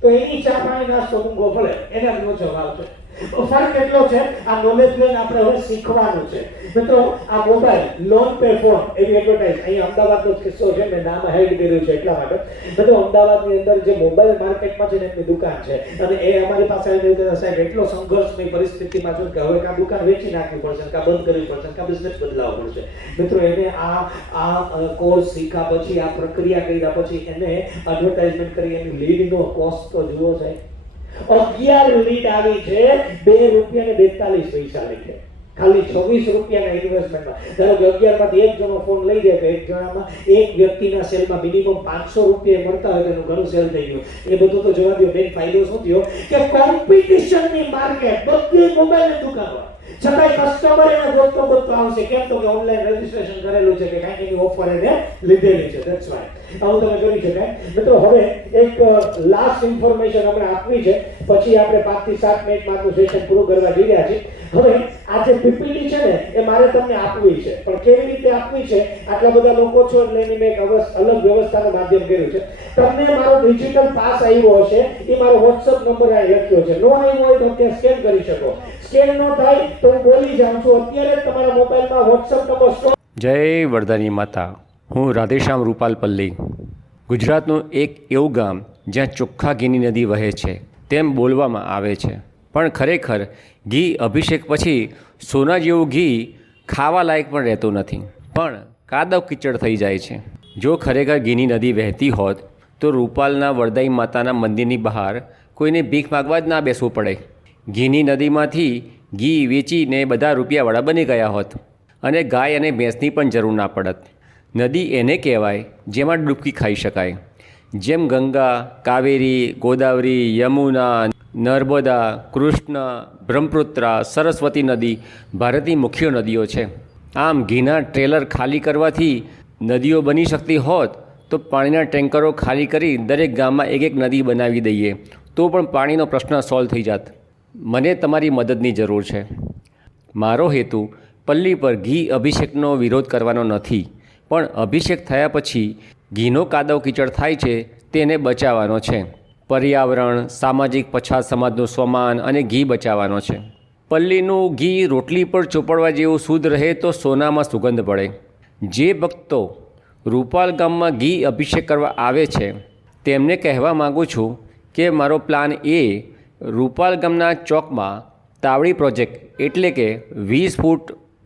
તો એની ચા પાણી નાસ્તો મૂંગો પડે, એના જ જવાબ છે. ફરક એટલો છે. આ નોલેજ લઈને આપણે હવે શીખવાનું છે. મિત્રો, આ મોબાઈલ લોન પે ફોન એવી એડવર્ટાઇઝ અહીંયા અમદાવાદનો કિસ્સો છે, મેં નામ હેડ કર્યું છે એટલા માટે. મિત્રો, અમદાવાદની અંદર જે મોબાઈલ માર્કેટમાં છે ને, એમની દુકાન છે, અને એ અમારી પાસે આવીને કહે, સાહેબ એટલો સંઘર્ષની પરિસ્થિતિમાં છું કે હવે કાં દુકાન વેચી નાખવી પડશે, કાં બંધ કરવી પડશે, કાં બિઝનેસ બદલાવવો પડશે. મિત્રો, એને આ કોર્સ શીખ્યા પછી, આ પ્રક્રિયા કર્યા પછી એને એડવર્ટાઇઝમેન્ટ કરી એની લીડનો કોસ્ટ તો જુઓ સાહેબ. 11 લીડ આવી છે 2 રૂપિયા ને 42 પૈસા લીધે, ખાલી 26 રૂપિયાના ઇન્વેસ્ટમેન્ટમાં. ધારો કે 11 માંથી એક જણો ફોન લઈ જાય તો એક જણામાં એક વ્યક્તિના સેલમાં મિનિમમ 500 રૂપિયા મળતા હોય તો એનું ઘણું સેલ થઈ ગયું. એ બધું તો જવા દો. મેન ફાયદો શું થયો કે કોમ્પિટિશનની માર્કેટ, બધી મોબાઈલની દુકાનો, છતાંય કસ્ટમર એને ગોતતો ગોતતો આવશે. કેમ તો કે ઓનલાઈન રજીસ્ટ્રેશન કરેલું છે કે કાંઈક એની ઓફર એને લીધેલી છે. ધેટ્સ વાય આવું તમે કરી શકાય. મિત્રો હવે એક લાસ્ટ ઇન્ફોર્મેશન હમણાં આપવી છે, પછી આપણે 5 થી 7 મિનિટમાં આપણું સેશન પૂરું કરવા જઈ રહ્યા છીએ. હવે આ જે પીપીટી છે ને એ મારે તમને આપવી છે, પણ કેવી રીતે આપવી છે, આટલા બધા લોકો છો એટલે એની મેં એક અલગ વ્યવસ્થાનું માધ્યમ કર્યું છે. તમને મારો ડિજિટલ પાસ આવ્યો હશે એ મારો WhatsApp નંબર અહીં લખ્યો છે. નો આવ્યો હોય તો ત્યાં સ્કેન કરી શકો. સ્કેન ન થાય તો હું બોલી જાઉં છું. અત્યારે જ તમારા મોબાઈલમાં WhatsApp નંબર સ્ટોર. જય વરદાની માતા. હું રાધેશ્યામ રૂપાલપલ્લી. ગુજરાતનું એક એવું ગામ જ્યાં ચોખ્ખા ઘીની નદી વહે છે તેમ બોલવામાં આવે છે, પણ ખરેખર ઘી અભિષેક પછી સોના જેવું ઘી ખાવા લાયક પણ રહેતું નથી, પણ કાદવ કીચડ થઈ જાય છે. જો ખરેખર ઘીની નદી વહેતી હોત તો રૂપાલના વરદાઈ માતાના મંદિરની બહાર કોઈને ભીખ માગવા જ ના બેસવું પડે. ઘીની નદીમાંથી ઘી વેચીને બધા રૂપિયાવાળા બની ગયા હોત અને ગાય અને ભેંસની પણ જરૂર ના પડત. નદી એને કહેવાય જેમાં ડૂબકી ખાઈ શકાય. જેમ ગંગા, કાવેરી, ગોદાવરી, યમુના, નર્મદા, કૃષ્ણ, બ્રહ્મપુત્રા, સરસ્વતી નદી ભારતની મુખ્ય નદીઓ છે. આમ ઘીના ટ્રેલર ખાલી કરવાથી નદીઓ બની શકતી હોત તો પાણીના ટેન્કરો ખાલી કરી દરેક ગામમાં એક એક નદી બનાવી દઈએ તો પણ પાણીનો પ્રશ્ન સોલ્વ થઈ જાત. મને તમારી મદદની જરૂર છે. મારો હેતુ પલ્લી પર ઘી અભિષેકનો વિરોધ કરવાનો નથી, પણ અભિષેક થયા પછી ઘીનો કાદવ કીચડ થાય છે તેને બચાવવાનો છે. પર્યાવરણ, સામાજિક પછાત સમાજનું સ્વમાન અને ઘી બચાવવાનો છે. પલ્લીનું ઘી રોટલી પર ચોપડવા જેવું શુદ્ધ રહે તો સોનામાં સુગંધ પડે. જે ભક્તો રૂપાલ ગામમાં ઘી અભિષેક કરવા આવે છે તેમને કહેવા માગું છું કે મારો પ્લાન એ રૂપાલ ગામના ચોકમાં તાવડી પ્રોજેક્ટ એટલે કે 20 ફૂટ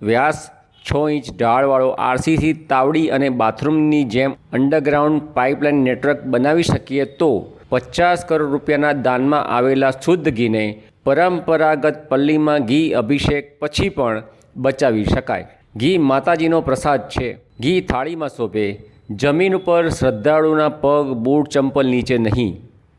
વ્યાસ 6 ઇંચ ઢાળવાળો આરસીસી તાવડી અને બાથરૂમની જેમ અંડરગ્રાઉન્ડ પાઇપલાઇન નેટવર્ક બનાવી શકીએ તો 50 કરોડ રૂપિયાના દાનમાં આવેલા શુદ્ધ ઘીને પરંપરાગત પલ્લીમાં ઘી અભિષેક પછી પણ બચાવી શકાય. ઘી માતાજીનો પ્રસાદ છે. ઘી થાળીમાં શોભે, જમીન ઉપર શ્રદ્ધાળુના પગ, બૂટ, ચંપલ નીચે નહીં.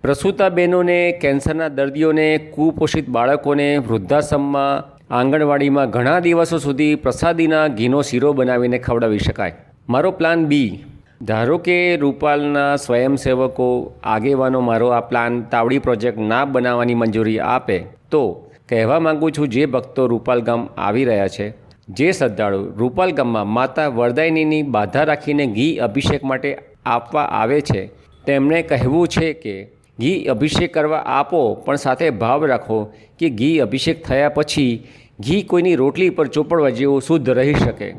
પ્રસૂતા બહેનોને, કેન્સરના દર્દીઓને, કુપોષિત બાળકોને, વૃદ્ધાશ્રમમાં, આંગણવાડીમાં ઘણા દિવસો સુધી પ્રસાદીના ઘીનો શીરો બનાવીને ખવડાવી શકાય. મારો પ્લાન બી, ધારો કે રૂપાલના સ્વયંસેવકો આગેવાનો મારો આ પ્લાન તાવડી પ્રોજેક્ટ ના બનાવવાની મંજૂરી આપે તો કહેવા માગું છું જે ભક્તો રૂપાલ ગામ આવી રહ્યા છે, જે શ્રદ્ધાળુ રૂપાલ ગામમાં માતા વરદાયિનીની બાધા રાખીને ઘી અભિષેક માટે આપવા આવે છે તેમણે કહેવું છે કે ઘી અભિષેક કરવા આપો, પણ સાથે ભાવ રાખો કે ઘી અભિષેક થયા પછી ઘી કોઈની રોટલી પર ચોપડવા જેવું શુદ્ધ રહી શકે.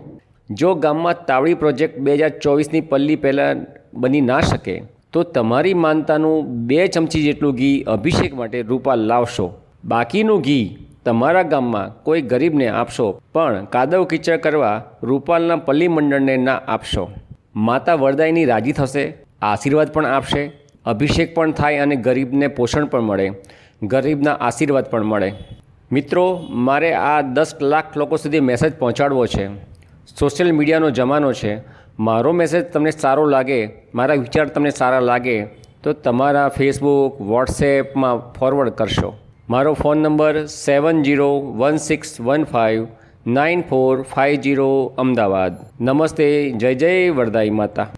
જો ગામમાં તાવડી પ્રોજેક્ટ 2024ની પલ્લી પહેલાં બની ના શકે તો તમારી માનતાનું 2 ચમચી જેટલું ઘી અભિષેક માટે રૂપાલ લાવશો. બાકીનું ઘી તમારા ગામમાં કોઈ ગરીબને આપશો, પણ કાદવ કીચડ કરવા રૂપાલના પલ્લી મંડળને ના આપશો. માતા વરદાયિની રાજી થશે, આશીર્વાદ પણ આપશે, અભિષેક પણ થાય અને ગરીબને પોષણ પણ મળે, ગરીબના આશીર્વાદ પણ મળે. મિત્રો, મારે આ 10 લાખ લોકો સુધી મેસેજ પહોંચાડવો છે. સોશિયલ મીડિયાનો જમાનો છે. મારો મેસેજ તમને સારો લાગે, મારા વિચાર તમને સારા લાગે તો તમારા ફેસબુક, વોટ્સએપમાં ફોરવર્ડ કરશો. મારો ફોન નંબર 7016159450 અમદાવાદ. નમસ્તે. જય જય વરદાઈ માતા.